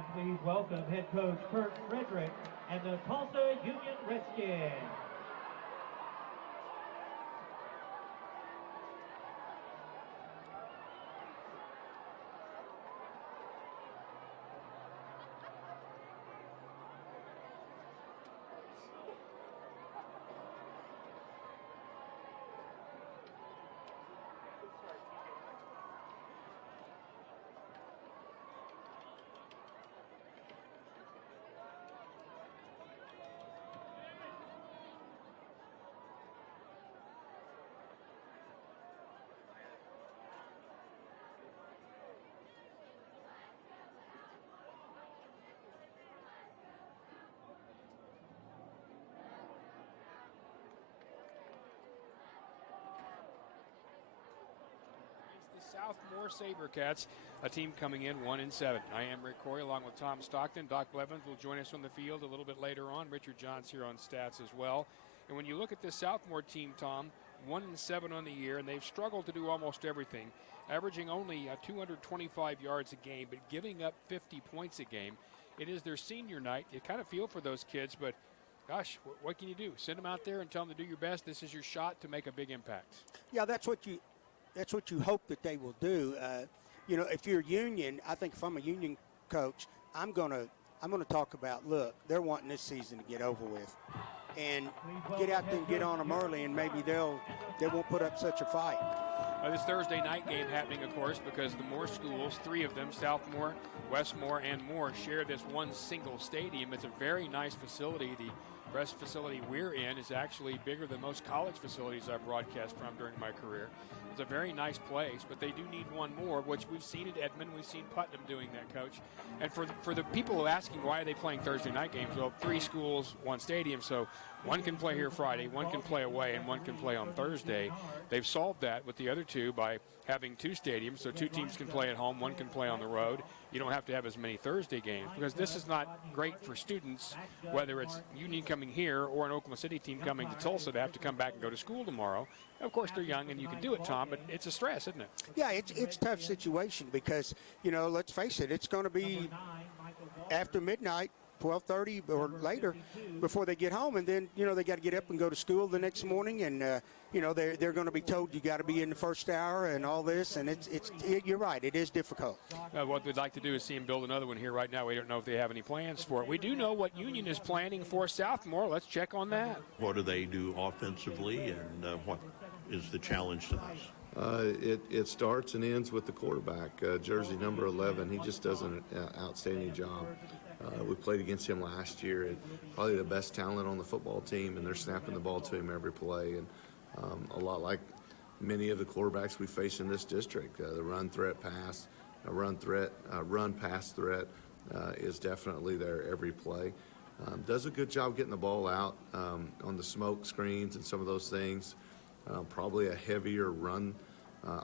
And please welcome head coach Kurt Frederick and the Tulsa Union Redskins. Southmoore SaberCats, a team coming in 1-7. I am Rick Corey along with Tom Stockton. Doc Blevins will join us on the field a little bit later on. Richard Johns here on stats as well. And when you look at this Southmoore team, Tom, 1-7 on the year, and they've struggled to do almost everything, averaging only 225 yards a game, but giving up 50 points a game. It is their senior night. You kind of feel for those kids, but gosh, what can you do? Send them out there and tell them to do your best. This is your shot to make a big impact. Yeah, that's what you hope that they will do. If you're Union, I think if I'm a Union coach, I'm gonna talk about, look, they're wanting this season to get over with, and get out there and get on them early, and maybe they won't put up such a fight. This Thursday night game happening, of course, because the Moore schools, three of them, Southmoore, Westmoore, and Moore, share this one single stadium. It's a very nice facility. The best facility we're in is actually bigger than most college facilities I've broadcast from during my career. It's a very nice place, but they do need one more, which we've seen at Edmond. We've seen Putnam doing that, Coach. And for the people who are asking why are they playing Thursday night games, well, three schools, one stadium, so one can play here Friday, one can play away, and one can play on Thursday. They've solved that with the other two by having two stadiums, so two teams can play at home, one can play on the road. You don't have to have as many Thursday games, because this is not great for students, whether it's Union coming here or an Oklahoma City team coming to Tulsa to have to come back and go to school tomorrow. Of course, they're young and you can do it, Tom, but it's a stress, isn't it? Yeah, it's a tough situation because, let's face it, it's going to be after midnight, 12:30 or later before they get home, and then they got to get up and go to school the next morning, and they're going to be told you got to be in the first hour and all this, and you're right, it is difficult. What we'd like to do is see them build another one here right now. We don't know if they have any plans for it. We do know what Union is planning for Southmoore. Let's check on that. What do they do offensively, and what is the challenge to this? It starts and ends with the quarterback, jersey number 11. He just does an outstanding job. We played against him last year, and probably the best talent on the football team, and they're snapping the ball to him every play. And a lot like many of the quarterbacks we face in this district, the run pass threat is definitely there every play. Does a good job getting the ball out on the smoke screens and some of those things. Probably a heavier run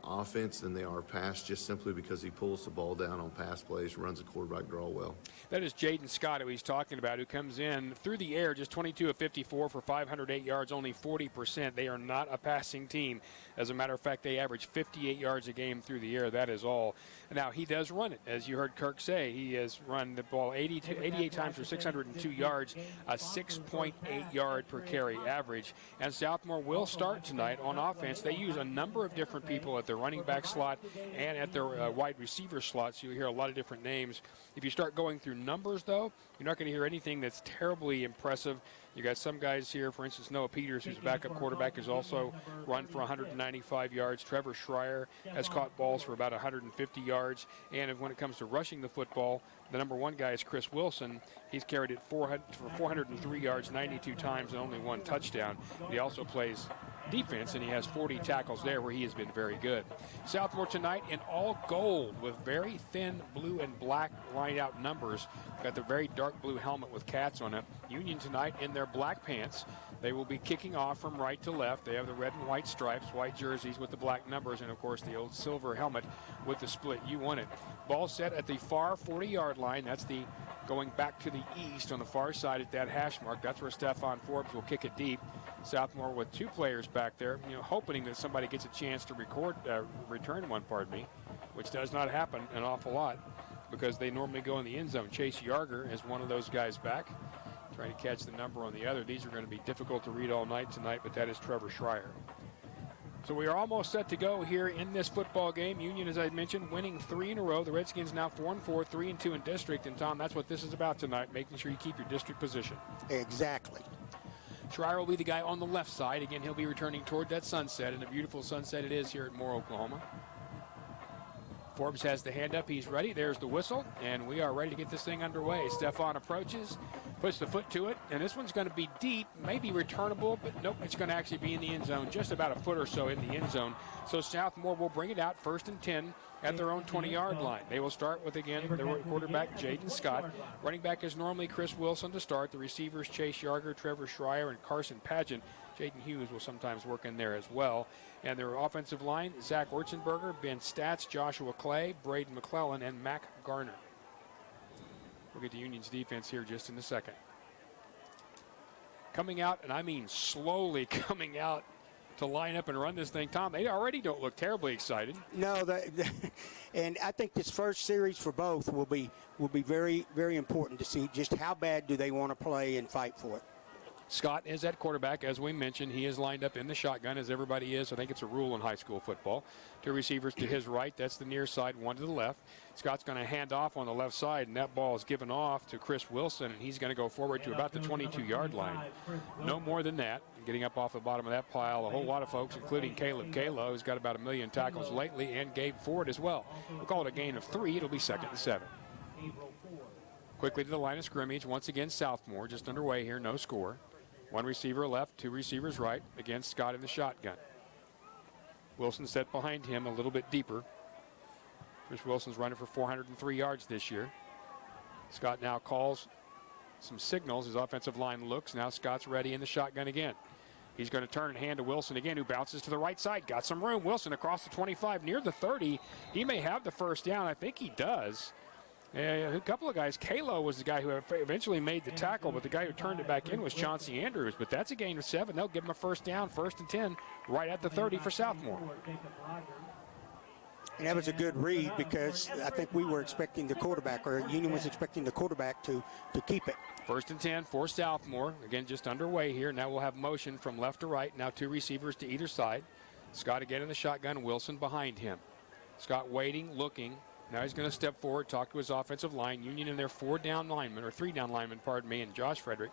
offense than they are pass, just simply because he pulls the ball down on pass plays, runs the quarterback draw well. That is Jaden Scott, who he's talking about, who comes in through the air, just 22 of 54 for 508 yards, only 40%. They are not a passing team. As a matter of fact, they average 58 yards a game through the air. That is all. Now, he does run it. As you heard Kirk say, he has run the ball 88 times for 602 yards, a 6.8 yard per carry average. And Southmoore will start tonight on offense. They use a number of different people at their running back slot and at their wide receiver slot, so you hear a lot of different names. If you start going through numbers, though, you're not going to hear anything that's terribly impressive. You got some guys here, for instance, Noah Peters, who's a backup quarterback, has also run for 195 yards. Trevor Schreier has caught balls for about 150 yards. And when it comes to rushing the football, the number one guy is Chris Wilson. He's carried it for 403 yards 92 times and only one touchdown. He also plays defense, and he has 40 tackles there where he has been very good. Southmoore tonight in all gold with very thin blue and black lined out numbers. Got the very dark blue helmet with cats on it. Union tonight in their black pants. They will be kicking off from right to left. They have the red and white stripes, white jerseys with the black numbers, and of course the old silver helmet with the split "You Want It." Ball set at the far 40-yard line. That's the going back to the east on the far side at that hash mark. That's where Stephon Forbes will kick it deep. Southmoore with two players back there, hoping that somebody gets a chance to return one, which does not happen an awful lot. because they normally go in the end zone. Chase Yarger is one of those guys back, trying to catch the number on the other. These are going to be difficult to read all night tonight, but that is Trevor Schreier. So we are almost set to go here in this football game. Union, as I mentioned, winning 3 in a row. The Redskins now 4-4, 3-2 in district. And, Tom, that's what this is about tonight, making sure you keep your district position. Exactly. Schreier will be the guy on the left side. Again, he'll be returning toward that sunset, and a beautiful sunset it is here at Moore, Oklahoma. Forbes has the hand up. He's ready. There's the whistle, and we are ready to get this thing underway. Stefan approaches, puts the foot to it, and this one's going to be deep, maybe returnable, but nope, it's going to actually be in the end zone, just about a foot or so in the end zone. So Southmoore will bring it out 1st and 10 at their own 20-yard line. They will start with, again, their quarterback, Jaden Scott. Running back is normally Chris Wilson to start. The receivers, Chase Yarger, Trevor Schreier, and Carson Pageant. Jaden Hughes will sometimes work in there as well. And their offensive line, Zach Ortzenberger, Ben Statz, Joshua Clay, Braden McClellan, and Mac Garner. We'll get to Union's defense here just in a second. Coming out, and I mean slowly coming out to line up and run this thing. Tom, they already don't look terribly excited. No, and I think this first series for both will be very, very important to see just how bad do they want to play and fight for it. Scott is at quarterback. As we mentioned, he is lined up in the shotgun, as everybody is. I think it's a rule in high school football. 2 receivers to his right. That's the near side, 1 to the left. Scott's going to hand off on the left side, and that ball is given off to Chris Wilson, and he's going to go forward to about the 22-yard line. No more than that. Getting up off the bottom of that pile, a whole lot of folks, including Caleb Kalo, who's got about 1 million tackles lately, and Gabe Ford as well. We'll call it a gain of 3. It'll be 2nd and 7. Quickly to the line of scrimmage. Once again, Southmoore just underway here, no score. 1 receiver left, 2 receivers right. Again, Scott in the shotgun. Wilson set behind him a little bit deeper. Chris Wilson's running for 403 yards this year. Scott now calls some signals. His offensive line looks. Now Scott's ready in the shotgun again. He's going to turn and hand to Wilson again, who bounces to the right side. Got some room. Wilson across the 25, near the 30. He may have the first down. I think he does. A couple of guys. Kalo was the guy who eventually made the tackle, but the guy who turned it back in was Chauncey Andrews. But that's a gain of 7. They'll give him a first down, 1st and 10, right at the 30 for Southmoore. And that was a good read because I think we were expecting the quarterback, or Union was expecting the quarterback to keep it. 1st and 10 for Southmoore. Again, just underway here. Now we'll have motion from left to right. Now 2 receivers to either side. Scott again in the shotgun. Wilson behind him. Scott waiting, looking. Now he's going to step forward, talk to his offensive line. Union in their 3-down lineman, pardon me, and Josh Frederick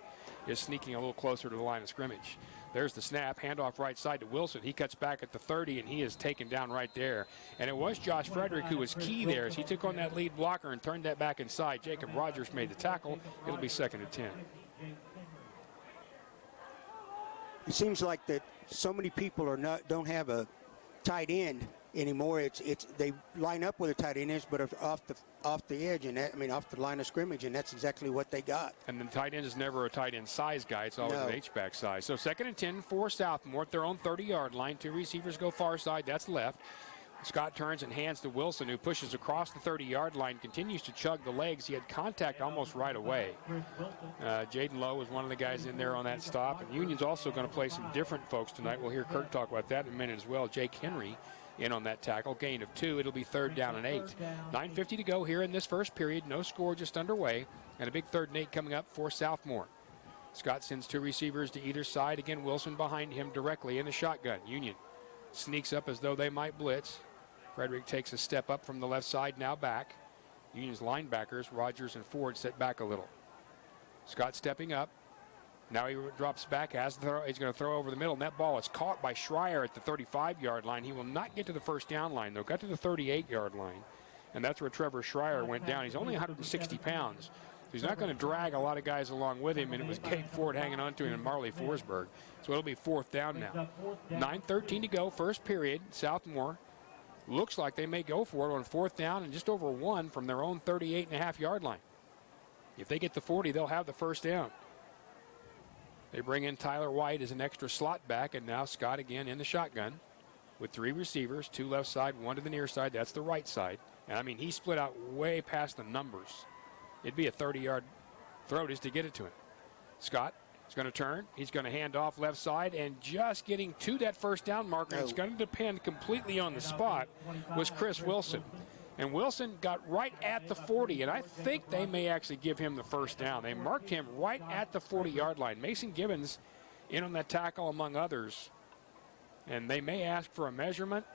is sneaking a little closer to the line of scrimmage. There's the snap, handoff right side to Wilson. He cuts back at the 30, and he is taken down right there. And it was Josh Frederick who was key there as he took on that lead blocker and turned that back inside. Jacob Rogers made the tackle. It'll be 2nd and 10. It seems like that so many people don't have a tight end anymore. It's they line up with a tight end, but off the edge, and off the line of scrimmage, and that's exactly what they got. And the tight end is never a tight end size guy. It's always an H-back size. So 2nd and 10 for Southmoore at their own 30-yard line. 2 receivers go far side. That's left. Scott turns and hands to Wilson, who pushes across the 30-yard line, continues to chug the legs. He had contact almost right away. Jaden Lowe was one of the guys in there on that stop. And Union's also going to play some different folks tonight. We'll hear Kirk talk about that in a minute as well. Jake Henry in on that tackle. Gain of 2. It'll be 3rd down and 8. 9:50 to go here in this first period. No score, just underway. And a big 3rd and 8 coming up for Southmoore. Scott sends 2 receivers to either side. Again, Wilson behind him directly in the shotgun. Union sneaks up as though they might blitz. Frederick takes a step up from the left side, now back. Union's linebackers, Rogers and Ford, set back a little. Scott stepping up. Now he drops back, has the throw. He's going to throw over the middle, and that ball is caught by Schreier at the 35-yard line. He will not get to the first down line, though. Got to the 38-yard line, and that's where Trevor Schreier went down. He's only 160 pounds. He's not going to drag a lot of guys along with him, and it was Gabe Ford hanging on to him and Marley Forsberg. So it'll be 4th down now. 9:13 to go, first period. Southmoore looks like they may go for it on 4th down and just over 1 from their own 38.5-yard line. If they get the 40, they'll have the first down. They bring in Tyler White as an extra slot back, and now Scott again in the shotgun with 3 receivers, 2 left side, 1 to the near side. That's the right side. And, he split out way past the numbers. It'd be a 30-yard throw just to get it to him. Scott is going to turn. He's going to hand off left side, and just getting to that first down marker, it's going to depend completely on the spot, was Chris Wilson. And Wilson got right at the 40, and I think they may actually give him the first down. They marked him right at the 40-yard line. Mason Gibbons in on that tackle among others, and they may ask for a measurement,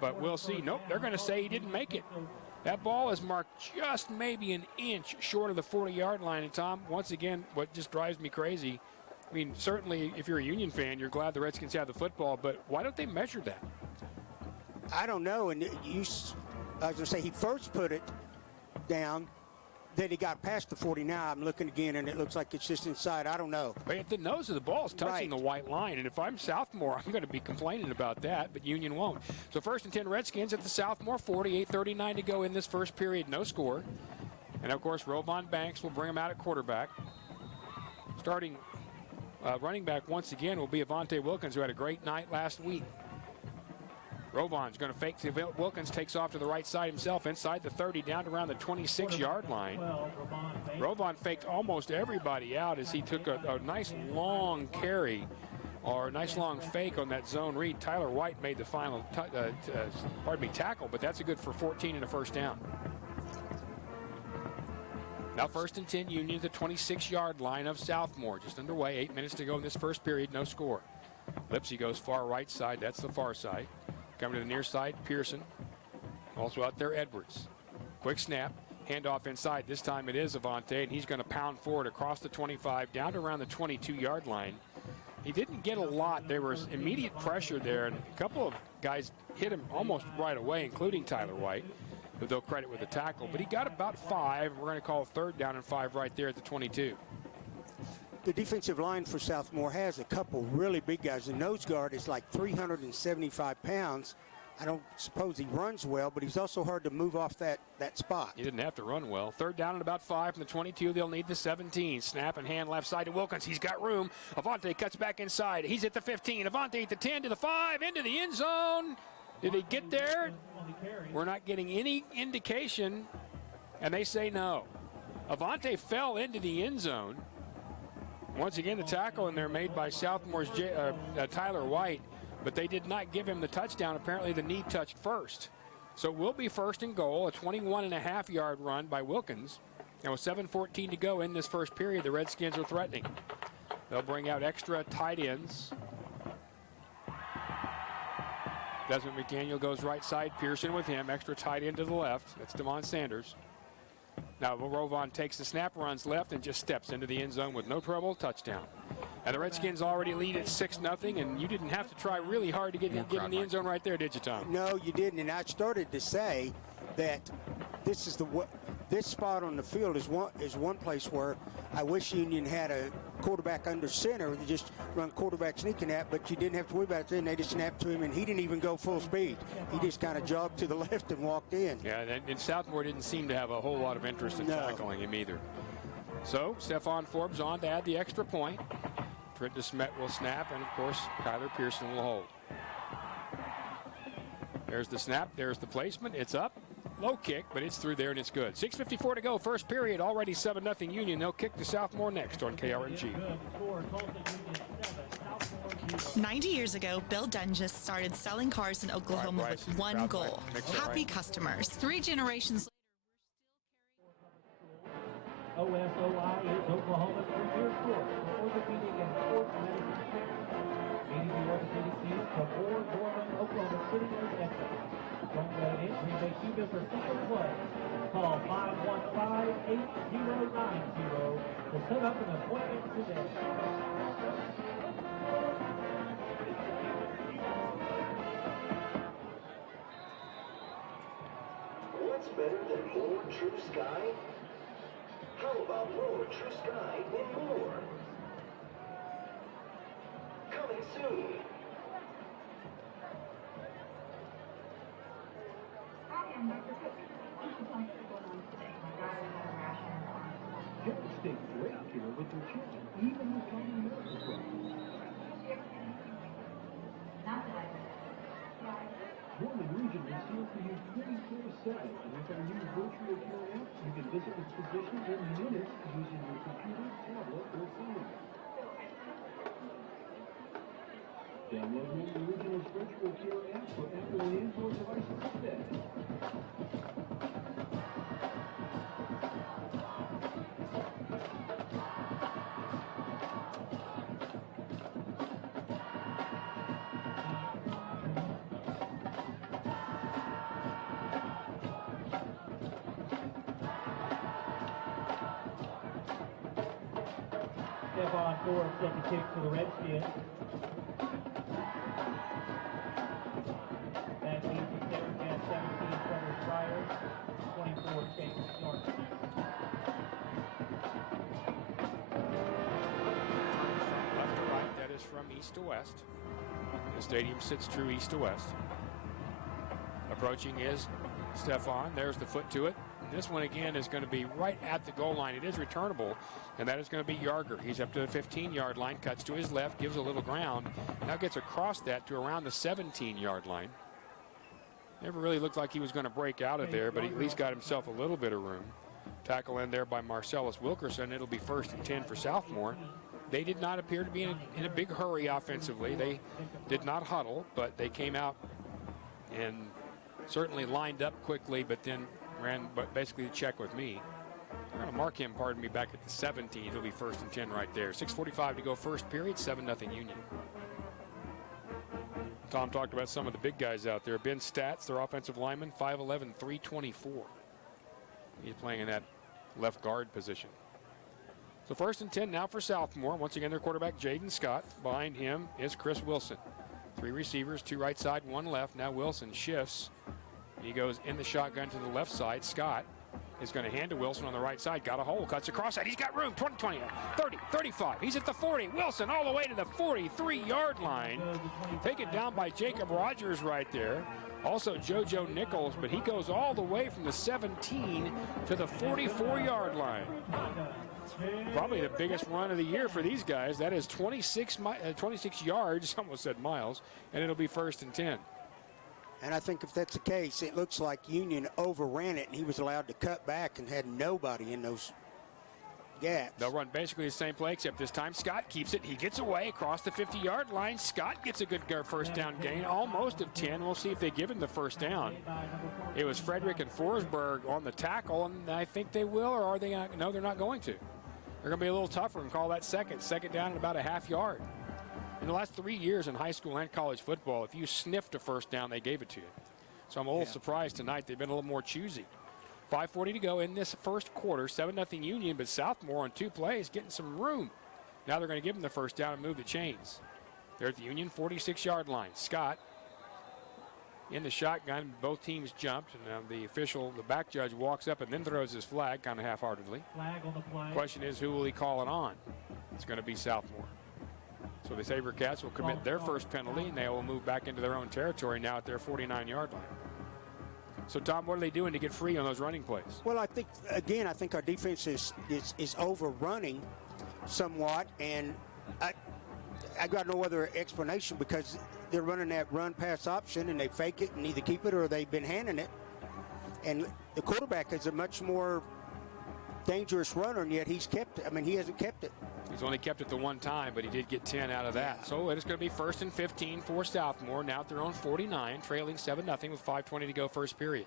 but we'll see. Nope, they're going to say he didn't make it. That ball is marked just maybe an inch short of the 40-yard line. And, Tom, once again, what just drives me crazy, I mean, certainly if you're a Union fan, you're glad the Redskins have the football, but why don't they measure that? I don't know. And I was going to say he first put it down, then he got past the 40. Now I'm looking again, and it looks like it's just inside. I don't know. But the nose of the ball is touching the white line, and if I'm Southmoore, I'm going to be complaining about that, but Union won't. So 1st and 10 Redskins at the Southmoore 40, 8:39 to go in this first period, no score. And, of course, Rovon Banks will bring him out at quarterback. Starting running back once again will be Avante Wilkins, who had a great night last week. Rovon's going to fake. Wilkins takes off to the right side himself, inside the 30, down to around the 26-yard line. Rovon faked almost everybody out as he took a nice long carry, or a nice long fake on that zone read. Tyler White made the final tackle, but that's a good for 14 and a first down. Now 1st and 10 Union, the 26-yard line of Southmoore. Just underway, 8 minutes to go in this first period, no score. Lipsy goes far right side, that's the far side. Coming to the near side, Pearson. Also out there, Edwards. Quick snap, handoff inside. This time it is Avante, and he's going to pound forward across the 25, down to around the 22-yard line. He didn't get a lot. There was immediate pressure there, and a couple of guys hit him almost right away, including Tyler White, who they'll credit with the tackle. But he got about 5. We're going to call 3rd down and 5 right there at the 22. The defensive line for Southmoore has a couple really big guys. The nose guard is like 375 pounds. I don't suppose he runs well, but he's also hard to move off that spot. He didn't have to run well. 3rd down and about 5 from the 22. They'll need the 17. Snap and hand left side to Wilkins. He's got room. Avante cuts back inside. He's at the 15. Avante at the 10 to the 5, into the end zone. Did he get there? We're not getting any indication, and they say no. Avante fell into the end zone. Once again, the tackle in there made by Southmoore's Tyler White, but they did not give him the touchdown. Apparently the knee touched first. So it will be 1st and goal, a 21.5-yard run by Wilkins. And with 7:14 to go in this first period, the Redskins are threatening. They'll bring out extra tight ends. Desmond McDaniel goes right side, Pearson with him, extra tight end to the left. That's Damon Sanders. Now Rovon takes the snap, runs left, and just steps into the end zone with no trouble, touchdown. And the Redskins already lead at 6-0, and you didn't have to try really hard to get in the end zone right there, did you, Tom? No, you didn't, and I started to say that this spot on the field is one place where I wish Union had a quarterback under center. They just run quarterback sneaking at, but you didn't have to worry about it then. They just snapped to him, and he didn't even go full speed. He just kind of jogged to the left and walked in. Yeah, and Southmoore didn't seem to have a whole lot of interest in tackling him either. So Stephon Forbes on to add the extra point. Trent DeSmet will snap, and of course Kyler Pearson will hold. There's the snap, there's the placement, it's up. Low kick, but it's through there and it's good. 6:54 to go, first period, already 7-0 Union. They'll kick to Southmoore next on KRMG. 90 years ago, Bill Dunges started selling cars in Oklahoma with one goal: happy customers. 3 generations later, OSOI is Oklahoma's premier source for orthopedic and sports medicine care. Meeting the orthopedic needs from Ord, Norman, Oklahoma City, and Texas. Don't let an injury make you miss a single play. Call 515-8090 to set up an appointment today. What's better than more True Sky? How about more True Sky in more? Coming soon. Parents stay great care with their children, even with common medical problems. Norman Regional is here for you 24/7, and with our new virtual care app, you can visit with physicians in minutes using your computer, tablet, or phone. Download Norman Regional's virtual care app for Apple and Android devices today. Stephon Ford set the kick for the Redskins. That means the Steelers had 17 Trevor Fryer, 24 Chase York. Left to right, that is from east to west. The stadium sits true east to west. Approaching is Stephon. There's the foot to it. This one again is going to be right at the goal line. It is returnable, and that is going to be Yarger. He's up to the 15-yard line, cuts to his left, gives a little ground, now gets across that to around the 17-yard line. Never really looked like he was going to break out of there, but he at least got himself a little bit of room. Tackle in there by Marcellus Wilkerson. It'll be 1st and 10 for Southmoore. They did not appear to be in a big hurry offensively. They did not huddle, but they came out and certainly lined up quickly, but then ran basically to check with me. I'm going to mark him, pardon me, back at the 17. It'll be 1st and 10 right there. 6:45 to go first period, 7-0 Union. Tom talked about some of the big guys out there. Ben Statz, their offensive lineman, 5'11", 324. He's playing in that left guard position. So 1st and 10 now for Southmoore. Once again, their quarterback, Jaden Scott. Behind him is Chris Wilson. 3 receivers, 2 right side, 1 left. Now Wilson shifts. He goes in the shotgun to the left side. Scott is going to hand to Wilson on the right side. Got a hole, cuts across that. He's got room. 20, 20, 30, 35. He's at the 40. Wilson all the way to the 43-yard line. Taken down by Jacob Rogers right there. Also JoJo Nichols, but he goes all the way from the 17 to the 44-yard line. Probably the biggest run of the year for these guys. That is 26 yards, almost said miles, and it'll be 1st and 10. And I think if that's the case, it looks like Union overran it, and he was allowed to cut back and had nobody in those gaps. They'll run basically the same play, except this time Scott keeps it. He gets away across the 50-yard line. Scott gets a good first down gain, almost of 10. We'll see if they give him the first down. It was Frederick and Forsberg on the tackle, and I think they will, or are they not? No, they're not going to. They're going to be a little tougher and call that second down at about a half yard. In the last 3 years in high school and college football, if you sniffed a first down, they gave it to you. So I'm a little surprised tonight. They've been a little more choosy. 5:40 to go in this first quarter. 7-0 Union, but Southmoore on 2 plays getting some room. Now they're going to give them the first down and move the chains. They're at the Union 46-yard line. Scott in the shotgun. Both teams jumped, and the back judge walks up and then throws his flag kind of half-heartedly. Flag on the play. Question is, who will he call it on? It's going to be Southmoore. So the SaberCats will commit their first penalty, and they will move back into their own territory now at their 49-yard line. So, Tom, what are they doing to get free on those running plays? Well, I think our defense is overrunning somewhat, and I got no other explanation because they're running that run-pass option, and they fake it and either keep it or they've been handing it. And the quarterback is a much more dangerous runner, and yet he hasn't kept it. He's only kept it the one time, but he did get 10 out of that. So it is going to be 1st and 15 for Southmoore, now at their own 49, trailing 7-0 with 5:20 to go first period.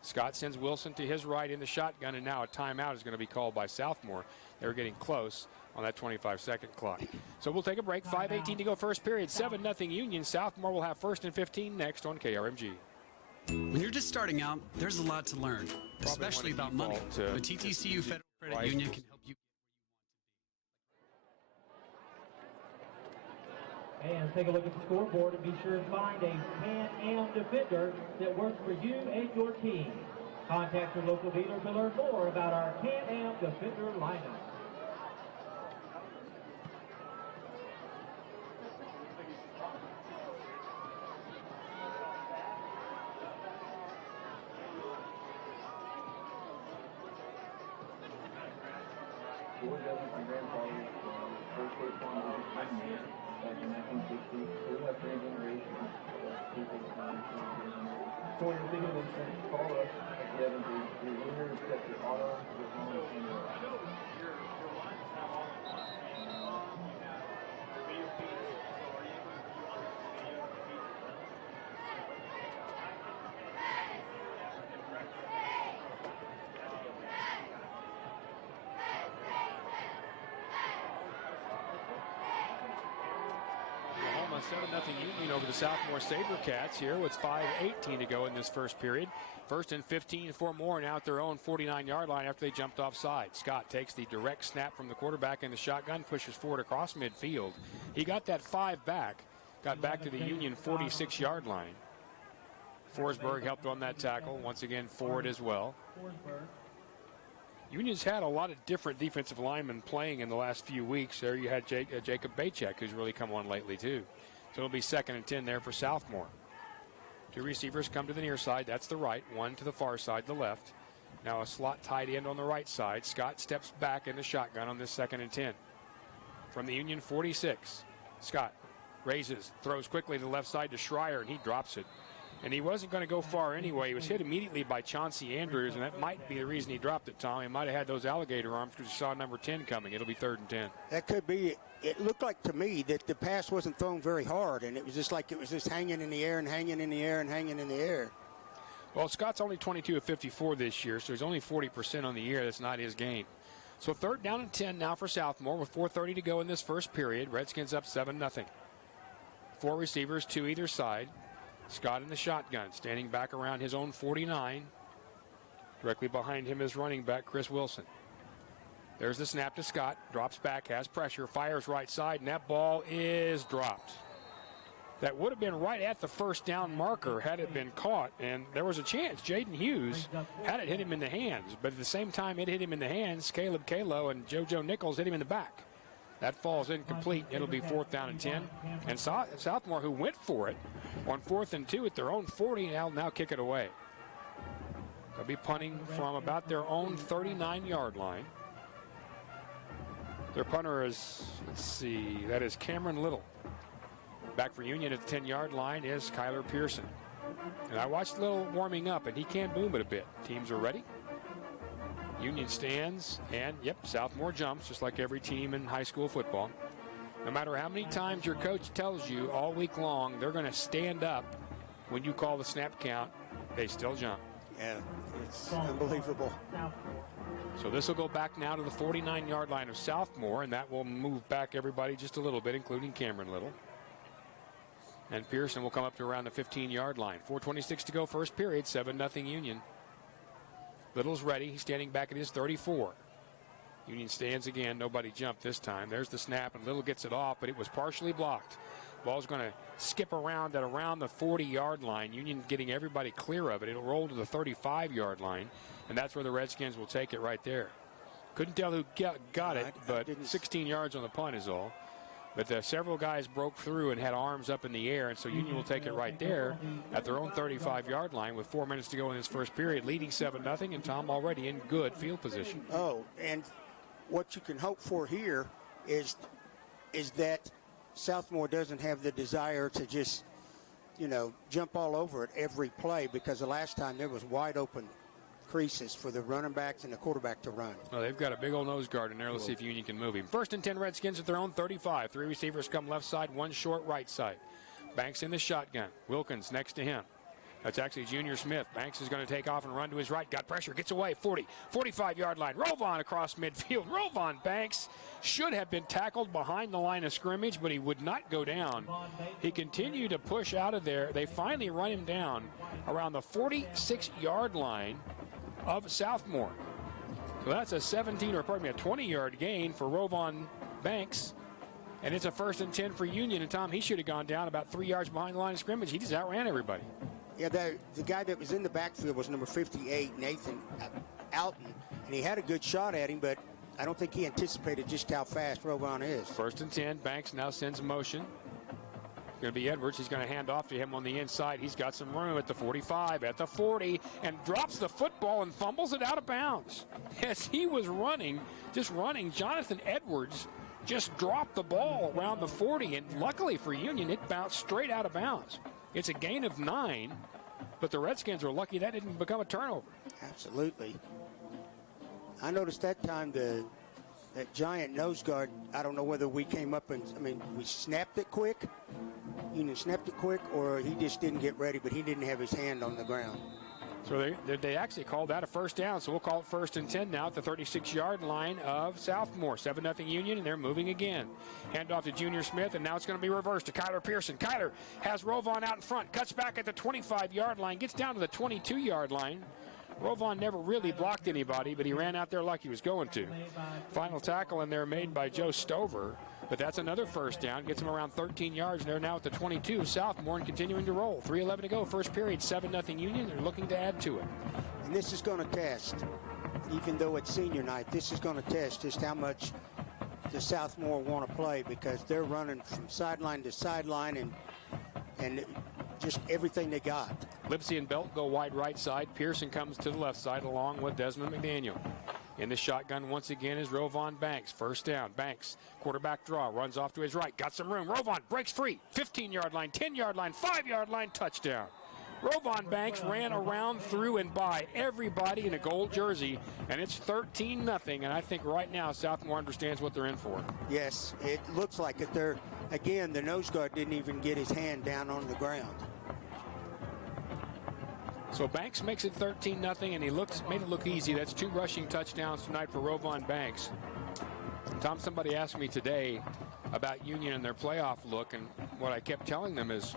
Scott sends Wilson to his right in the shotgun, and now a timeout is going to be called by Southmoore. They were getting close on that 25-second clock. So we'll take a break. 5:18 to go first period. 7-0 Union. Southmoore will have 1st and 15 next on KRMG. When you're just starting out, there's a lot to learn, especially about money. But TTCU Federal Credit Union can help you. And take a look at the scoreboard and be sure to find a Can-Am defender that works for you and your team. Contact your local dealer to learn more about our Can-Am defender lineup. For your legal insurance, call us at 733. We're here to set your auto, your home, and your 7-0 Union over the Southmoore SaberCats here with 5:18 to go in this first period. First and 15 for Moore now at their own 49-yard line after they jumped offside. Scott takes the direct snap from the quarterback in the shotgun, pushes forward across midfield. He got that 5 back, got back to the Union 46-yard line. Forsberg helped on that tackle. Once again, forward as well. Union's had a lot of different defensive linemen playing in the last few weeks. There you had Jacob Bachek, who's really come on lately, too. So it'll be 2nd and 10 there for Southmoore. 2 receivers come to the near side. That's the right. 1 to the far side, the left. Now a slot tight end on the right side. Scott steps back in the shotgun on this 2nd and 10. From the Union 46, Scott raises, throws quickly to the left side to Schreier, and he drops it. And he wasn't going to go far anyway. He was hit immediately by Chauncey Andrews, and that might be the reason he dropped it, Tom. He might have had those alligator arms because he saw number 10 coming. It'll be 3rd and 10. That could be. It looked like to me that the pass wasn't thrown very hard, and it was just like it was just hanging in the air and hanging in the air and hanging in the air. Well, Scott's only 22 of 54 this year, so he's only 40% on the year. That's not his game. So 3rd down and 10 now for Southmoore with 4:30 to go in this first period. Redskins up 7-0. 4 receivers, 2 either side. Scott in the shotgun, standing back around his own 49. Directly behind him is running back Chris Wilson. There's the snap to Scott. Drops back, has pressure, fires right side, and that ball is dropped. That would have been right at the 1st down marker had it been caught, and there was a chance. Jaden Hughes had it hit him in the hands, but at the same time it hit him in the hands, Caleb Kalo and JoJo Nichols hit him in the back. That falls incomplete. It'll be 4th down and 10. And Southmoore, who went for it on 4th and 2 at their own 40, now kick it away. They'll be punting from about their own 39-yard line. Their punter is, let's see, that is Cameron Little. Back for Union at the 10-yard line is Kyler Pearson. And I watched Little warming up, and he can boom it a bit. Teams are ready. Union stands, and yep, Southmoore jumps, just like every team in high school football. No matter how many times your coach tells you all week long they're going to stand up when you call the snap count, they still jump. Yeah, it's unbelievable. So this will go back now to the 49-yard line of Southmoore, and that will move back everybody just a little bit, including Cameron Little. And Pearson will come up to around the 15-yard line. 4:26 to go, first period, 7-0 Union. Little's ready. He's standing back at his 34. Union stands again. Nobody jumped this time. There's the snap, and Little gets it off, but it was partially blocked. Ball's going to skip around at around the 40-yard line. Union getting everybody clear of it. It'll roll to the 35-yard line, and that's where the Redskins will take it right there. Couldn't tell who got it, but 16 yards on the punt is all. But several guys broke through and had arms up in the air, and so Union will take it right there at their own 35-yard line with 4 minutes to go in this first period, leading 7-0, and Tom already in good field position. Oh, and what you can hope for here is that Southmoore doesn't have the desire to just, jump all over it every play, because the last time there was wide open creases for the running backs and the quarterback to run. Well, they've got a big old nose guard in there. Let's see if Union can move him. 1st and 10 Redskins at their own 35. 3 receivers come left side, 1 short right side. Banks in the shotgun. Wilkins next to him. That's actually Junior Smith. Banks is going to take off and run to his right. Got pressure. Gets away. 40, 45-yard line. Rovon across midfield. Rovon Banks should have been tackled behind the line of scrimmage, but he would not go down. He continued to push out of there. They finally run him down around the 46-yard line of Southmoore. So that's a 20-yard gain for Rovon Banks. And it's a 1st and 10 for Union. And Tom, he should have gone down about 3 yards behind the line of scrimmage. He just outran everybody. Yeah, the guy that was in the backfield was number 58, Nathan Alton. And he had a good shot at him, but I don't think he anticipated just how fast Rovon is. 1st and 10. Banks now sends motion. Going to be Edwards. He's going to hand off to him on the inside. He's got some room at the 45, at the 40, and drops the football and fumbles it out of bounds. As he was running, Jonathan Edwards just dropped the ball around the 40, and luckily for Union, it bounced straight out of bounds. It's a gain of 9, but the Redskins were lucky that didn't become a turnover. Absolutely. I noticed that time that giant nose guard, I don't know whether we came up and, we snapped it quick. Union snapped it quick, or he just didn't get ready, but he didn't have his hand on the ground. So they actually called that a first down, so we'll call it 1st and 10 now at the 36-yard line of Southmoore. 7-0 Union, and they're moving again. Hand off to Junior Smith, and now it's going to be reversed to Kyler Pearson. Kyler has Rovon out in front, cuts back at the 25-yard line, gets down to the 22-yard line. Rovon never really blocked anybody, but he ran out there like he was going to. Final tackle in there made by Joe Stover, but that's another first down. Gets him around 13 yards, and they're now at the 22. Southmoore and continuing to roll. 3:11 to go, first period, 7-0 Union. They're looking to add to it. And this is going to test, even though it's senior night, this is going to test just how much the Southmoore want to play, because they're running from sideline to sideline and just everything they got. Lipsy and Belt go wide right side. Pearson comes to the left side along with Desmond McDaniel. In the shotgun once again is Rovon Banks. First down. Banks, quarterback draw, runs off to his right. Got some room. Rovon breaks free. 15-yard line, 10-yard line, 5-yard line, touchdown. Rovon Banks ran around, through, and by everybody in a gold jersey, and it's 13-0, and I think right now Southmoore understands what they're in for. Yes, it looks like it. Again, the nose guard didn't even get his hand down on the ground. So Banks makes it 13-0, and made it look easy. That's 2 rushing touchdowns tonight for Rovon Banks. And Tom, somebody asked me today about Union and their playoff look, and what I kept telling them is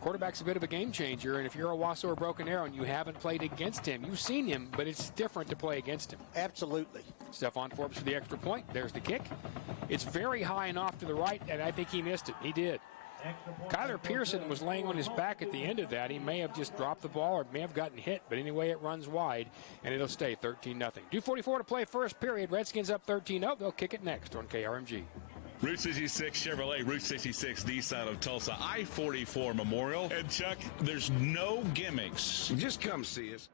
quarterback's a bit of a game changer, and if you're Owasso or Broken Arrow and you haven't played against him, you've seen him, but it's different to play against him. Absolutely. Stephon Forbes for the extra point. There's the kick. It's very high and off to the right, and I think he missed it. He did. Kyler Pearson was laying on his back at the end of that. He may have just dropped the ball or may have gotten hit, but anyway, it runs wide, and it'll stay 13-0. 2:44 to play first period. Redskins up 13-0. They'll kick it next on KRMG. Route 66 Chevrolet, Route 66 Nissan of Tulsa, I-44 Memorial. And Chuck, there's no gimmicks. Just come see us.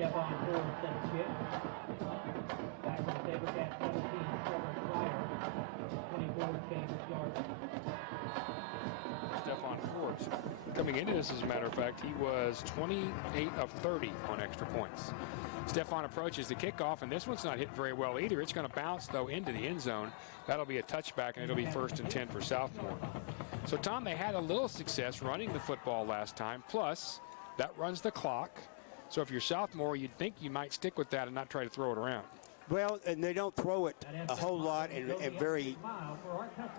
Stephon Forbes set a chip. Back from the Sabercat 17, Trevor Schreier, 24 yards. Stephon Forbes coming into this, as a matter of fact, he was 28 of 30 on extra points. Stephon approaches the kickoff, and this one's not hit very well either. It's going to bounce, though, into the end zone. That'll be a touchback, and it'll be 1st and 10 for Southmoore. So, Tom, they had a little success running the football last time, plus that runs the clock. So if you're Southmoore, you'd think you might stick with that and not try to throw it around. Well, and they don't throw it a whole lot and very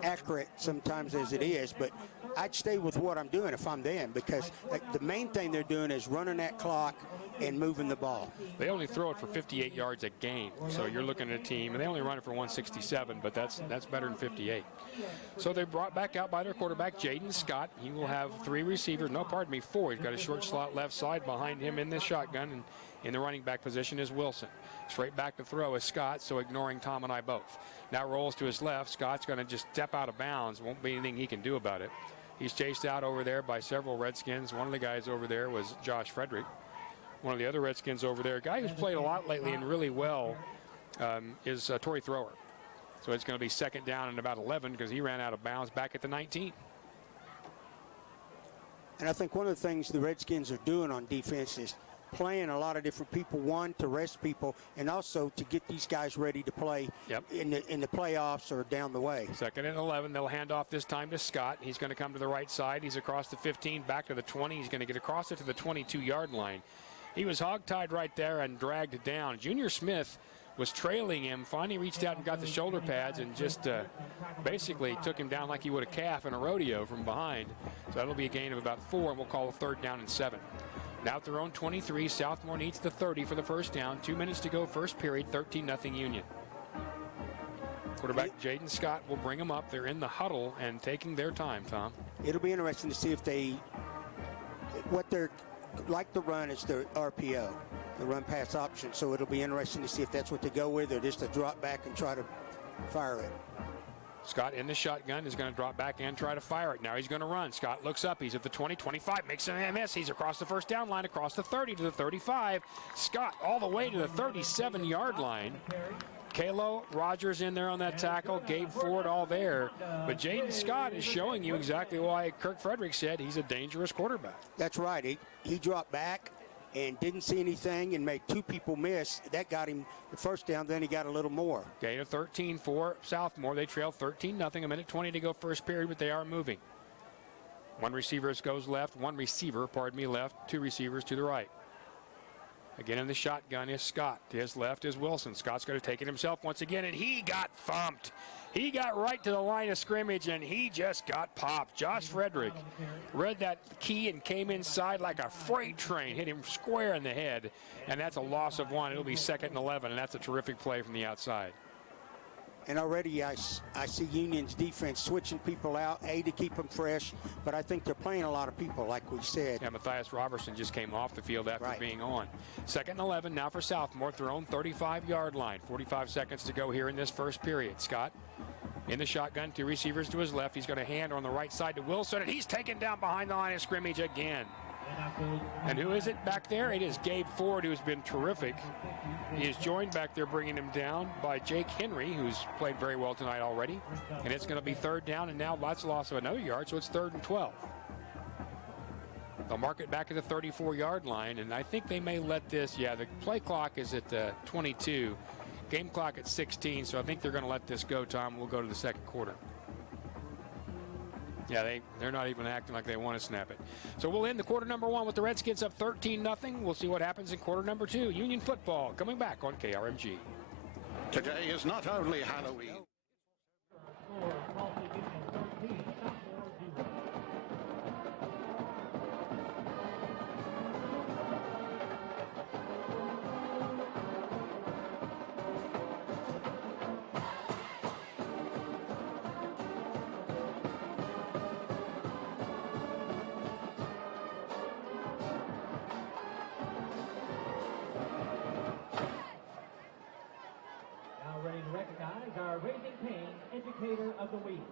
accurate sometimes as it is, but I'd stay with what I'm doing if I'm them, because the main thing they're doing is running that clock and moving the ball. They only throw it for 58 yards a game, so you're looking at a team, and they only run it for 167, but that's better than 58. So they brought back out by their quarterback, Jaden Scott. He will have 4. He's got a short slot left side behind him in this shotgun, and in the running back position is Wilson. Straight back to throw is Scott, so ignoring Tom and I both. Now rolls to his left. Scott's going to just step out of bounds. Won't be anything he can do about it. He's chased out over there by several Redskins. One of the guys over there was Josh Frederick. One of the other Redskins over there, a guy who's played a lot lately and really well, is Torrey Thrower. So it's going to be 2nd down and about 11 because he ran out of bounds back at the 19. And I think one of the things the Redskins are doing on defense is playing a lot of different people, one, to rest people, and also to get these guys ready to play in the playoffs or down the way. 2nd and 11. They'll hand off this time to Scott. He's going to come to the right side. He's across the 15, back to the 20. He's going to get across it to the 22-yard line. He was hog-tied right there and dragged down. Junior Smith was trailing him, finally reached out and got the shoulder pads and just basically took him down like he would a calf in a rodeo from behind. So that'll be a gain of about 4, and we'll call a 3rd down and 7. Now at their own 23, Southmoore needs the 30 for the first down. 2 minutes to go, first period, 13-0 Union. Quarterback Jaden Scott will bring them up. They're in the huddle and taking their time, Tom. It'll be interesting to see if what they're like to run is the RPO, the run pass option. So it'll be interesting to see if that's what they go with or just a drop back and try to fire it. Scott in the shotgun is going to drop back and try to fire it. Now he's going to run. Scott looks up. He's at the 20, 25, makes an miss. He's across the first down line, across the 30 to the 35. Scott all the way to the 37-yard line. Kalo Rogers in there on that tackle. Gabe Ford all there. But Jaden Scott is showing you exactly why Kirk Frederick said he's a dangerous quarterback. That's right. He dropped back and didn't see anything and made two people miss. That got him the first down. Then he got a little more. Gain of 13 for Southmoore. They trail 13-0. A minute 20 to go first period, but they are moving. One receiver goes left. Left. Two receivers to the right. Again in the shotgun is Scott. To his left is Wilson. Scott's going to take it himself once again, and he got thumped. He got right to the line of scrimmage, and he just got popped. Josh Frederick read that key and came inside like a freight train, hit him square in the head, and that's a loss of one. It'll be 2nd and 11, and that's a terrific play from the outside. And already I see Union's defense switching people out, to keep them fresh, but I think they're playing a lot of people, like we said. Yeah, Matthias Robertson just came off the field after being on. 2nd and 11 now for Southmoore at their own 35-yard line. 45 seconds to go here in this first period. Scott in the shotgun, two receivers to his left. He's going to hand on the right side to Wilson, and he's taken down behind the line of scrimmage again. And who is it back there? It is Gabe Ford, who's been terrific. He is joined back there, bringing him down by Jake Henry, who's played very well tonight already. And it's going to be 3rd down, and now that's a loss of another yard, so it's 3rd and 12. They'll mark it back at the 34-yard line, and I think they may let this, the play clock is at 22. Game clock at 16, so I think they're going to let this go, Tom. We'll go to the second quarter. Yeah, they're not even acting like they want to snap it. So we'll end the quarter number 1 with the Redskins up 13-0. We'll see what happens in quarter number 2. Union football coming back on KRMG. Today is not only Halloween. Our Raising Cain Educator of the Week,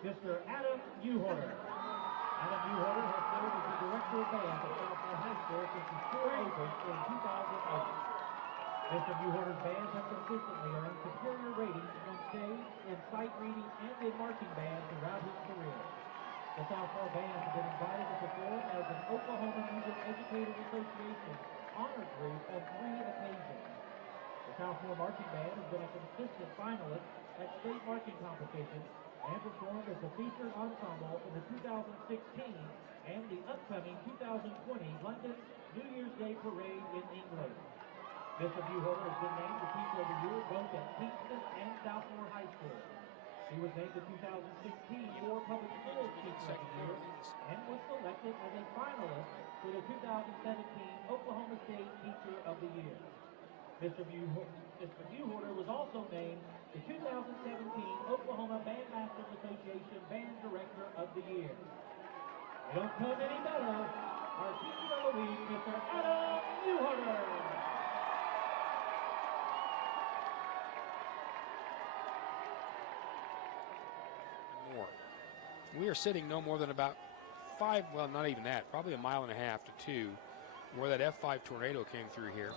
Mr. Adam Uhorter. Adam Uhorter has served as the Director of Band at Southmoore High School since the school opened in 2008. Mr. Uhorter's bands have consistently earned superior ratings on stage, in sight reading, and in marching band throughout his career. The Southmoore bands have been invited to perform as an Oklahoma Music Educators Association honor group on 3 occasions. The Southmoore Marching Band has been a consistent finalist at state marching competitions and performed as a featured ensemble in the 2016 and the upcoming 2020 London New Year's Day Parade in England. Mr. Uhorter has been named the Teacher of the Year both at Kingston and Southmoore High School. He was named the 2016 Moore Public Schools Teacher of the Year and was selected as a finalist for the 2017 Oklahoma State Teacher of the Year. Mr. Uhorter was also named the 2017 Oklahoma Bandmasters Association Band Director of the Year. It don't come any better. Our Teacher of the Week, Mr. Adam Uhorter. We are sitting no more than about 5, well, not even that, probably a mile and a half to 2, where that F5 tornado came through here.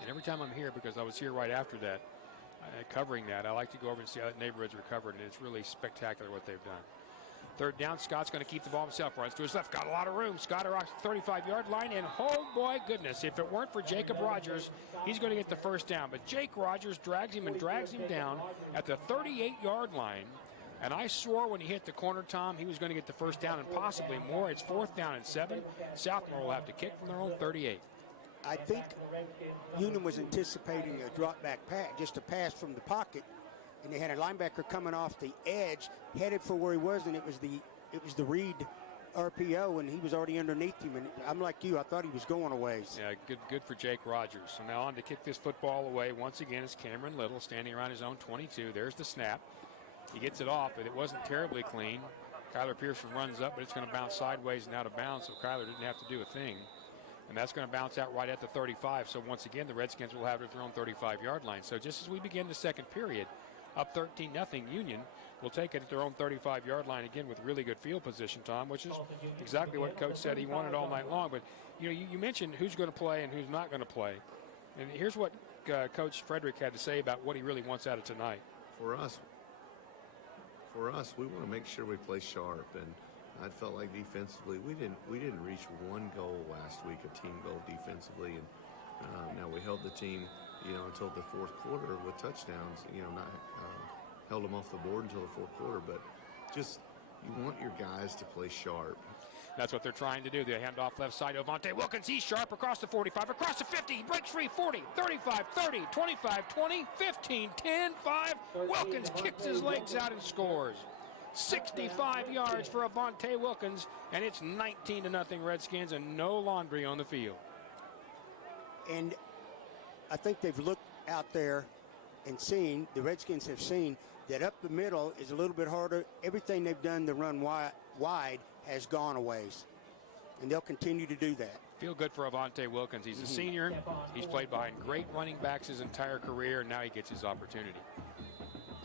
And every time I'm here, because I was here right after that, covering that, I like to go over and see how that neighborhood's recovered, and it's really spectacular what they've done. 3rd down, Scott's going to keep the ball himself. Runs to his left, got a lot of room. Scott across the 35-yard line, and oh boy, goodness, if it weren't for Jacob Rogers, he's going to get the first down. But Jake Rogers drags him down at the 38-yard line. And I swore when he hit the corner, Tom, he was going to get the first down and possibly more. It's 4th down and 7. Southmoore will have to kick from their own 38. I think Union was anticipating a drop-back pass, just a pass from the pocket, and they had a linebacker coming off the edge, headed for where he was, and it was the read RPO, and he was already underneath him. And I'm like you, I thought he was going a ways. Yeah, good for Jake Rogers. So now on to kick this football away. Once again, is Cameron Little standing around his own 22. There's the snap. He gets it off, but it wasn't terribly clean. Kyler Pearson runs up, but it's going to bounce sideways and out of bounds, so Kyler didn't have to do a thing. And that's going to bounce out right at the 35. So once again, the Redskins will have it at their own 35-yard line. So just as we begin the second period, up 13-0, Union will take it at their own 35-yard line again with really good field position, Tom, which is exactly what Coach said he wanted all night long. But, you mentioned who's going to play and who's not going to play. And here's what Coach Frederick had to say about what he really wants out of tonight. For us, we want to make sure we play sharp, and I felt like defensively we didn't reach one goal last week, a team goal defensively, and now we held the team, until the fourth quarter with touchdowns. Not held them off the board until the fourth quarter, but just you want your guys to play sharp. That's what they're trying to do. They hand off left side to Avante Wilkins. He's sharp across the 45, across the 50. He breaks free, 40, 35, 30, 25, 20, 15, 10, 5. Wilkins kicks his legs out and scores. 65 yards for Avante Wilkins, and it's 19-0 Redskins and no laundry on the field. And I think they've looked out there and seen, the Redskins have seen, that up the middle is a little bit harder. Everything they've done to run wide has gone a ways, and they'll continue to do that. Feel good for Avante Wilkins. He's a senior. He's played behind great running backs his entire career, and now he gets his opportunity.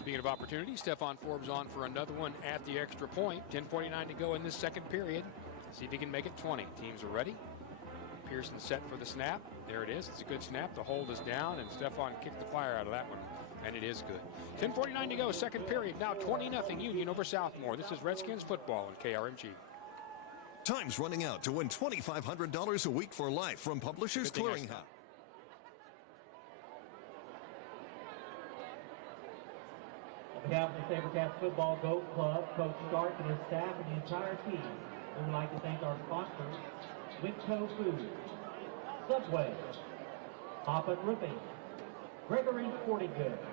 Speaking of opportunity, Stephon Forbes on for another one at the extra point. 10:49 to go in this second period. See if he can make it 20. Teams are ready. Pearson set for the snap. There it is. It's a good snap. The hold is down, and Stephon kicked the fire out of that one. And it is good. 10:49 to go, second period. Now 20-0 Union over Southmoore. This is Redskins football on KRMG. Time's running out to win $2,500 a week for life from Publishers Clearinghouse. On behalf of the SaberCats Football Goat Club, Coach Stark and his staff and the entire team, we would like to thank our sponsors, Winco Foods, Subway, Papa Roofing, Gregory Sporting Goods,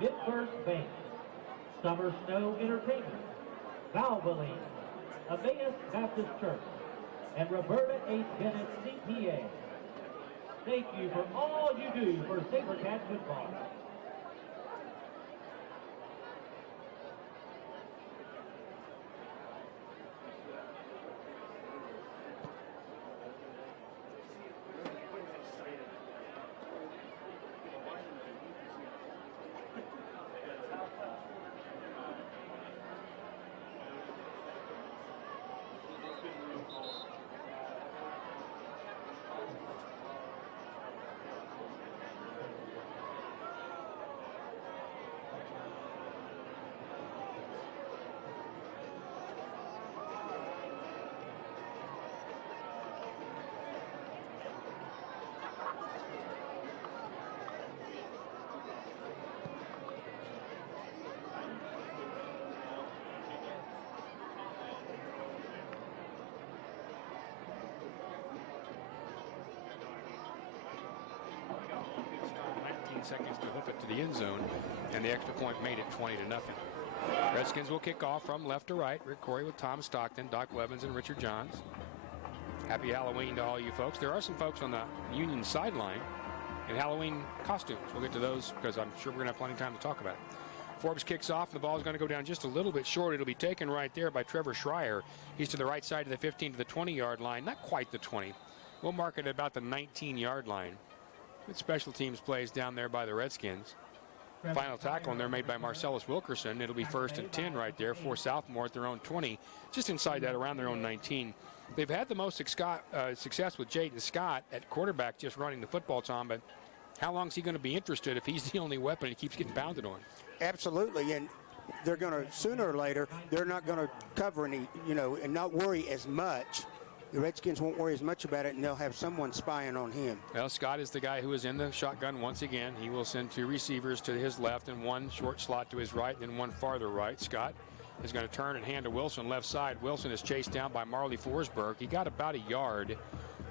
Midfirst Bank, Summer Snow Entertainment, Valvoline, Emmaus Baptist Church, and Roberta H. Bennett, CPA. Thank you for all you do for SaberCats football. Seconds to hoof it to the end zone, and the extra point made it 20-0. Redskins will kick off from left to right. Rick Corey with Tom Stockton, Doc Levins, and Richard Johns. Happy Halloween to all you folks. There are some folks on the Union sideline in Halloween costumes. We'll get to those because I'm sure we're going to have plenty of time to talk about it. Forbes kicks off, and the ball is going to go down just a little bit short. It'll be taken right there by Trevor Schreier. He's to the right side of the 15 to the 20-yard line. Not quite the 20. We'll mark it at about the 19-yard line. Good special teams plays down there by the Redskins. Final tackle in there made by Marcellus Wilkerson. It'll be 1st and 10 right there for Southmoore at their own 20. Just inside that, around their own 19. They've had the most success with Jaden Scott at quarterback just running the football, Tom, but how long is he going to be interested if he's the only weapon he keeps getting pounded on? Absolutely, and they're going to, sooner or later, they're not going to cover any, and not worry as much. The Redskins won't worry as much about it, and they'll have someone spying on him. Well, Scott is the guy who is in the shotgun once again. He will send 2 receivers to his left and 1 short slot to his right, then 1 farther right. Scott is going to turn and hand to Wilson left side. Wilson is chased down by Marley Forsberg. He got about a yard.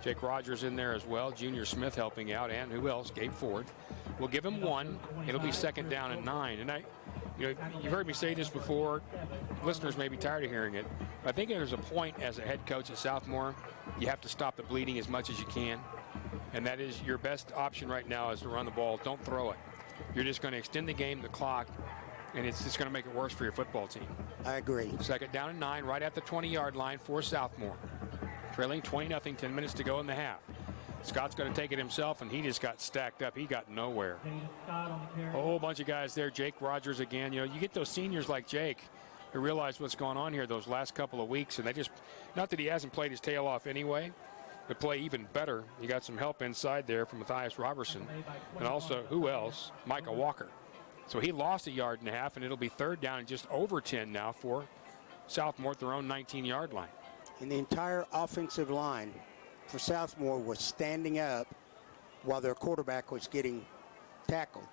Jake Rogers in there as well. Junior Smith helping out, and who else? Gabe Ford. We'll give him 1. It'll be 2nd down and 9. And You know, you've heard me say this before. Listeners may be tired of hearing it. But I think there's a point as a head coach at Southmoore, you have to stop the bleeding as much as you can. And that is your best option right now is to run the ball. Don't throw it. You're just going to extend the game, the clock, and it's just going to make it worse for your football team. I agree. Second down and 9, right at the 20-yard line for Southmoore. Trailing 20-0, 10 minutes to go in the half. Scott's going to take it himself, and he just got stacked up. He got nowhere. A whole bunch of guys there. Jake Rogers again. You know, you get those seniors like Jake who realize what's going on here those last couple of weeks, and they just, not that he hasn't played his tail off anyway, but play even better. You got some help inside there from Matthias Robertson, and also, who else? Micah Walker. So he lost 1.5 yards, and it'll be third down and just over 10 now for Southmoore at their own 19-yard line. And the entire offensive line for Southmoore was standing up while their quarterback was getting tackled.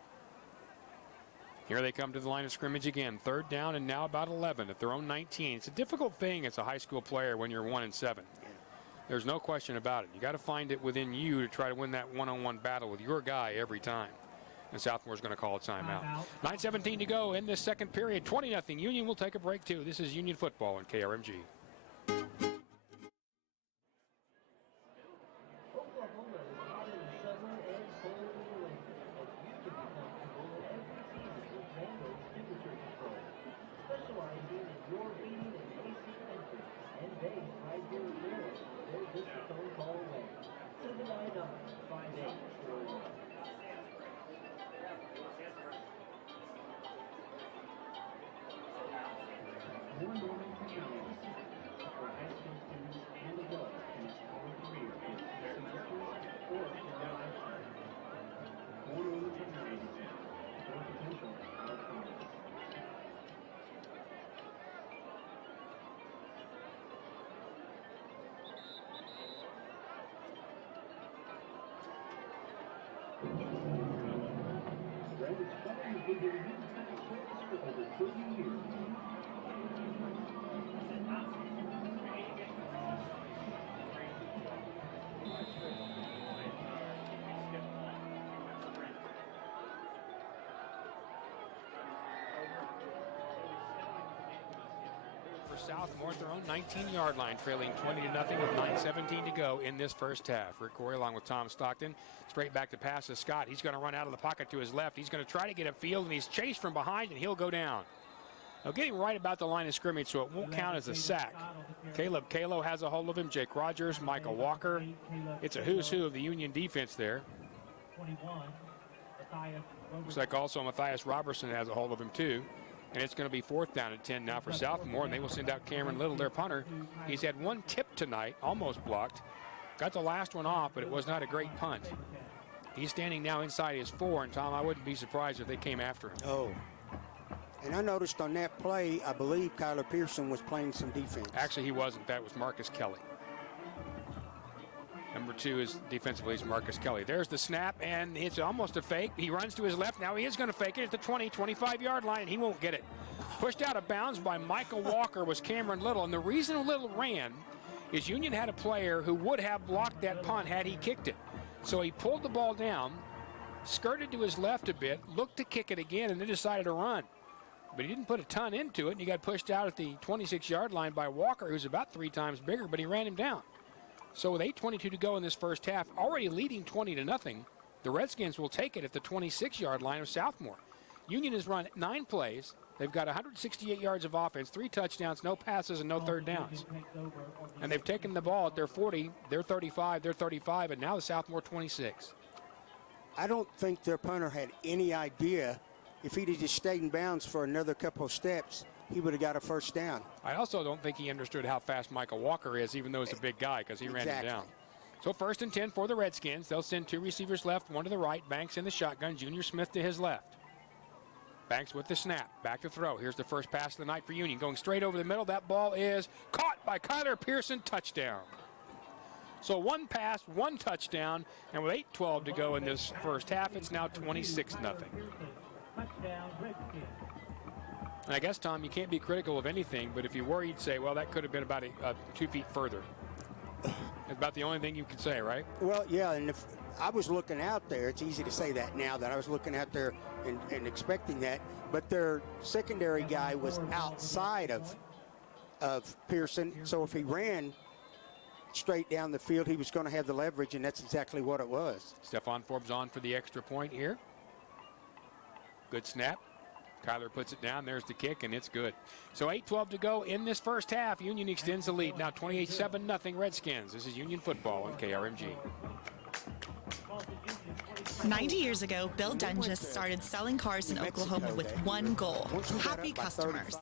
Here they come to the line of scrimmage again. Third down and now about 11 at their own 19. It's a difficult thing as a high school player when you're 1-7. Yeah. There's no question about it. You got to find it within you to try to win that one-on-one battle with your guy every time. And Southmore's going to call a timeout. 9:17 to go in this second period. 20-0. Union will take a break too. This is Union football on KRMG. Southmoore at their own 19-yard line, trailing 20-0 with 9:17 to go in this first half. Rick Corey along with Tom Stockton. Straight back to pass to Scott. He's going to run out of the pocket to his left. He's going to try to get a field, and he's chased from behind, and he'll go down. Now getting right about the line of scrimmage, so it won't count as a sack. Caleb Kalo has a hold of him. Jake Rogers, Michael Walker. It's a who's who of the Union defense there. Looks like also Matthias Robertson has a hold of him too. And it's going to be fourth down and 10 now for Southmoore, and they will send out Cameron Little, their punter. He's had one tip tonight, almost blocked. Got the last one off, but it was not a great punt. He's standing now inside his 4, and Tom, I wouldn't be surprised if they came after him. Oh. And I noticed on that play, I believe Kyler Pearson was playing some defense. Actually, he wasn't. That was Marcus Kelly. Number 2 is defensively is Marcus Kelly. There's the snap, and it's almost a fake. He runs to his left. Now he is going to fake it at the 20, 25-yard line, and he won't get it. Pushed out of bounds by Michael Walker was Cameron Little, and the reason Little ran is Union had a player who would have blocked that punt had he kicked it. So he pulled the ball down, skirted to his left a bit, looked to kick it again, and then decided to run. But he didn't put a ton into it, and he got pushed out at the 26-yard line by Walker, who's about 3 times bigger, but he ran him down. So with 8:22 to go in this first half, already leading 20-0, the Redskins will take it at the 26-yard line of Southmoore. Union has run 9 plays. They've got 168 yards of offense, 3 touchdowns, no passes, and no third downs. And they've taken the ball at their 40, their 35, their 35, and now the Southmoore 26. I don't think their punter had any idea if he'd have just stayed in bounds for another couple of steps, he would have got a first down. I also don't think he understood how fast Michael Walker is, even though he's a big guy, because he ran him down. So first and 10 for the Redskins. They'll send 2 receivers left, 1 to the right. Banks in the shotgun, Junior Smith to his left. Banks with the snap, back to throw. Here's the first pass of the night for Union. Going straight over the middle, that ball is caught by Kyler Pearson, touchdown. So 1 pass, 1 touchdown, and with 8:12 to go in this first half, it's now 26-0. And I guess, Tom, you can't be critical of anything, but if you were, you'd say, well, that could have been about 2 feet further. It's about the only thing you could say, right? Well, yeah, and if I was looking out there, it's easy to say that now that I was looking out there and expecting that. but their secondary guy was outside of Pearson. So if he ran straight down the field, he was going to have the leverage, and that's exactly what it was. Stephon Forbes on for the extra point here. Good snap. Kyler puts it down. There's the kick, and it's good. So 8:12 to go in this first half. Union extends the lead. Now 28-7-0 Redskins. This is Union football on KRMG. 90 years ago, Bill Dunges started selling cars in Oklahoma with one goal: happy customers.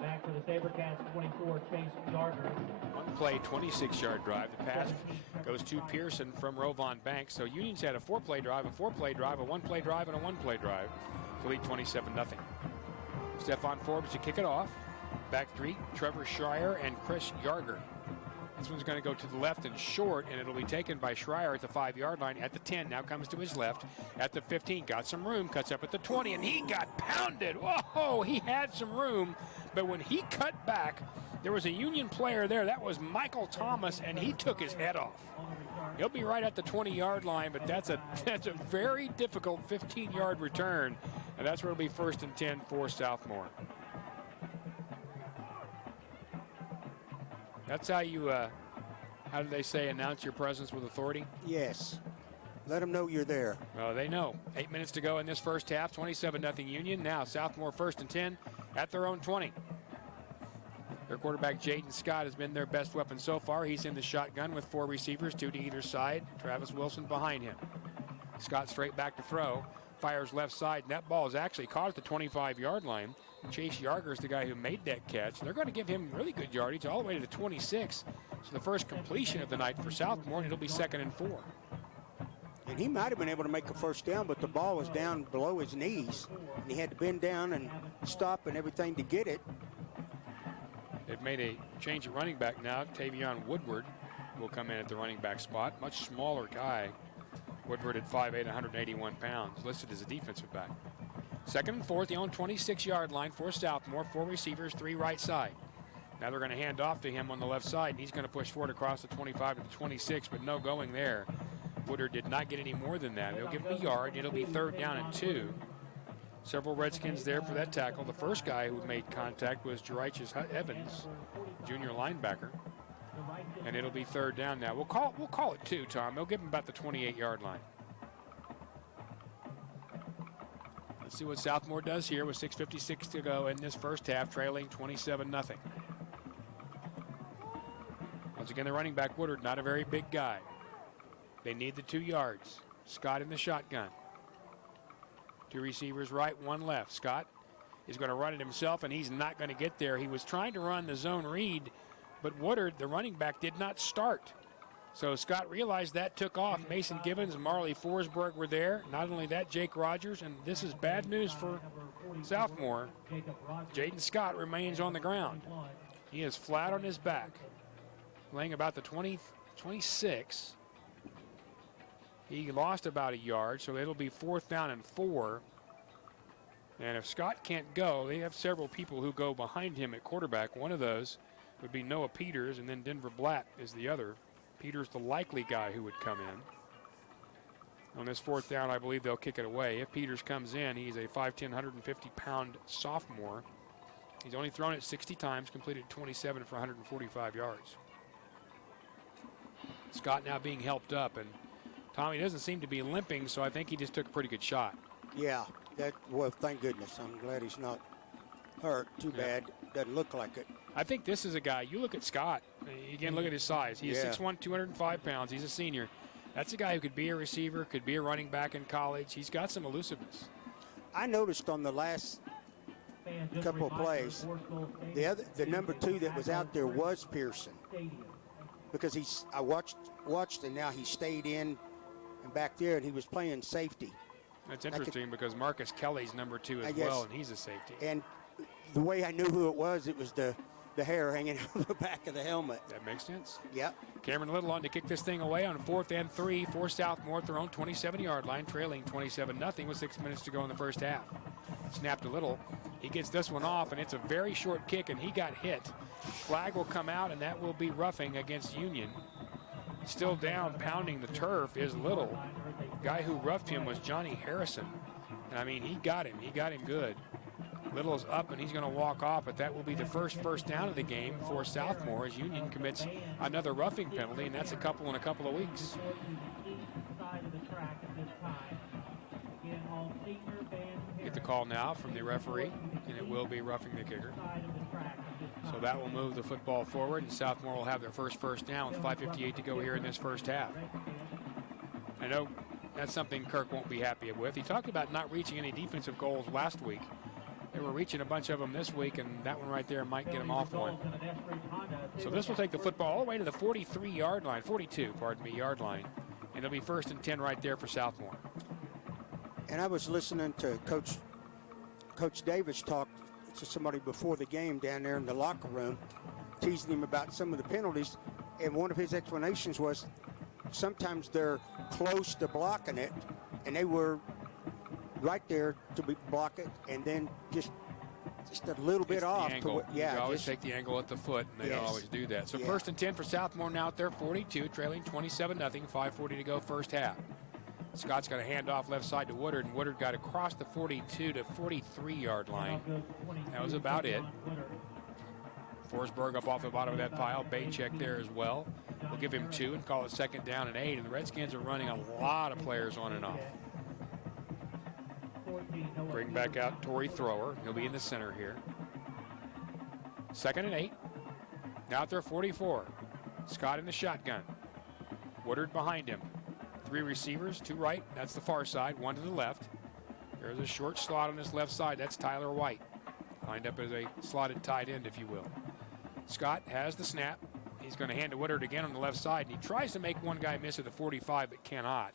Back for the SaberCats 24, Chase Gardner. One play, 26-yard drive. The pass goes to Pearson from Rovon Banks. So Union's had a 4-play drive, a 4-play drive, a 1-play drive, and a 1-play drive to lead 27-0. Stephon Forbes to kick it off. Back three, Trevor Schreier and Chris Yarger. This one's going to go to the left and short, and it'll be taken by Schreier at the 5-yard line at the 10. Now comes to his left at the 15. Got some room, cuts up at the 20, and he got pounded. Whoa, he had some room, but when he cut back, there was a Union player there. That was Michael Thomas, and he took his head off. He'll be right at the 20-yard line, but that's a very difficult 15-yard return, and that's where it'll be 1st and 10 for Southmoore. That's how you, how do they say, announce your presence with authority? Yes. Let them know you're there. Well, they know. 8 minutes to go in this first half. 27-0 Union. Now Southmoore 1st and 10 at their own 20. Their quarterback, Jaden Scott, has been their best weapon so far. He's in the shotgun with 4 receivers, 2 to either side. Travis Wilson behind him. Scott straight back to throw. Fires left side, and that ball is actually caught at the 25-yard line. Chase Yarger is the guy who made that catch. They're going to give him really good yardage all the way to the 26. So the first completion of the night for Southmoore, and it'll be 2nd and 4. And he might have been able to make a first down, but the ball was down below his knees, and he had to bend down and stop and everything to get it. They've made a change at running back now. Tavion Woodward will come in at the running back spot. Much smaller guy. Woodward at 5'8", 181 pounds, listed as a defensive back. 2nd and 4, the own 26-yard line for Southmoore. 4 receivers, 3 right side. Now they're going to hand off to him on the left side, and he's going to push forward across the 25 to the 26, but no going there. Woodward did not get any more than that. They'll give him a yard. It'll be 3rd down and 2. Several Redskins there for that tackle. The first guy who made contact was Jerichus Evans, junior linebacker. And it'll be 3rd down now. We'll call it 2, Tom. They'll give him about the 28-yard line. Let's see what Southmoore does here with 6:56 to go in this first half, trailing 27-0. Once again, the running back, Woodward, not a very big guy. They need the 2 yards. Scott in the shotgun. 2 receivers right, 1 left. Scott is going to run it himself, and he's not going to get there. He was trying to run the zone read, but Woodward, the running back, did not start. So Scott realized that, took off. Mason Gibbons and Marley Forsberg were there. Not only that, Jake Rogers, and this is bad news for Southmoore. Jaden Scott remains on the ground. He is flat on his back, laying about the 26. He lost about a yard, so it'll be 4th down and 4. And if Scott can't go, they have several people who go behind him at quarterback. One of those would be Noah Peters, and then Denver Blatt is the other. Peters, the likely guy who would come in. On this 4th down, I believe they'll kick it away. If Peters comes in, he's a 5'10", 150-pound sophomore He's only thrown it 60 times, completed 27 for 145 yards. Scott now being helped up, and Tommy doesn't seem to be limping, so I think he just took a pretty good shot. Yeah, well, thank goodness. I'm glad he's not hurt. Too bad. Doesn't look like it. I think this is a guy, you look at Scott, again, look at his size. He is 6'1", 205 pounds. He's a senior. That's a guy who could be a receiver, could be a running back in college. He's got some elusiveness. I noticed on the last couple of plays, the number 2 that was out there was Pearson, because I watched and now he stayed in and back there, and he was playing safety. That's interesting because Marcus Kelly's number 2 as well, and he's a safety. And the way I knew who it was the hair hanging out the back of the helmet. That makes sense. Yep. Cameron Little on to kick this thing away on 4th and 3 for Southmoore at their own 27-yard line, trailing 27-0 with 6 minutes to go in the first half. Snapped a little. He gets this one off, and it's a very short kick, and he got hit. Flag will come out, and that will be roughing against Union. Still down, pounding the turf is Little. Guy who roughed him was Johnny Harrison. And I mean, he got him. He got him good. Little's up, and he's going to walk off, but that will be the first down of the game for Southmoore as Union commits another roughing penalty, and that's a couple in a couple of weeks. Get the call now from the referee, and it will be roughing the kicker. So that will move the football forward, and Southmoore will have their first down with 5:58 to go here in this first half. I know that's something Kirk won't be happy with. He talked about not reaching any defensive goals last week. They were reaching a bunch of them this week, and that one right there might get them off one. So this will take the football all the way to the 42-yard line, and it'll be 1st and 10 right there for Southmoore. And I was listening to Coach Davis talk to somebody before the game down there in the locker room, teasing him about some of the penalties, and one of his explanations was sometimes they're close to blocking it, and they were right there to block it, and then just a little bit off. You always take the angle at the foot, and they don't always do that. So 1st and 10 for Southmoore now at their 42, trailing 27-0, 5:40 to go first half. Scott's got a handoff left side to Woodard, and Woodard got across the 42 to 43-yard line. That was about it. Forsberg up off the bottom of that pile. Baycheck there as well. We'll give him 2 and call it 2nd down and 8, and the Redskins are running a lot of players on and off. Bring back out Torrey Thrower. He'll be in the center here. 2nd and 8. Now at their 44. Scott in the shotgun. Woodard behind him. 3 receivers, 2 right. That's the far side, 1 to the left. There's a short slot on this left side. That's Tyler White. Lined up as a slotted tight end, if you will. Scott has the snap. He's going to hand to Woodard again on the left side. And he tries to make one guy miss at the 45, but cannot.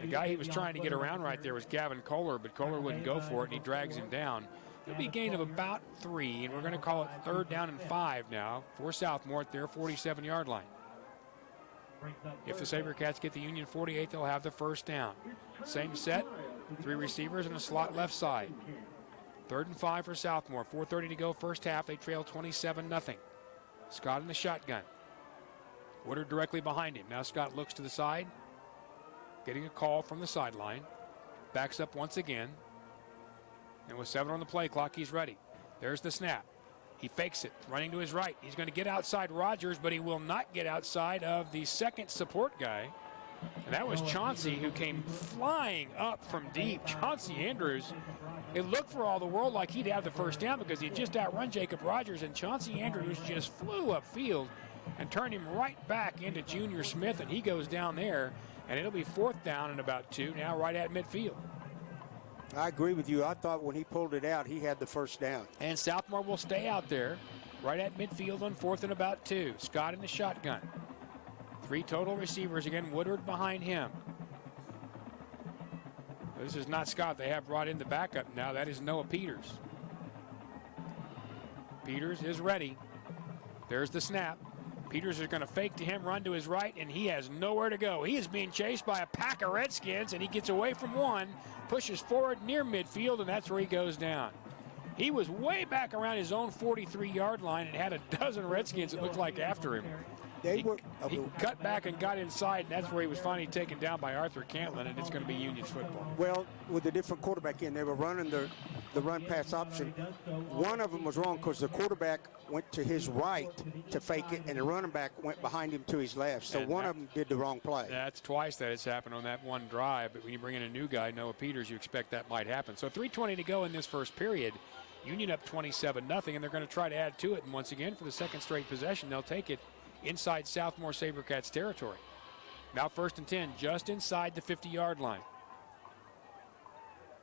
The guy he was trying to get around right there was Gavin Kohler, but Kohler wouldn't go for it, and he drags him down. It'll be a gain of about 3, and we're going to call it 3rd down and 5 now for Southmoore at their 47-yard line. If the SaberCats get the Union 48, they'll have the 1st down. Same set, 3 receivers and a slot left side. 3rd and 5 for Southmoore. 4:30 to go first half. They trail 27-0. Scott in the shotgun. Woodard directly behind him. Now Scott looks to the side, getting a call from the sideline. Backs up once again. And with 7 on the play clock, he's ready. There's the snap. He fakes it, running to his right. He's going to get outside Rogers, but he will not get outside of the second support guy. And that was Chauncey, who came flying up from deep. Chauncey Andrews, it looked for all the world like he'd have the 1st down because he just outrun Jacob Rogers, and Chauncey Andrews just flew upfield and turned him right back into Junior Smith, and he goes down there, and it'll be 4th down and about 2, now right at midfield. I agree with you. I thought when he pulled it out, he had the 1st down. And Southmoore will stay out there right at midfield on 4th and about 2. Scott in the shotgun. 3 total receivers again. Woodard behind him. This is not Scott. They have brought in the backup now. That is Noah Peters. Peters is ready. There's the snap. Peters is going to fake to him, run to his right, and he has nowhere to go. He is being chased by a pack of Redskins, and he gets away from one, pushes forward near midfield, and that's where he goes down. He was way back around his own 43-yard line and had a dozen Redskins, it looked like, after him. He cut back and got inside, and that's where he was finally taken down by Arthur Cantlin, and it's going to be Union's football. Well, with a different quarterback in, they were running the run-pass option. One of them was wrong because the quarterback went to his right to fake it, and the running back went behind him to his left. So one of them did the wrong play. That's twice that it's happened on that one drive, but when you bring in a new guy, Noah Peters, you expect that might happen. So 3:20 to go in this first period. Union up 27-0, and they're going to try to add to it. And once again, for the second straight possession, they'll take it inside Southmoore SaberCats territory. Now 1st and 10, just inside the 50-yard line.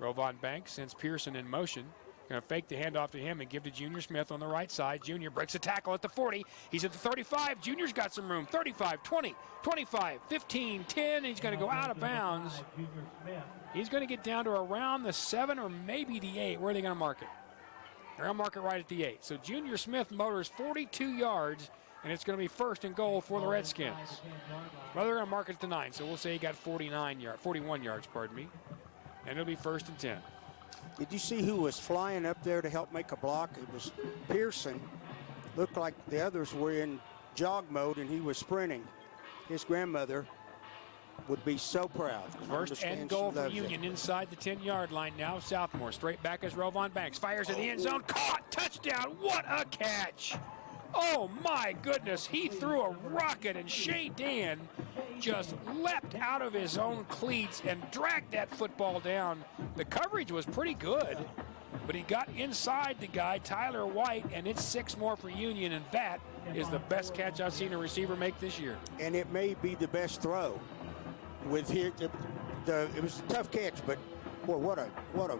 Rovon Banks sends Pearson in motion. Going to fake the handoff to him and give to Junior Smith on the right side. Junior breaks a tackle at the 40. He's at the 35. Junior's got some room. 35, 20, 25, 15, 10. He's going to go out of bounds. He's going to get down to around the 7 or maybe the 8. Where are they going to mark it? They're going to mark it right at the 8. So Junior Smith motors 42 yards, and it's going to be 1st and goal for the Redskins. Well, they're going to mark it at the 9, so we'll say he got 41 yards, pardon me. And it'll be 1st and 10. Did you see who was flying up there to help make a block? It was Pearson. Looked like the others were in jog mode, and he was sprinting. His grandmother would be so proud. 1st and goal for Union inside the 10-yard line. Now Southmoore straight back as Rovon Banks fires in the end zone. Caught! Touchdown! What a catch! Oh my goodness, he threw a rocket, and Shea Dan just leapt out of his own cleats and dragged that football down. The coverage was pretty good, but he got inside the guy, Tyler White, and it's 6 more for Union, and that is the best catch I've seen a receiver make this year. And it may be the best throw. With his, it was a tough catch, but boy, what a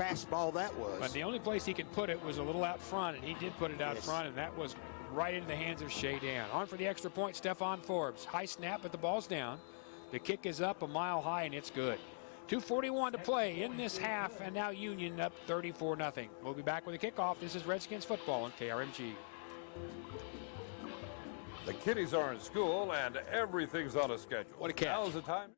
fastball that was. But the only place he could put it was a little out front, and he did put it out front, and that was right into the hands of Shea Dan. On for the extra point, Stephon Forbes. High snap, but the ball's down. The kick is up a mile high, and it's good. 2:41 to play in this half, and now Union up 34-0. We'll be back with a kickoff. This is Redskins football on KRMG. The kiddies are in school, and everything's on a schedule. What a catch. Now's the time.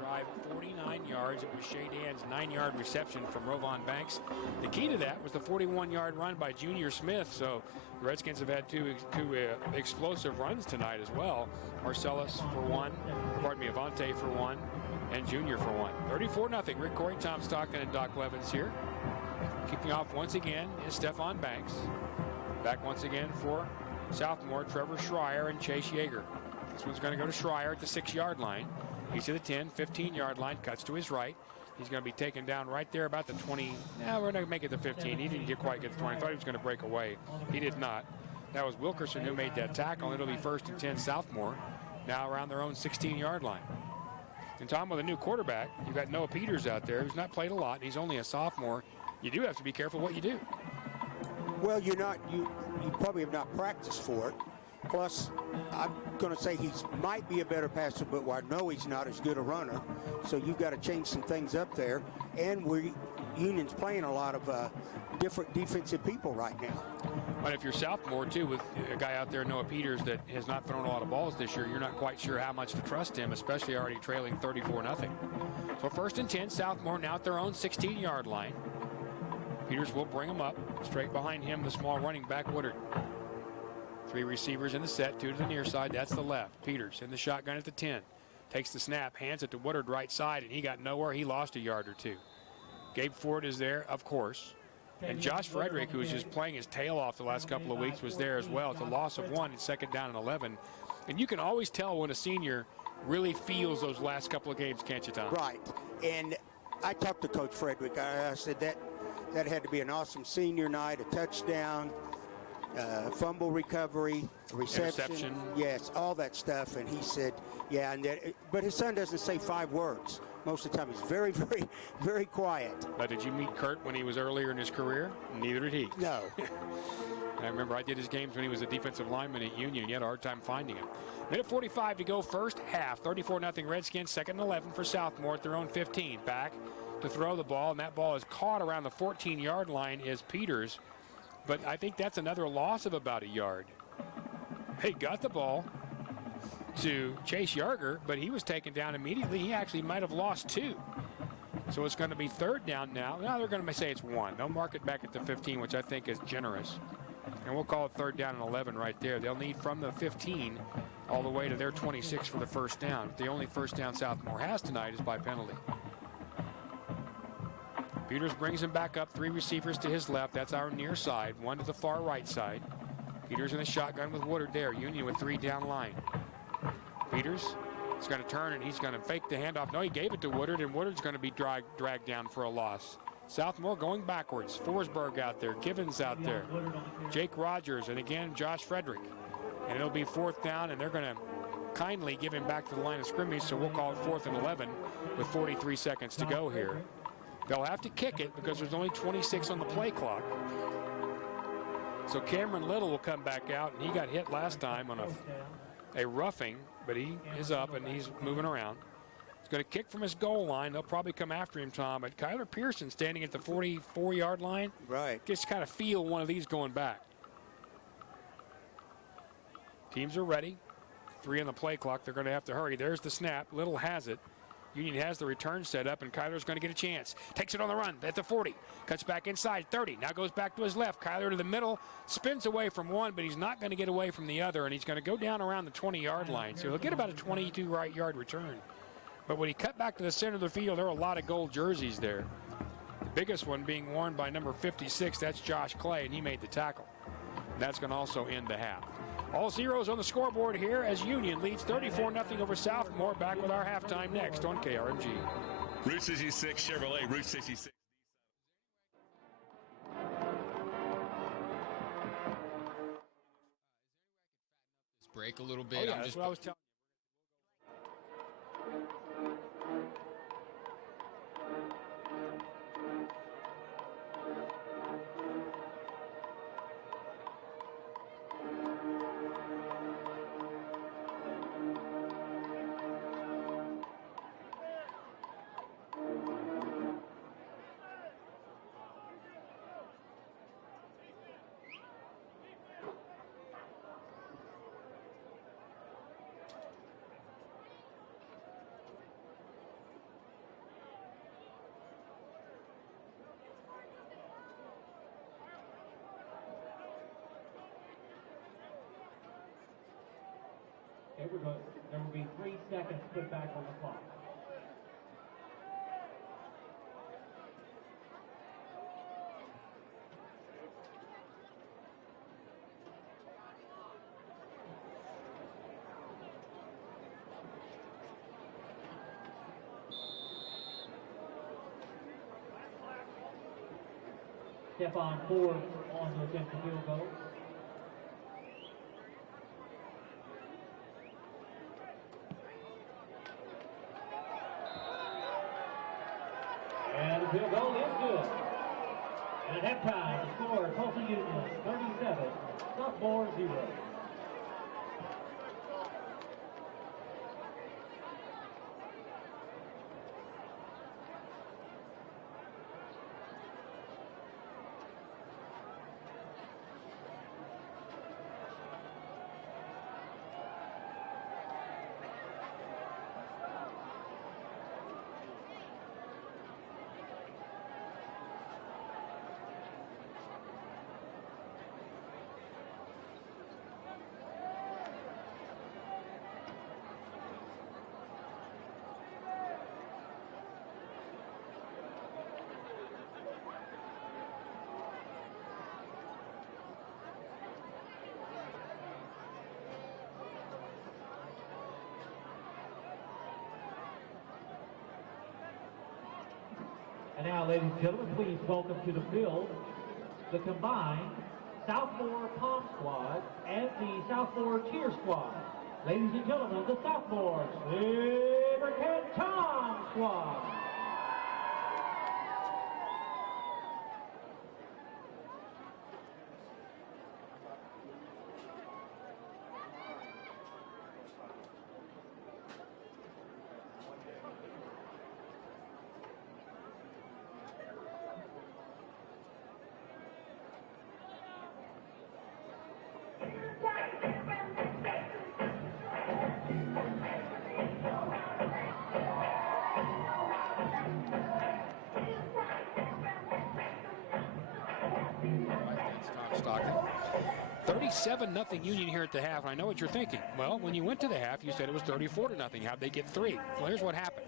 Drive 49 yards. It was Shea Dan's 9-yard reception from Rovon Banks. The key to that was the 41-yard run by Junior Smith. So the Redskins have had two explosive runs tonight as well. Marcellus for one, Avante for one, and Junior for one. 34-0. Rick Corey, Tom Stockton, and Doc Levens here. Kicking off once again is Stephon Banks. Back once again for Southmoore, Trevor Schreier and Chase Yeager. This one's going to go to Schreier at the 6-yard line. He's to the 10, 15-yard line, cuts to his right. He's going to be taken down right there about the 20. Now we're going to make it the 15. He didn't quite get the 20. I thought he was going to break away. He did not. That was Wilkerson who made that tackle. It'll be 1st and 10 Southmoore, now around their own 16-yard line. And Tom, with a new quarterback, you've got Noah Peters out there who's not played a lot. He's only a sophomore. You do have to be careful what you do. Well, you probably have not practiced for it. Plus, I'm going to say he might be a better passer, but I know he's not as good a runner. So you've got to change some things up there. And Union's playing a lot of different defensive people right now. But if you're Southmoore, too, with a guy out there, Noah Peters, that has not thrown a lot of balls this year, you're not quite sure how much to trust him, especially already trailing 34-0. So 1st and 10, Southmoore now at their own 16-yard line. Peters will bring him up. Straight behind him, the small running back, Woodard. 3 receivers in the set, 2 to the near side. That's the left. Peters in the shotgun at the 10. Takes the snap, hands it to Woodard right side, and he got nowhere. He lost a yard or 2. Gabe Ford is there, of course. And Josh Frederick, who was just playing his tail off the last couple of weeks, was there as well. It's a loss of 1. It's 2nd down and 11. And you can always tell when a senior really feels those last couple of games, can't you, Tom? Right. And I talked to Coach Frederick. I said that had to be an awesome senior night, a touchdown, fumble recovery, reception. Yes, all that stuff. And he said, yeah, but his son doesn't say 5 words. Most of the time, he's very, very, very quiet. But did you meet Kurt when he was earlier in his career? Neither did he. No. I remember I did his games when he was a defensive lineman at Union. He had a hard time finding him. Minute 45 to go, first half. 34-0 Redskins, 2nd and 11 for Southmoore at their own 15. Back to throw the ball, and that ball is caught around the 14-yard line is Peters. But I think that's another loss of about a yard. He got the ball to Chase Yarger, but he was taken down immediately. He actually might have lost 2. So it's going to be 3rd down now. Now they're going to say it's 1. They'll mark it back at the 15, which I think is generous. And we'll call it 3rd down and 11 right there. They'll need from the 15 all the way to their 26 for the first down. The only first down Southmoore has tonight is by penalty. Peters brings him back up. 3 receivers to his left. That's our near side. 1 to the far right side. Peters in the shotgun with Woodard there. Union with 3 down line. Peters is going to turn, and he's going to fake the handoff. No, he gave it to Woodard, and Woodard's going to be dragged down for a loss. Southmoore going backwards. Forsberg out there. Givens out there. Jake Rogers, and again, Josh Frederick. And it'll be 4th down, and they're going to kindly give him back to the line of scrimmage, so we'll call it 4th and 11 with 43 seconds to go here. They'll have to kick it because there's only 26 on the play clock. So Cameron Little will come back out, and he got hit last time on a roughing, but he is up and he's moving around. He's going to kick from his goal line. They'll probably come after him, Tom. But Kyler Pearson standing at the 44-yard line. Right. Just kind of feel one of these going back. Teams are ready. 3 on the play clock. They're going to have to hurry. There's the snap. Little has it. Union has the return set up, and Kyler's going to get a chance. Takes it on the run at the 40. Cuts back inside, 30. Now goes back to his left. Kyler to the middle. Spins away from one, but he's not going to get away from the other, and he's going to go down around the 20-yard line. So he'll get about a 22-yard return. But when he cut back to the center of the field, there are a lot of gold jerseys there. The biggest one being worn by number 56. That's Josh Clay, and he made the tackle. That's going to also end the half. All zeros on the scoreboard here as Union leads 34-0 over Southmoore. Back with our halftime next on KRMG. Route 66 Chevrolet, Route 66. Break a little bit. Oh, yeah, that's what I was telling you. There will be 3 seconds put back on the clock. Stephon Ford on to attempt the field goal. And the field goal is good. And at halftime, the score, Tulsa Union 37, Southmoore 0. Now, ladies and gentlemen, please welcome to the field the combined Southmoore Pom Squad and the Southmoore Cheer Squad. Ladies and gentlemen, the Southmoore Sabercat Tom Squad. Stockton. 37-0 Union here at the half. And I know what you're thinking. Well, when you went to the half, you said it was 34-0. How'd they get 3? Well, here's what happened.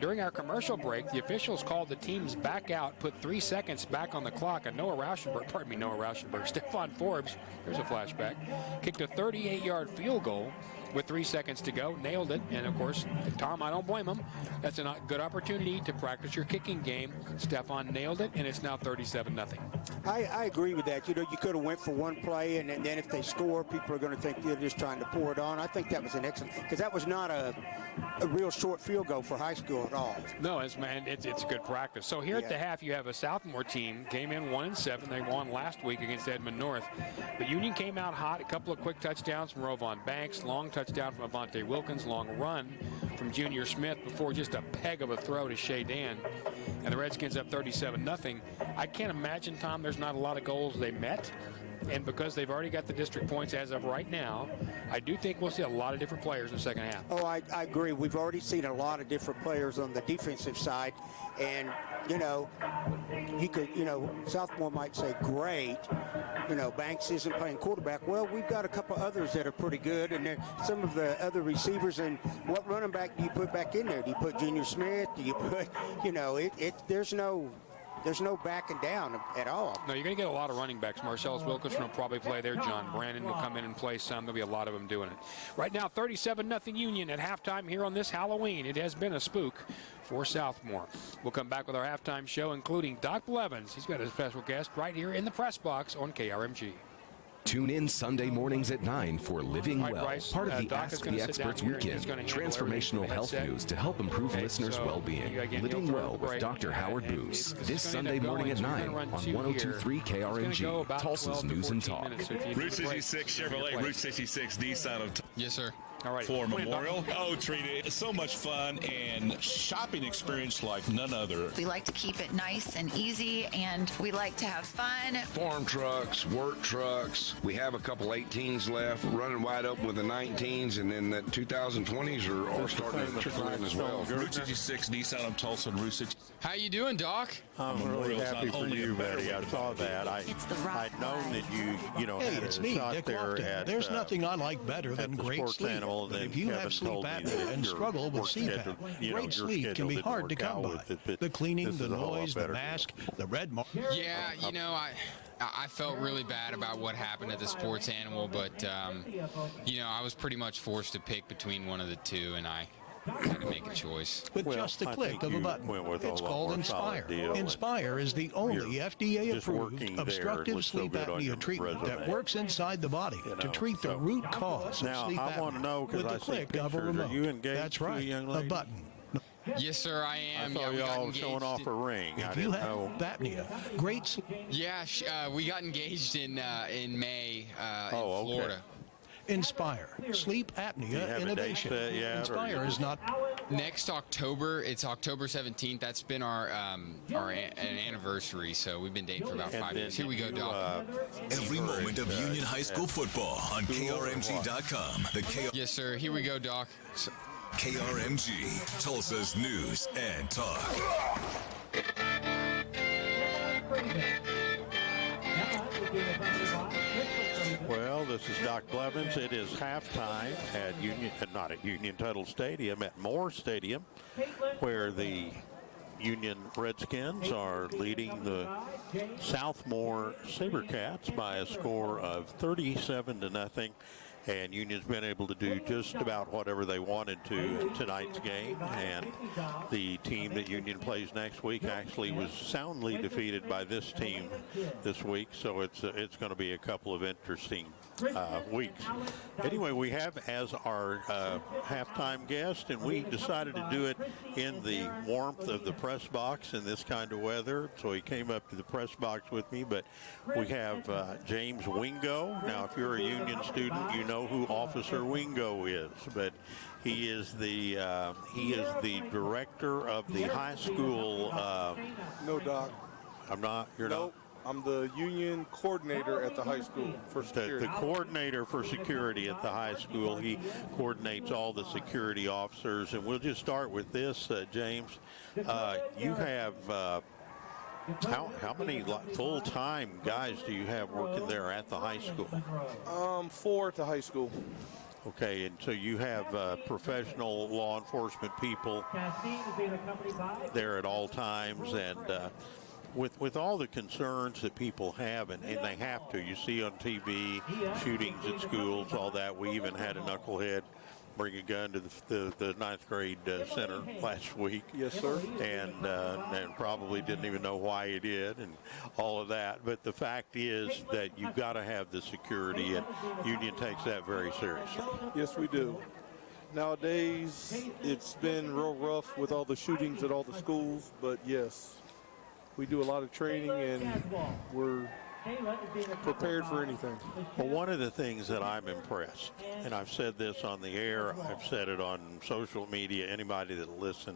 During our commercial break, the officials called the teams back out, put 3 seconds back on the clock, and Stephon Forbes, there's a flashback, kicked a 38-yard field goal with 3 seconds to go, nailed it, and of course, Tom, I don't blame him. That's a good opportunity to practice your kicking game. Stephon nailed it, and it's now 37-0. I agree with that. You know, you could have went for one play, and then if they score, people are going to think they're just trying to pour it on. I think that was an excellent, because that was not a real short field goal for high school at all. No, it's good practice. So here at the half, you have a Southmoore team, came in 1-7. They won last week against Edmond North. But Union came out hot, a couple of quick touchdowns from Rovon Banks, long touchdown from Avante Wilkins, long run from Junior Smith before just a peg of a throw to Shea Dan. And the Redskins up 37-0. I can't imagine, Tom, there's not a lot of goals they met. And because they've already got the district points as of right now, I do think we'll see a lot of different players in the second half. Oh, I agree. We've already seen a lot of different players on the defensive side. And, you know, Southmoore might say, great, Banks isn't playing quarterback. Well, we've got a couple others that are pretty good. And then some of the other receivers. And what running back do you put back in there? Do you put Junior Smith? Do you put, there's no backing down at all. No, you're going to get a lot of running backs. Marcellus Wilkerson will probably play there. John Brandon will come in and play some. There'll be a lot of them doing it. Right now, 37-0 Union at halftime here on this Halloween. It has been a spook for Southmoore. We'll come back with our halftime show, including Doc Blevins. He's got a special guest right here in the press box on KRMG. Tune in Sunday mornings at 9 for Living Well, part of the Ask the Experts weekend. Transformational health news to help improve listeners' well-being. Living Well with Dr. Howard Booz. This Sunday morning at 9 on 102.3 KRMG, Tulsa's News and Talk. Route 66 Chevrolet, Route 66 Nissan of Yes, sir. All right. For Memorial. Oh, Trina, it's so much fun and shopping experience like none other. We like to keep it nice and easy, and we like to have fun. Farm trucks, work trucks. We have a couple 18s left, running wide open with the 19s, and then the 2020s are starting to trickle in as well. Route 66 Nissan of Tulsa and Route 66. How you doing, Doc? I'm really happy for you, buddy. I saw that. I'd known that you had it's a me, shot Dick there Lofton. at There's nothing I like better than great sleep. But if you have sleep apnea and struggle with CPAP, great sleep can be hard to come by. The cleaning, the noise, the mask, the red mark. Yeah, I felt really bad about what happened at the sports animal, but, I was pretty much forced to pick between one of the two, and I had to make a choice. With just the click of a button. It's called Inspire. Inspire is the only FDA-approved obstructive sleep apnea treatment that works inside the body to treat the root cause of sleep apnea. I want to know, with the click of a remote. Are you engaged? That's right, a button. Yes, sir, I am. I thought y'all showing off a ring. If you have apnea, great sleep. Yeah, we got engaged in May in Florida. Inspire, sleep apnea innovation. Inspire is not. Next October, it's October 17th. That's been our anniversary, so we've been dating for about 5 years. Here we go, Doc. Every moment of Union High School football on KRMG.com. Yes, sir. Here we go, Doc. KRMG, Tulsa's News and Talk. Well, this is Doc Blevins. It is halftime at Union Tuttle Stadium, at Moore Stadium, where the Union Redskins are leading the Southmoore Sabercats by a score of 37-0. And Union's been able to do just about whatever they wanted to in tonight's game. And the team that Union plays next week actually was soundly defeated by this team this week. So it's going to be a couple of interesting weeks. Anyway, we have as our halftime guest, and we decided to do it in the warmth of the press box in this kind of weather. So he came up to the press box with me, but we have James Wingo. Now, if you're a Union student, you know who Officer Wingo is, but he is the director of the high school. No, Doc. I'm not. You're nope. I'm the union coordinator at the high school for security. The coordinator for security at the high school. He coordinates all the security officers. And we'll just start with this, James. You have how many full-time guys do you have working there at the high school? 4 at the high school. Okay, and so you have professional law enforcement people there at all times, and with all the concerns that people have, and they have to, you see on TV, shootings at schools, all that. We even had a knucklehead bring a gun to the ninth grade center last week. Yes, sir. And probably didn't even know why he did, and all of that. But the fact is that you've got to have the security, and Union takes that very seriously. Yes, we do. Nowadays, it's been real rough with all the shootings at all the schools, but yes, we do a lot of training, and we're prepared for anything. Well, one of the things that I'm impressed, and I've said this on the air, I've said it on social media, anybody that'll listen,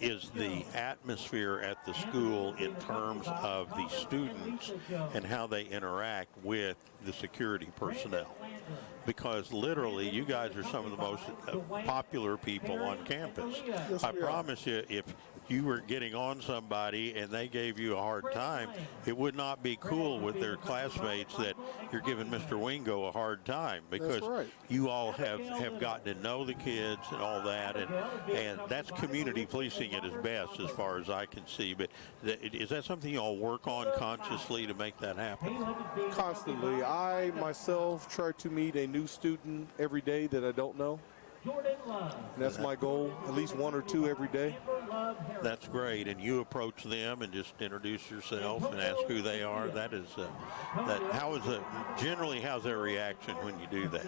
is the atmosphere at the school in terms of the students and how they interact with the security personnel. Because literally, you guys are some of the most popular people on campus. I promise you, if you were getting on somebody and they gave you a hard time, it would not be cool with their classmates that you're giving Mr. Wingo a hard time, because you all have gotten to know the kids and all that, and that's community policing at its best as far as I can see. But is that something you all work on consciously to make that happen? Constantly. I myself try to meet a new student every day that I don't know. And that's my goal, at least 1 or 2 every day. That's great. And you approach them and just introduce yourself and ask who they are. That is, how's their reaction when you do that?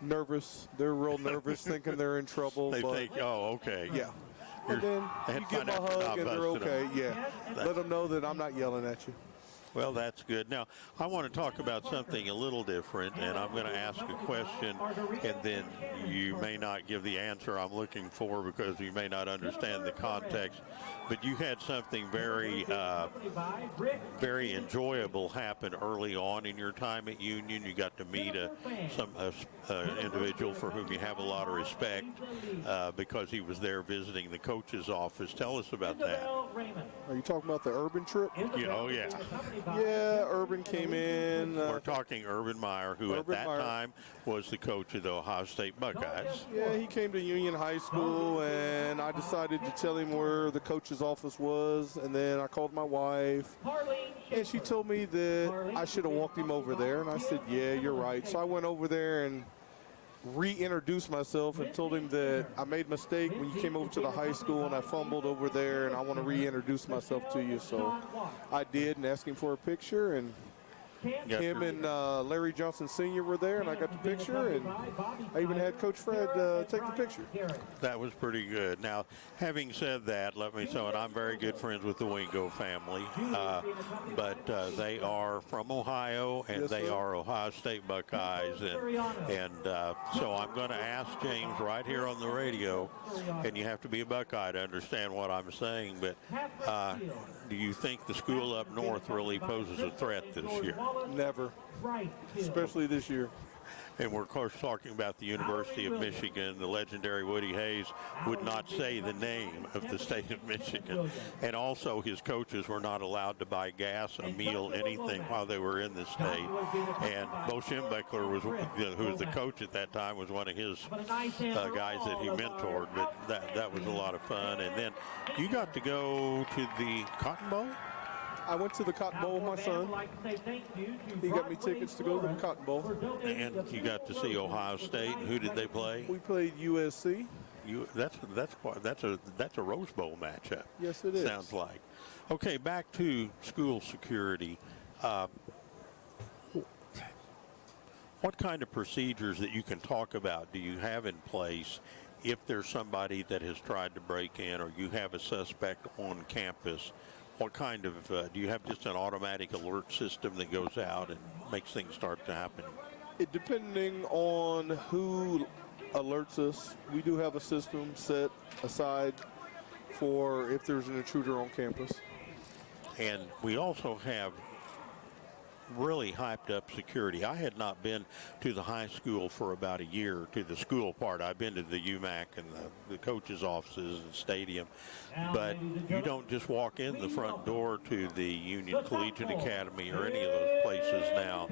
Nervous. They're real nervous, thinking they're in trouble. They think, oh, okay. Yeah. And then you give them a hug and they're okay. Yeah. Let them know that I'm not yelling at you. Well, that's good. Now, I want to talk about something a little different, and I'm going to ask a question, and then you may not give the answer I'm looking for because you may not understand the context. But you had something very, very enjoyable happen early on in your time at Union. You got to meet an individual for whom you have a lot of respect because he was there visiting the coach's office. Tell us about that. Are you talking about the Urban trip? Oh, yeah. Yeah, Urban came in. We're talking Urban Meyer, who at that time was the coach of the Ohio State Buckeyes. Yeah, he came to Union High School, and I decided to tell him where the coach's office was, and then I called my wife, and she told me that I should have walked him over there, and I said, yeah, you're right. So I went over there and reintroduced myself and told him that I made a mistake when you came over to the high school and I fumbled over there, and I want to reintroduce myself to you. So I did, and asked him for a picture, and him and Larry Johnson Sr. were there, and I got the picture, and I even had Coach Fred take the picture. That was pretty good. Now, having said that, let me say, and I'm very good friends with the Wingo family, but they are from Ohio, and they are Ohio State Buckeyes, and so I'm going to ask James right here on the radio, and you have to be a Buckeye to understand what I'm saying, but do you think the school up north really poses a threat this year? Never, especially this year. And we're, of course, talking about the University of Michigan. The legendary Woody Hayes would not say the name of the state of Michigan. And also his coaches were not allowed to buy gas, a meal, anything while they were in the state. And Bo Schembechler, who was the coach at that time, was one of his guys that he mentored. But that was a lot of fun. And then you got to go to the Cotton Bowl? I went to the Cotton Bowl with my son. He got me tickets to go to the Cotton Bowl. And you got to see Ohio State. Who did they play? We played USC. That's a Rose Bowl matchup. Yes, it is. Sounds like. Okay, back to school security. What kind of procedures that you can talk about do you have in place if there's somebody that has tried to break in, or you have a suspect on campus? What kind of, do you have just an automatic alert system that goes out and makes things start to happen? Depending on who alerts us, we do have a system set aside for if there's an intruder on campus. And we also have really hyped up security. I had not been to the high school for about a year, to the school part. I've been to the UMAC and the coaches' offices and stadium. But you don't just walk in the front door to the Union Collegiate Academy or any of those places now.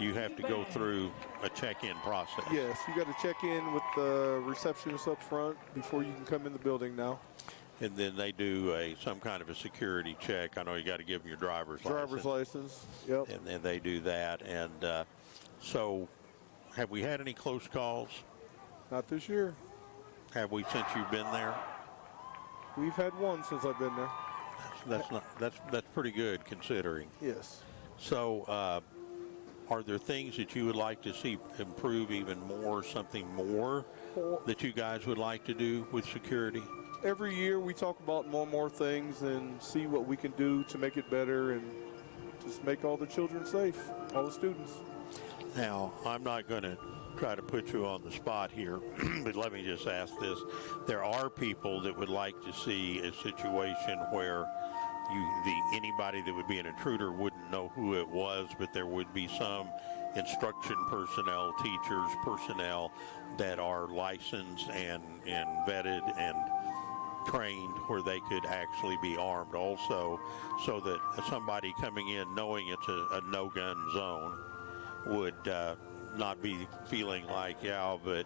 You have to go through a check-in process. Yes, you got to check in with the receptionist up front before you can come in the building now. And then they do some kind of a security check. I know you got to give them your driver's license. Yep. And then they do that. And so have we had any close calls? Not this year. Have we since you've been there? We've had one since I've been there. That's pretty good considering. Yes. So are there things that you would like to see improve even more, something more that you guys would like to do with security? Every year we talk about more and more things and see what we can do to make it better and just make all the children safe, all the students. Now, I'm not going to try to put you on the spot here, but let me just ask this. There are people that would like to see a situation where anybody that would be an intruder wouldn't know who it was, but there would be some instruction personnel, teachers, personnel that are licensed and vetted and trained where they could actually be armed also, so that somebody coming in knowing it's a no-gun zone would not be feeling like, yeah, but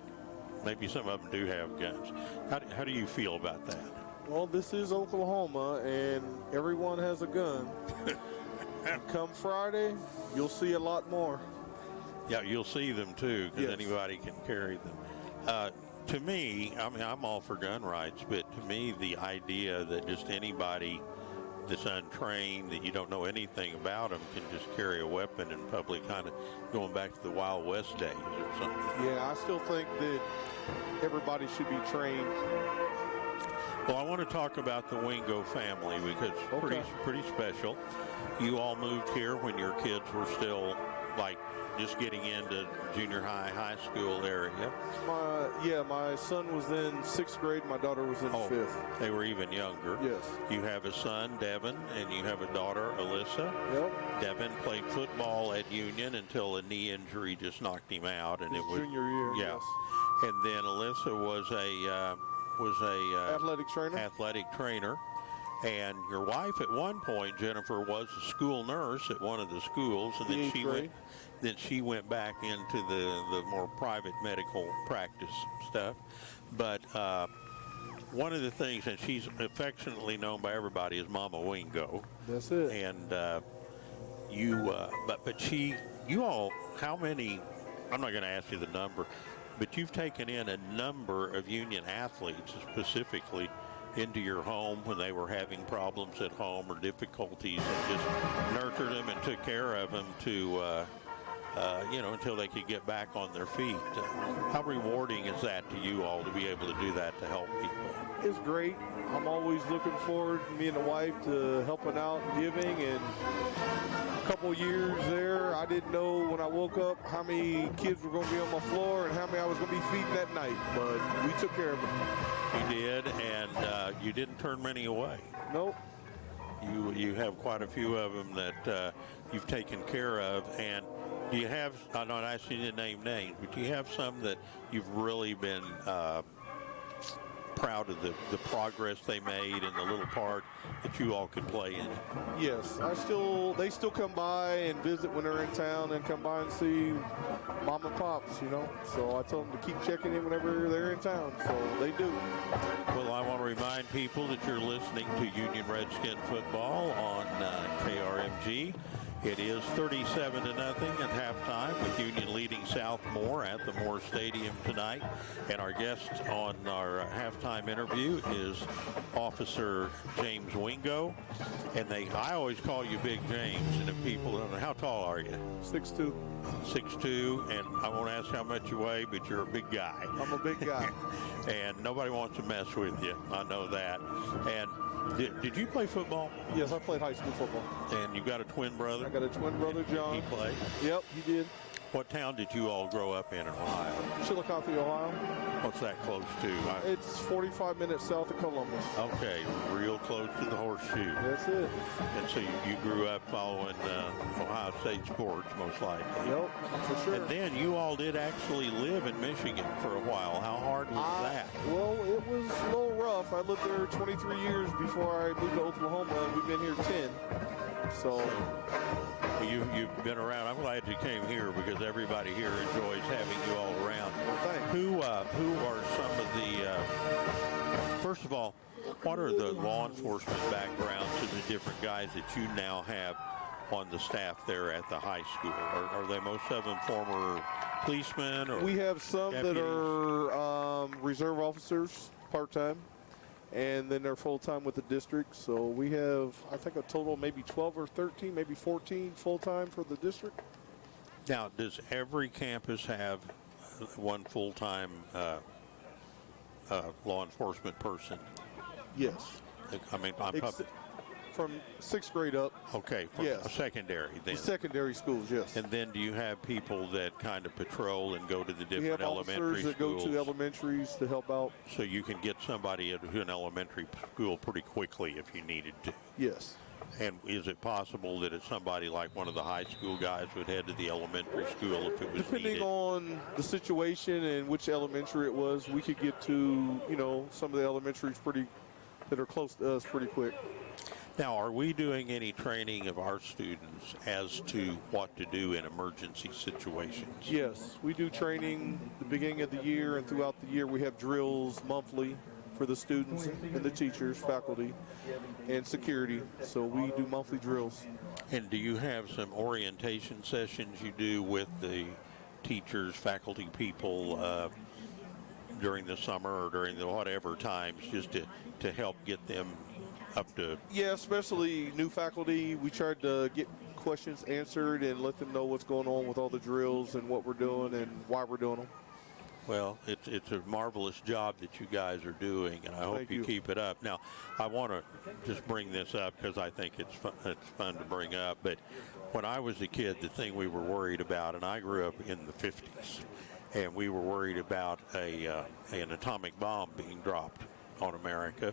maybe some of them do have guns. How do you feel about that? Well, this is Oklahoma, and everyone has a gun. Come Friday, you'll see a lot more. Yeah, you'll see them too, because Yes. anybody can carry them. To me, I mean, I'm all for gun rights, but to me, the idea that just anybody that's untrained, that you don't know anything about them, can just carry a weapon in public, kind of going back to the Wild West days or something. Yeah, I still think that everybody should be trained. Well, I want to talk about the Wingo family because it's pretty special. You all moved here when your kids were still like just getting into junior high school area. My son was in 6th grade. My daughter was in 5th. They were even younger. Yes. You have a son, Devin, and you have a daughter, Alyssa. Yep. Devin played football at Union until a knee injury just knocked him out, and His it was junior year. Yeah. Yes. And then Alyssa was a athletic trainer. And your wife at one point, Jennifer, was a school nurse at one of the schools, and then she went back into the more private medical practice stuff. But one of the things, and she's affectionately known by everybody as Mama Wingo. That's it. And you all, how many? I'm not going to ask you the number, but you've taken in a number of Union athletes specifically into your home when they were having problems at home or difficulties, and just nurtured them and took care of them to, until they could get back on their feet. How rewarding is that to you all to be able to do that to help people? It's great. I'm always looking forward, me and the wife, to helping out and giving. And a couple years there, I didn't know when I woke up how many kids were going to be on my floor and how many I was going to be feeding that night. But we took care of them. You did, and you didn't turn many away. Nope. You have quite a few of them that you've taken care of. And do you have, I'm not asking you to name names, but do you have some that you've really been proud of the progress they made and the little part that you all could play in it. Yes, they still come by and visit when they're in town and come by and see mom and pops, you know. So I tell them to keep checking in whenever they're in town. So they do. Well, I want to remind people that you're listening to Union Redskin football on KRMG. It is 37-0 at halftime, with Union leading Southmoore at the Moore Stadium tonight. And our guest on our halftime interview is Officer James Wingo. And I always call you Big James. And if people don't know, how tall are you? 6'2". 6'2", and I won't ask how much you weigh, but you're a big guy. I'm a big guy. And nobody wants to mess with you. I know that. And did you play football? Yes, I played high school football. And you got a twin brother? I got a twin brother, John. He played? Yep, he did. What town did you all grow up in Ohio? Chillicothe, Ohio. What's that close to? It's 45 minutes south of Columbus. Okay, real close to the horseshoe. That's it. And so you grew up following Ohio State sports, most likely. Yep, for sure. And then you all did actually live in Michigan for a while. How hard was that? Well, it was a little rough. I lived there 23 years before I moved to Oklahoma, and we've been here 10. So you've been around. I'm glad you came here because everybody here enjoys having you all around. Thanks. Who are some of the? First of all, what are the law enforcement backgrounds of the different guys that you now have on the staff there at the high school? Are they most of them former policemen? Or we have some deputies that are reserve officers part-time, and then they're full-time with the district. So we have, I think, a total maybe 12 or 13, maybe 14 full-time for the district. Now, does every campus have one full-time law enforcement person? Yes. I mean, from 6th grade up. Okay, from secondary then. The secondary schools, yes. And then do you have people that kind of patrol and go to the different we have elementary officers that schools? go to elementaries to help out. So you can get somebody into an elementary school pretty quickly if you needed to? Yes. And is it possible that it's somebody like one of the high school guys would head to the elementary school if it was Depending needed? on the situation and which elementary it was, we could get to, some of the elementaries that are close to us pretty quick. Now, are we doing any training of our students as to what to do in emergency situations? Yes, we do training the beginning of the year, and throughout the year we have drills monthly for the students and the teachers, faculty, and security. So we do monthly drills. And do you have some orientation sessions you do with the teachers, faculty people during the summer or during the whatever times just to help get them up to? Yeah, especially new faculty. We tried to get questions answered and let them know what's going on with all the drills and what we're doing and why we're doing them. Well, it's a marvelous job that you guys are doing, and I hope you keep it up. Now, I want to just bring this up because I think it's fun to bring up, but when I was a kid, the thing we were worried about, and I grew up in the 50s, and we were worried about an atomic bomb being dropped on America.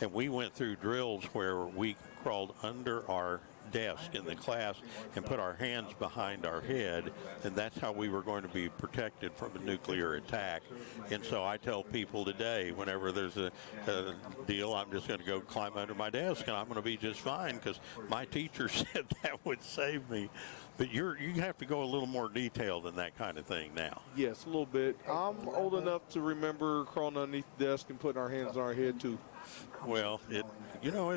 And we went through drills where we crawled under our desk in the class and put our hands behind our head, and that's how we were going to be protected from a nuclear attack. And so I tell people today, whenever there's a deal, I'm just going to go climb under my desk and I'm going to be just fine because my teacher said that would save me. But you have to go a little more detailed than that kind of thing now. Yes, a little bit. I'm old enough to remember crawling underneath the desk and putting our hands on our head too. Well, it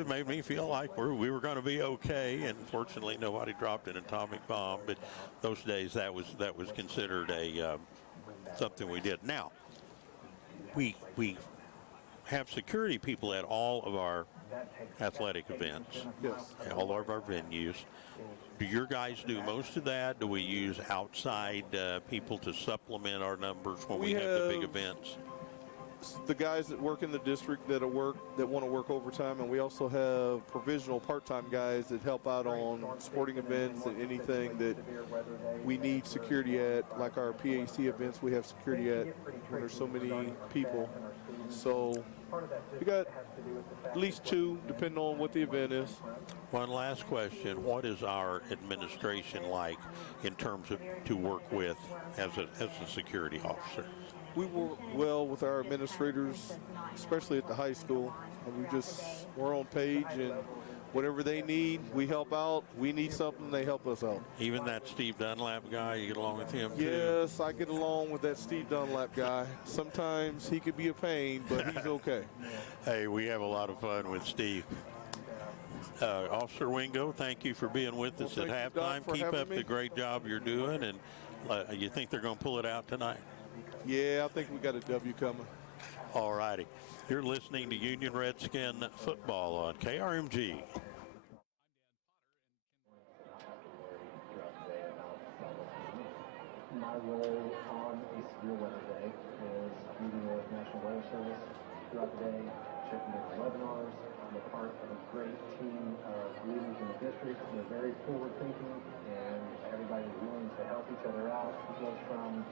made me feel like we were going to be okay, and fortunately nobody dropped an atomic bomb. But those days that was considered something we did. Now we have security people at all of our athletic events, all of our venues. Do your guys do most of that? Do we use outside people to supplement our numbers when we have the big events? The guys that work in the district that want to work overtime, and we also have provisional part-time guys that help out on sporting events and anything that we need security at, like our PAC events we have security at when there's so many people. So we got at least two, depending on what the event is. One last question. What is our administration like in terms of to work with as a security officer? we work well with our administrators, especially at the high school. And we're on page, and whatever they need, we help out. We need something, they help us out. Even that Steve Dunlap guy, you get along with him too? Yes, I get along with that Steve Dunlap guy. Sometimes he could be a pain, but he's okay. Hey, we have a lot of fun with Steve. Officer Wingo, thank you for being with us at halftime. Keep up the great job you're doing, and you think they're going to pull it out tonight? Yeah, I think we got a W coming. All righty. You're listening to Union Redskin football on KRMG. My role on a severe weather day is meeting with National Weather Service throughout the day, checking their webinars. I'm a part of a great team of leaders in the district. They're very forward-thinking, and everybody is willing to help each other out. It goes from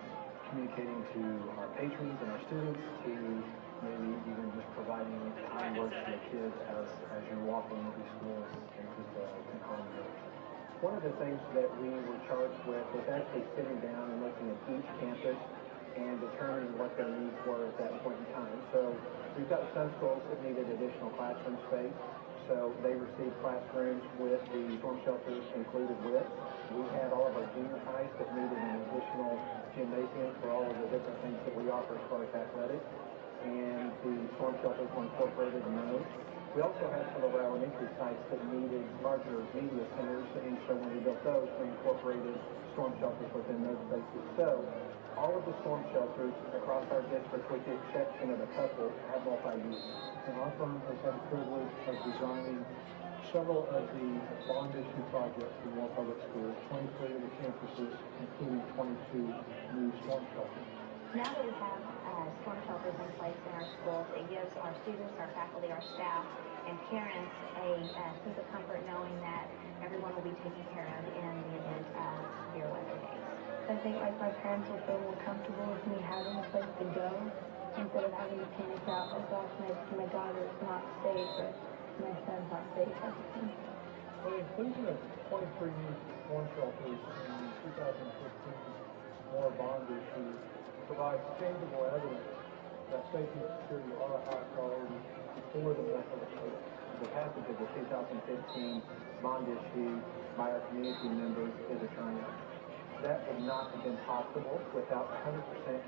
communicating to our patrons and our students to maybe even just providing time work to the kids as you're walking through schools and just to calm them. One of the things that we were charged with was actually sitting down and looking at each campus and determining what their needs were at that point in time. So we've got some schools that needed additional classroom space. So they received classrooms with the storm shelters included with. We had all of our junior highs that needed an additional gymnasium for all of the different things that we offer as far as athletics. And the storm shelters were incorporated in those. We also had some of our elementary sites that needed larger media centers, and so when we built those, we incorporated storm shelters within those spaces. So all of the storm shelters across our district, with the exception of a couple, have multi-use. And our firm has had the privilege of designing several of the bond issue projects in Moore Public Schools, 23 of the campuses, including 22 new storm shelters. Now that we have storm shelters in place in our schools, it gives our students, our faculty, our staff, and parents a sense of comfort knowing that everyone will be taken care of in the event of severe weather days. I think like my parents will feel more comfortable with me having a place to go instead of having to panic out, oh gosh, my daughter's not safe or my son's not safe type of thing. Well, the inclusion of 23 new storm shelters in the 2015 Moore bond issue provides tangible evidence that safety and security are a high priority for the Moore Public Schools. The passage of the 2015 bond issue by our community members is a triumph. That would not have been possible without 100%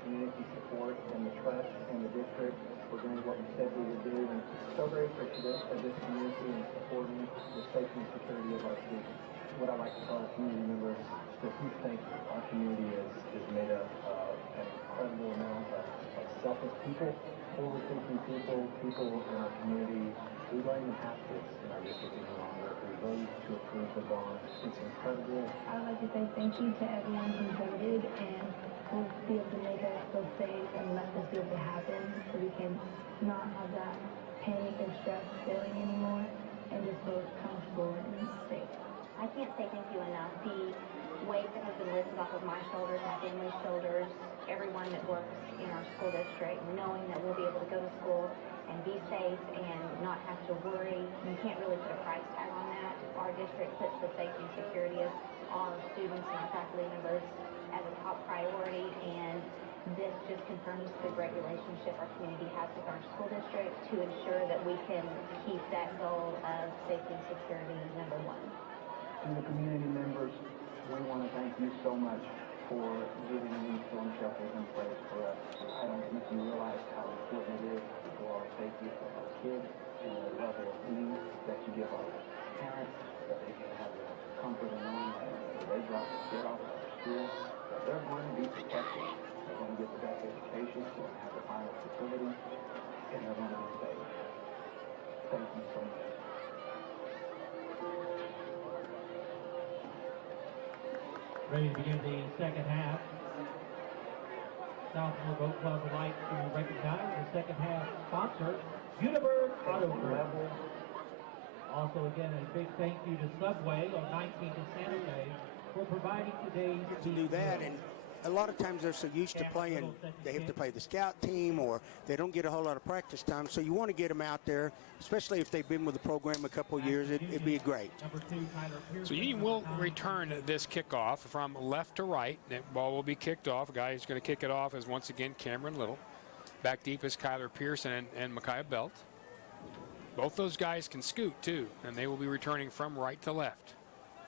community support and the trust in the district for doing what we said we would do. And so very appreciative of this community and supporting the safety and security of our students. What I like to tell the community members is that we think our community is made up of an incredible amount of selfless people, forward-thinking people in our community. We don't even have kids in our district any longer. We voted to approve the bond. It's incredible. I would like to say thank you to everyone who voted and will be able to make us feel safe and let this be able to happen so we can not have that panic and stress feeling anymore and just feel comfortable and safe. I can't say thank you enough. The weight that has been lifted off of my shoulders, my family's shoulders, everyone that works in our school district, knowing that we'll be able to go to school and be safe and not have to worry. You can't really put a price tag on that. Our district puts the safety and security of our students and our faculty members as a top priority, and this just confirms the great relationship our community has with our school district to ensure that we can keep that goal of safety and security number one. To the community members, we want to thank you so much for getting these storm shelters in place for us. I don't think you realize how important it is for our safety of our kids and the level of ease that you give our parents, that they can have the comfort of knowing that when they drop the kid off at school, that they're going to be protected, they're going to get the best education, they're going to have the finest facility, and they're going to be safe. Thank you so much. Ready to begin the second half. Southmoore Boat Club would like to recognize the second half sponsor, Uniberg Auto Group. Also, again, a big thank you to Subway on 19th and Santa Fe for providing today's to do that. And a lot of times they're so used to playing, they have to play the scout team, or they don't get a whole lot of practice time. So you want to get them out there, especially if they've been with the program a couple of years. It'd be great. So Union will return this kickoff from left to right. That ball will be kicked off. A guy who's going to kick it off is once again Cameron Little. Back deep is Kyler Pearson and Micaiah Belt. Both those guys can scoot too, and they will be returning from right to left.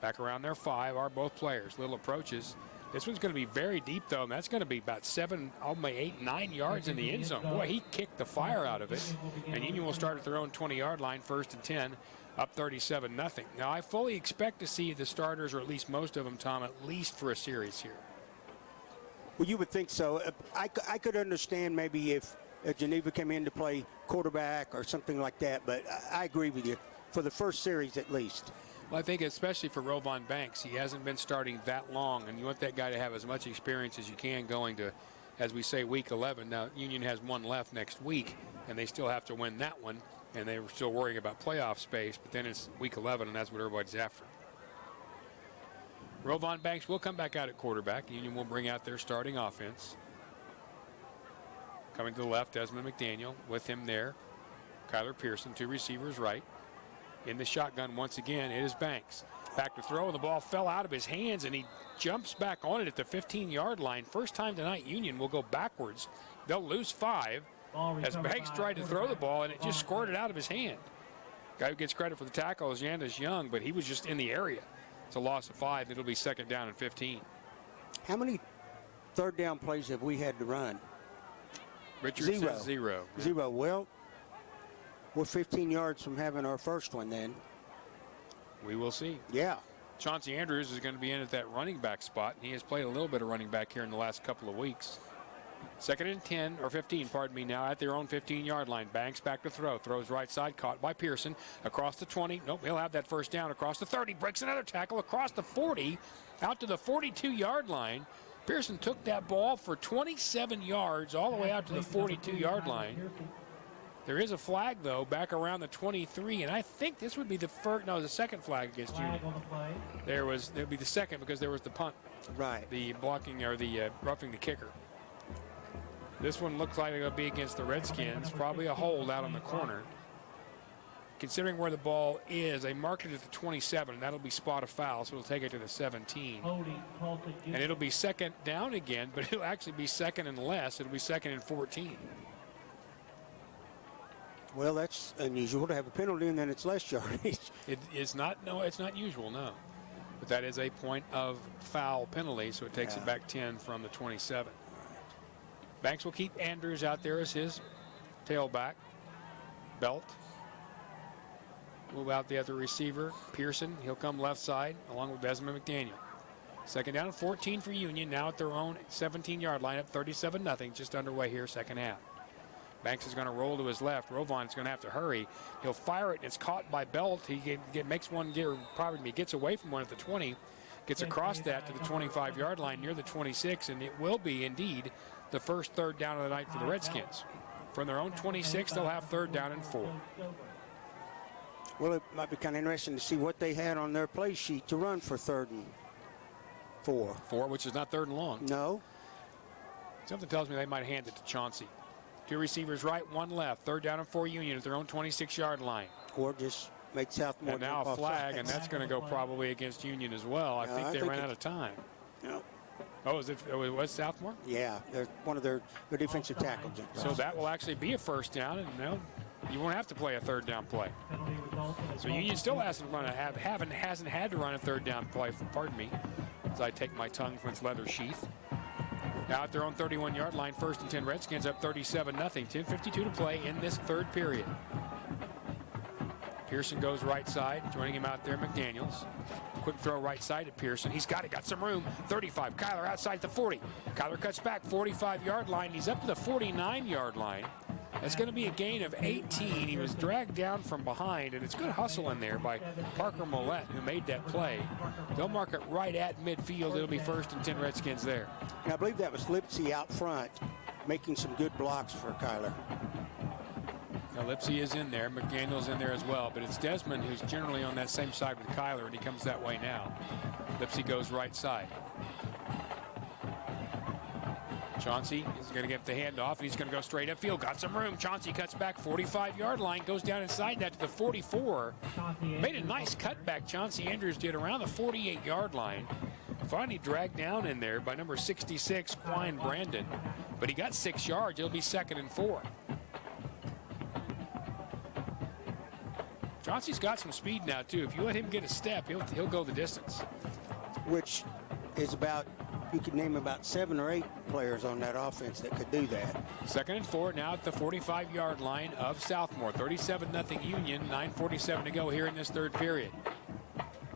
Back around their 5 are both players. Little approaches. This one's going to be very deep, though, and that's going to be about 7, almost 8, 9 yards in the end zone. Boy, he kicked the fire out of it. And Union will start at their own 20-yard line, 1st and 10, up 37-0. Now, I fully expect to see the starters, or at least most of them, Tom, at least for a series here. Well, you would think so. I could understand maybe if Geneva came in to play quarterback or something like that, but I agree with you. For the first series, at least. Well, I think especially for Rovon Banks, he hasn't been starting that long, and you want that guy to have as much experience as you can going to, as we say, week 11. Now, Union has one left next week, and they still have to win that one, and they were still worrying about playoff space, but then it's week 11, and that's what everybody's after. Rovon Banks will come back out at quarterback. Union will bring out their starting offense. Coming to the left, Desmond McDaniel. With him there, Kyler Pearson, 2 receivers right. In the shotgun once again, it is Banks. Back to throw, and the ball fell out of his hands, and he jumps back on it at the 15-yard line. First time tonight, Union will go backwards. They'll lose 5 as Banks tried to throw the ball, and it just squirted out of his hand. Guy who gets credit for the tackle is Yandis Young, but he was just in the area. It's a loss of 5. It'll be 2nd down and 15. How many third down plays have we had to run? Richard says 0. Yeah. 0. Well, we're 15 yards from having our first one then. We will see. Yeah. Chauncey Andrews is going to be in at that running back spot. He has played a little bit of running back here in the last couple of weeks. 2nd and 10, or 15, pardon me, now at their own 15-yard line. Banks back to throw. Throws right side, caught by Pearson. Across the 20. Nope, he'll have that first down. Across the 30. Breaks another tackle. Across the 40. Out to the 42-yard line. Pearson took that ball for 27 yards all the way out to the 42-yard line. There is a flag, though, back around the 23, and I think this would be the first, no, the second flag against Union. There'd be the second because there was the punt. Right. The blocking or the roughing the kicker. This one looks like it'll be against the Redskins. Probably a hold out on the corner. Considering where the ball is, they marked it at the 27. That'll be spot a foul, so it'll take it to the 17. And it'll be 2nd down again, but it'll actually be 2nd and less. It'll be 2nd and 14. Well, that's unusual to have a penalty and then it's less yardage. It's not usual, no. But that is a point of foul penalty, so it takes it back 10 from the 27. Banks will keep Andrews out there as his tailback. Belt. Move out the other receiver, Pearson. He'll come left side along with Desmond McDaniel. 2nd down and 14 for Union, now at their own 17-yard line, up 37-0, just underway here, second half. Banks is going to roll to his left. Rovon is going to have to hurry. He'll fire it, and it's caught by Belt. He gets away from one at the 20, gets across that to the 25-yard line near the 26, and it will be, indeed, the first 3rd down of the night for the Redskins. From their own 26, they'll have 3rd down and 4. Well, it might be kind of interesting to see what they had on their play sheet to run for 3rd and 4. 4, which is not 3rd and long. No. Something tells me they might hand it to Chauncey. 2 receivers right, 1 left. 3rd down and 4 Union at their own 26-yard line. Or just make Southmoore. And now a flag, and that's going to go probably against Union as well. I think they ran out of time. No. Oh, was Southmoore? Yeah, they're one of their defensive tackles. So that will actually be a 1st down, and you won't have to play a 3rd down play. So Union still hasn't had to run a 3rd down play. Pardon me, as I take my tongue from its leather sheath. Now at their own 31-yard line, 1st and 10 Redskins up 37-0. 10:52 to play in this 3rd period. Pearson goes right side, joining him out there, McDaniels. Quick throw right side to Pearson. He's got some room. 35. Kyler outside the 40. Kyler cuts back, 45-yard line. He's up to the 49-yard line. That's going to be a gain of 18. He was dragged down from behind, and it's good hustle in there by Parker Millette, who made that play. They'll mark it right at midfield. It'll be 1st and 10 Redskins there. And I believe that was Lipsy out front, making some good blocks for Kyler. Now Lipsy is in there. McDaniel's in there as well, but it's Desmond who's generally on that same side with Kyler, and he comes that way now. Lipsy goes right side. Chauncey is going to get the handoff, and he's going to go straight upfield. Got some room. Chauncey cuts back 45-yard line, goes down inside that to the 44. Made a nice cutback, Chauncey Andrews did, around the 48-yard line. Finally dragged down in there by number 66, Quine Brandon. But he got 6 yards. It'll be 2nd and 4. Chauncey's got some speed now, too. If you let him get a step, he'll go the distance. Which is about, you could name about 7 or 8 players on that offense that could do that. 2nd and 4 now at the 45-yard line of Southmoore. 37-0 Union, 9:47 to go here in this third period.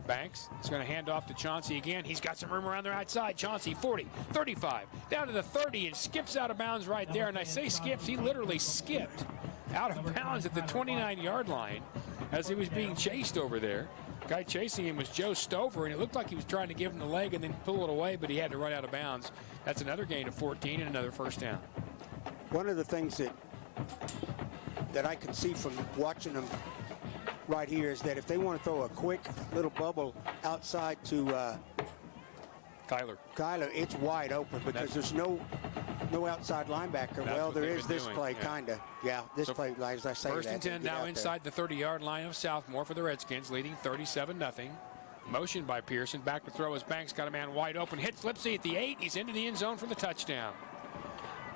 Banks is going to hand off to Chauncey again. He's got some room around the right side. Chauncey, 40, 35, down to the 30, and skips out of bounds right there. And I say skips, he literally skipped out of bounds at the 29-yard line as he was being chased over there. Guy chasing him was Joe Stover, and it looked like he was trying to give him the leg and then pull it away, but he had to run out of bounds. That's another gain of 14 and another first down. One of the things that I can see from watching them right here is that if they want to throw a quick little bubble outside to Kyler, it's wide open because there's no outside linebacker. Well, there is this play, kind of. Yeah, this play, as I say. 1st and 10 now inside the 30-yard line of Southmoore for the Redskins, leading 37-0. Motion by Pearson. Back to throw as Banks got a man wide open. Hits Lipsy at the 8. He's into the end zone for the touchdown.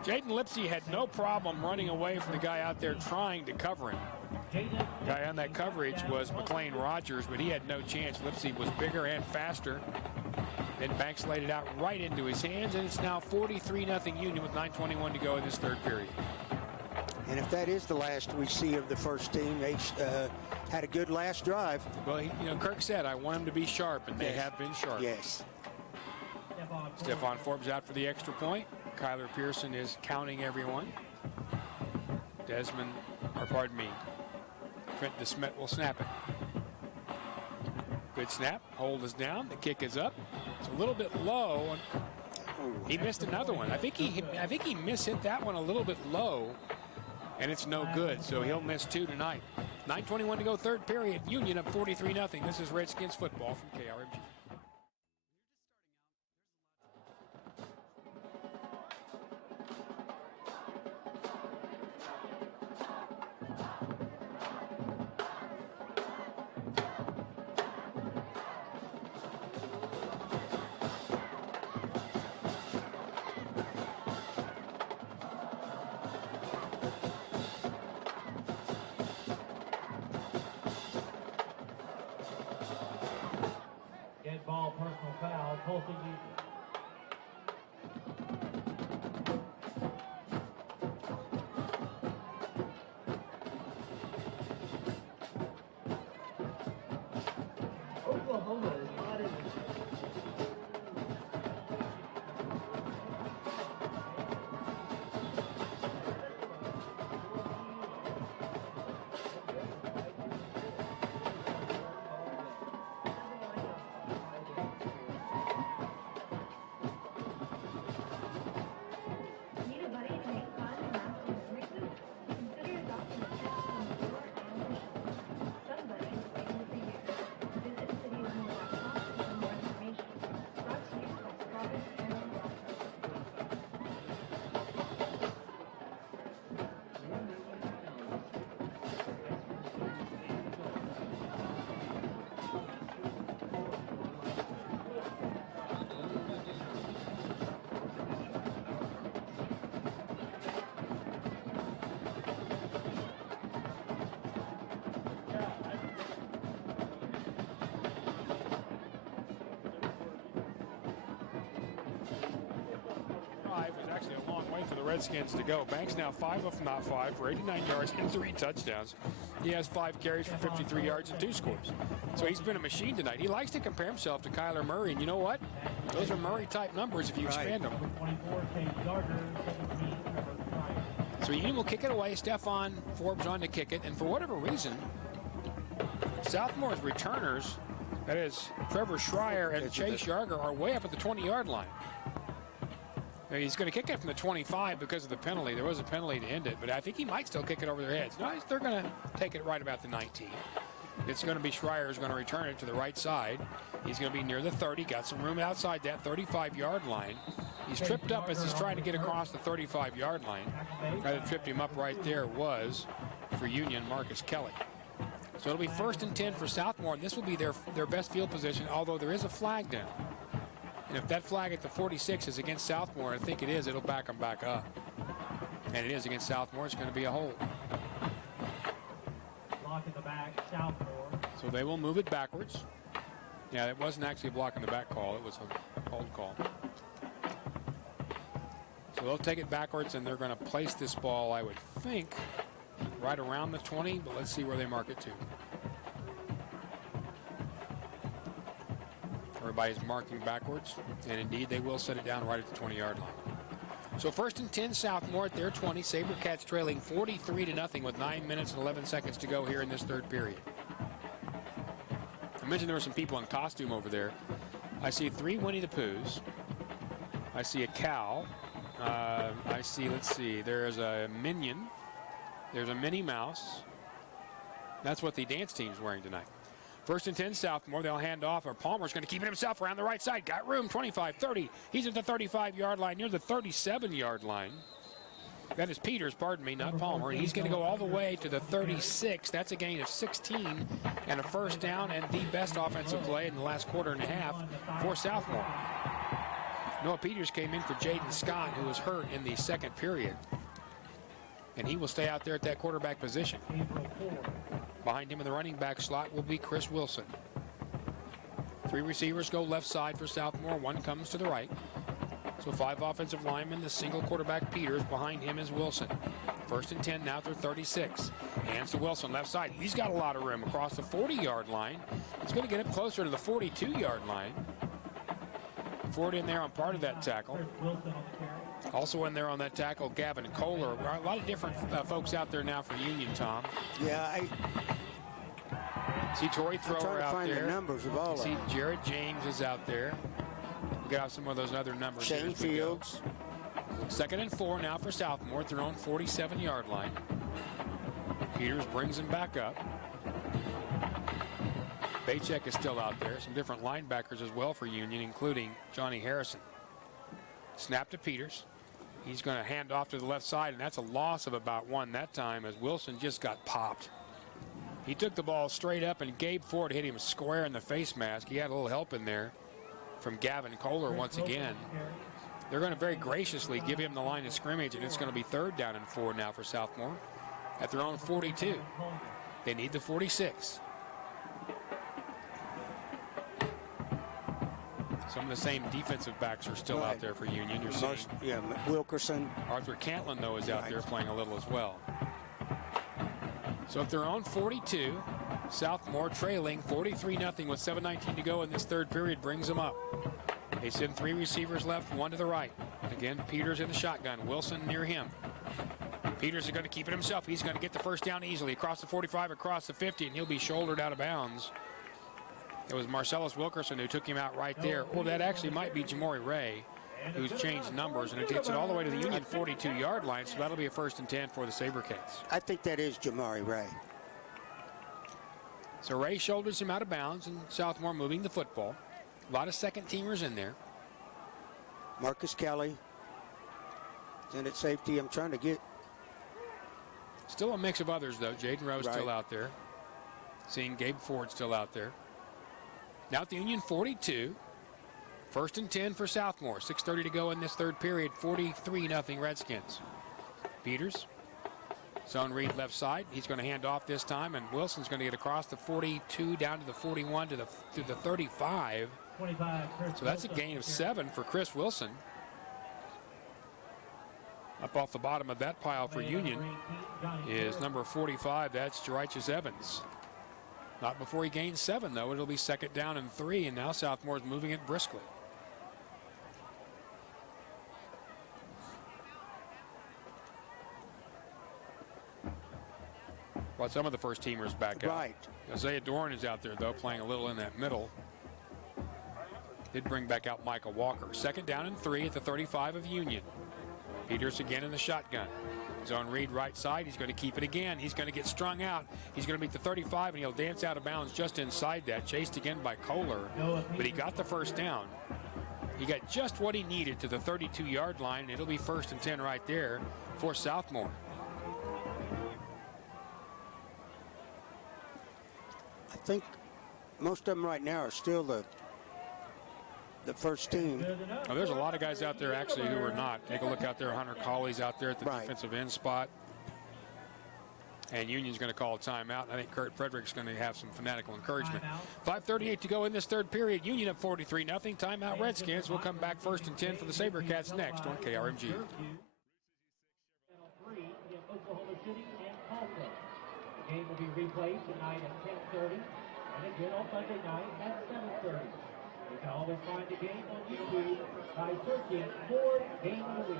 Jaden Lipsy had no problem running away from the guy out there trying to cover him. Guy on that coverage was McLean Rogers, but he had no chance. Lipsy was bigger and faster. Then Banks laid it out right into his hands, and it's now 43-0 Union with 9:21 to go in this third period. And if that is the last we see of the first team, they had a good last drive. Well, Kirk said, I want them to be sharp, and they have been sharp. Yes. Stephon Forbes out for the extra point. Kyler Pearson is counting everyone. Trent DeSmet will snap it. Good snap. Hold is down. The kick is up. It's a little bit low. He missed another one. I think he mishit that one a little bit low, and it's no good. So he'll miss 2 tonight. 9:21 to go, third period. Union up 43-0. This is Redskins football from KRMG. Ball, personal foul, Tulsa Union. Oklahoma is not in the Actually a long way for the Redskins to go. Banks now 5 of not 5 for 89 yards and 3 touchdowns. He has 5 carries for 53 yards and 2 scores. So he's been a machine tonight. He likes to compare himself to Kyler Murray, and you know what? Those are Murray-type numbers if you expand them. So Union will kick it away. Stephon Forbes on to kick it, and for whatever reason, Southmoore's returners, that is Trevor Schreier and Chase Yarger, are way up at the 20-yard line. He's going to kick it from the 25 because of the penalty. There was a penalty to end it, but I think he might still kick it over their heads. No, they're going to take it right about the 19. It's going to be Schreier who's going to return it to the right side. He's going to be near the 30. Got some room outside that 35-yard line. He's tripped up as he's trying to get across the 35-yard line. The guy that tripped him up right there was, for Union, Marcus Kelly. So it'll be 1st and 10 for Southmoore, and this will be their best field position, although there is a flag down. And if that flag at the 46 is against Southmoore, I think it is, it'll back them back up. And it is against Southmoore. It's going to be a hold. Block in the back, Southmoore. So they will move it backwards. Yeah, it wasn't actually a block in the back call. It was a hold call. So they'll take it backwards, and they're going to place this ball, I would think, right around the 20, but let's see where they mark it to. Everybody's marking backwards, and indeed they will set it down right at the 20-yard line. So 1st and 10, Southmoore at their 20. SaberCats trailing 43-0 with 9 minutes and 11 seconds to go here in this third period. I mentioned there were some people in costume over there. I see 3 Winnie the Poohs. I see a cow. I see, let's see, there's a Minion. There's a Minnie Mouse. That's what the dance team's wearing tonight. 1st and 10, Southmoore. They'll hand off. Or Palmer's going to keep it himself around the right side. Got room, 25, 30. He's at the 35-yard line, near the 37-yard line. That is Peters, pardon me, not Palmer. And he's going to go all the way to the 36. That's a gain of 16 and a first down and the best offensive play in the last quarter and a half for Southmoore. Noah Peters came in for Jaden Scott, who was hurt in the second period. And he will stay out there at that quarterback position. Behind him in the running back slot will be Chris Wilson. 3 receivers go left side for Southmoore. 1 comes to the right. So 5 offensive linemen, the single quarterback Peters. Behind him is Wilson. 1st and 10 now through 36. Hands to Wilson, left side. He's got a lot of room across the 40-yard line. He's going to get up closer to the 42-yard line. Ford in there on part of that tackle. Also in there on that tackle, Gavin Kohler. A lot of different folks out there now for Union, Tom. Yeah, see Torrey Thrower out find there. The numbers of all see Jared James is out there. We got some of those other numbers. Shane Fields. 2nd and 4 now for Southmoore at their own 47-yard line. Peters brings him back up. Baycheck is still out there. Some different linebackers as well for Union, including Johnny Harrison. Snap to Peters. He's going to hand off to the left side, and that's a loss of about 1 that time as Wilson just got popped. He took the ball straight up, and Gabe Ford hit him square in the face mask. He had a little help in there from Gavin Kohler once again. They're going to very graciously give him the line of scrimmage, and it's going to be 3rd down and 4 now for Southmoore at their own 42. They need the 46. Some of the same defensive backs are still out there for Union. You're seeing, yeah, Wilkerson. Arthur Cantlin, though, is out there playing a little as well. So at their own 42, Southmoore trailing 43-0 with 7:19 to go in this third period brings them up. They send 3 receivers left, 1 to the right. Again, Peters in the shotgun. Wilson near him. Peters is going to keep it himself. He's going to get the first down easily across the 45, across the 50, and he'll be shouldered out of bounds. It was Marcellus Wilkerson who took him out right there. Or that actually might be Jamori Ray, who's changed numbers, and it gets it all the way to the Union 42-yard line, so that'll be a 1st and 10 for the SaberCats. I think that is Jamari Ray. So Ray shoulders him out of bounds, and Southmoore moving the football. A lot of second-teamers in there. Marcus Kelly is in at safety. I'm trying to get... Still a mix of others, though. Jaden Rose still out there. Seeing Gabe Ford still out there. Now at the Union 42. 1st and 10 for Southmoore. 6:30 to go in this third period. 43-0 Redskins. Peters. Zone read left side. He's going to hand off this time, and Wilson's going to get across the 42 down to the 41 to the 35. So that's a gain of 7 for Chris Wilson. Up off the bottom of that pile for Union is number 45. That's Jerichus Evans. Not before he gains 7, though. It'll be 2nd down and 3, and now Southmore's moving it briskly. Brought some of the first teamers back out. Right. Isaiah Dorn is out there, though, playing a little in that middle. Did bring back out Michael Walker. 2nd down and 3 at the 35 of Union. Peters again in the shotgun. Zone read right side. He's going to keep it again. He's going to get strung out. He's going to beat the 35, and he'll dance out of bounds just inside that. Chased again by Kohler, but he got the first down. He got just what he needed to the 32-yard line, and it'll be 1st and 10 right there for Southmoore. I think most of them right now are still the first team. Oh, there's a lot of guys out there actually who are not. Take a look out there. Hunter Cawley's out there at the defensive end spot. And Union's going to call a timeout. I think Kurt Frederick's going to have some fanatical encouragement. 5:38 to go in this third period. Union up 43-0. Timeout Redskins. We'll come back 1st and 10 for the Sabercats next on KRMG. Oklahoma City and Tulsa. The game will be replayed tonight at 10:30 and again on Monday night at 7:30. You can always find the game on YouTube by searching for Game of the Week.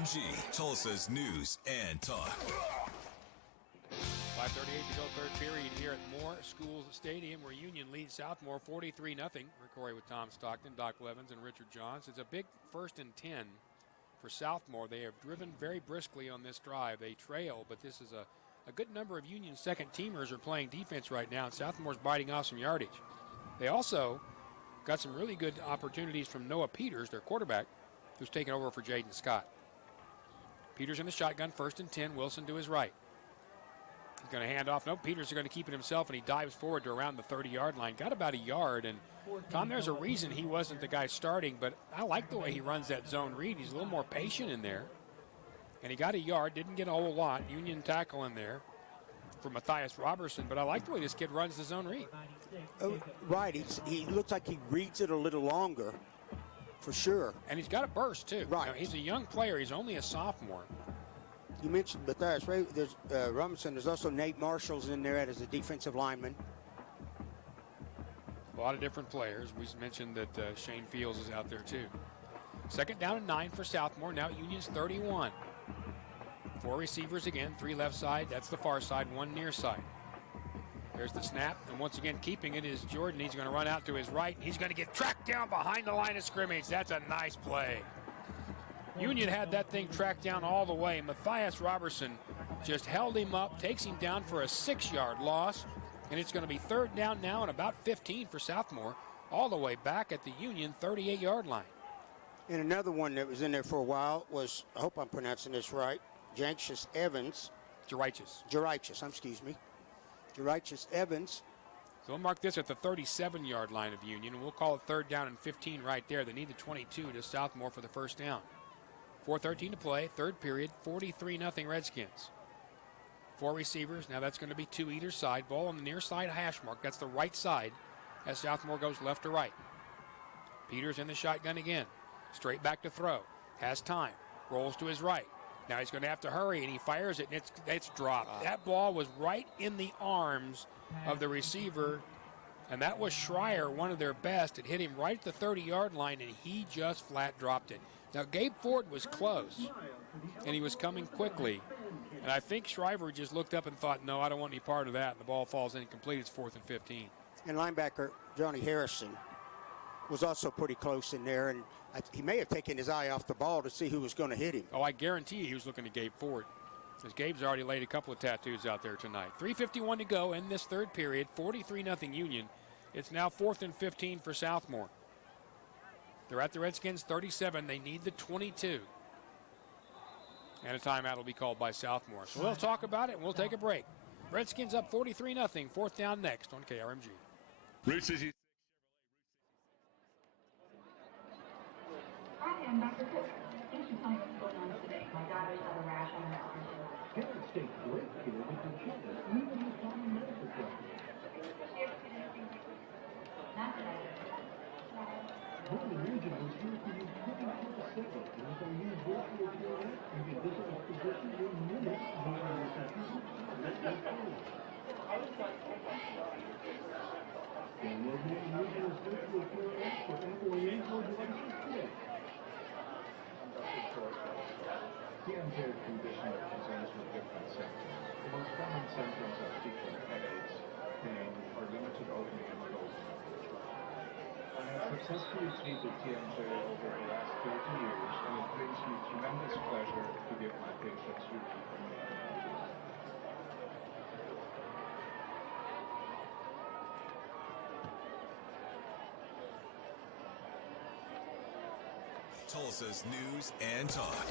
MG, Tulsa's News and Talk. 5:38 to go, third period here at Moore Schools Stadium, where Union leads Southmoore 43-0. Rick Horry with Tom Stockton, Doc Levins, and Richard Johns. It's a big 1st and 10 for Southmoore. They have driven very briskly on this drive. They trail, but this is a good number of Union second-teamers are playing defense right now, and Southmoore's biting off some yardage. They also got some really good opportunities from Noah Peters, their quarterback, who's taken over for Jaden Scott. Peters in the shotgun, 1st and 10, Wilson to his right. He's going to hand off. No, Peters is going to keep it himself, and he dives forward to around the 30-yard line. Got about a yard, and Tom, there's a reason he wasn't the guy starting, but I like the way he runs that zone read. He's a little more patient in there. And he got a yard, didn't get a whole lot. Union tackle in there for Matthias Robertson, but I like the way this kid runs the zone read. Right, he looks like he reads it a little longer, for sure. And he's got a burst, too. Right. You know, he's a young player. He's only a sophomore. You mentioned Matthias Robinson. There's also Nate Marshall's in there as a defensive lineman. A lot of different players. We mentioned that Shane Fields is out there, too. 2nd down and 9 for Southmoore. Now Union's 31. 4 receivers again, 3 left side. That's the far side, 1 near side. There's the snap, and once again keeping it is Jordan. He's going to run out to his right. He's going to get tracked down behind the line of scrimmage. That's a nice play. Union had that thing tracked down all the way. Matthias Robertson just held him up, takes him down for a 6-yard loss, and it's going to be 3rd down now and about 15 for Southmoore, all the way back at the Union 38-yard line. And another one that was in there for a while was, I hope I'm pronouncing this right, Jarichus Evans. Jarichus, excuse me. Jarichus Evans. So we'll mark this at the 37-yard line of Union, and we'll call it 3rd down and 15 right there. They need the 22 to Southmoore for the 1st down. 4:13 to play, 3rd period, 43-0 Redskins. 4 receivers, now that's going to be 2 either side. Ball on the near side hash mark, that's the right side as Southmoore goes left to right. Peters in the shotgun again. Straight back to throw, has time, rolls to his right. Now he's going to have to hurry, and he fires it, and it's dropped. That ball was right in the arms of the receiver, and that was Schreier, one of their best. It hit him right at the 30-yard line, and he just flat dropped it. Now, Gabe Ford was close, and he was coming quickly. And I think Schreiber just looked up and thought, no, I don't want any part of that, and the ball falls incomplete. It's 4th and 15. And linebacker Johnny Harrison was also pretty close in there, and he may have taken his eye off the ball to see who was going to hit him. Oh, I guarantee he was looking to Gabe Ford, because Gabe's already laid a couple of tattoos out there tonight. 3:51 to go in this 3rd period, 43-0 Union. It's now 4th and 15 for Southmoore. They're at the Redskins 37. They need the 22. And a timeout will be called by Southmoore. So we'll talk about it, and we'll take a break. Redskins up 43-0. Fourth down next on KRMG. Route 66. Hi, I'm Dr. Cook. You should tell me what's going on today. My daughter's got a rash on her arm. Parents take great care with their children, even with common medical problems. Not that I Boone Region is here for you 24/7. And if they use virtual care, you can visit a physician in minutes using your computer. Let them tell you. Download Boone Region's virtual care app for Apple and Android devices today. TMJ condition that presents with different symptoms. The most common symptoms are frequent headaches, pain, or limited opening and closing of the jaw. I have successfully treated TMJ over the last 30 years, and it brings me tremendous pleasure to give my patients repeat relief. Tulsa's News and Talk.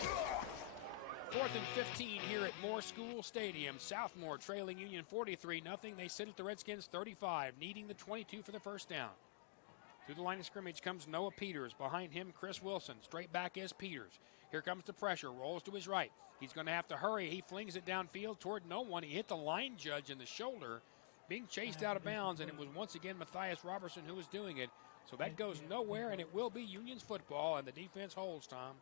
4th and 15 here at Moore School Stadium. Southmoore trailing Union 43-0. They sit at the Redskins 35, needing the 22 for the first down. Through the line of scrimmage comes Noah Peters. Behind him, Chris Wilson. Straight back is Peters. Here comes the pressure. Rolls to his right. He's going to have to hurry. He flings it downfield toward no one. He hit the line judge in the shoulder, being chased out of bounds, and it was once again Matthias Robertson who was doing it. So that goes nowhere, and it will be Union's football, and the defense holds, Tom.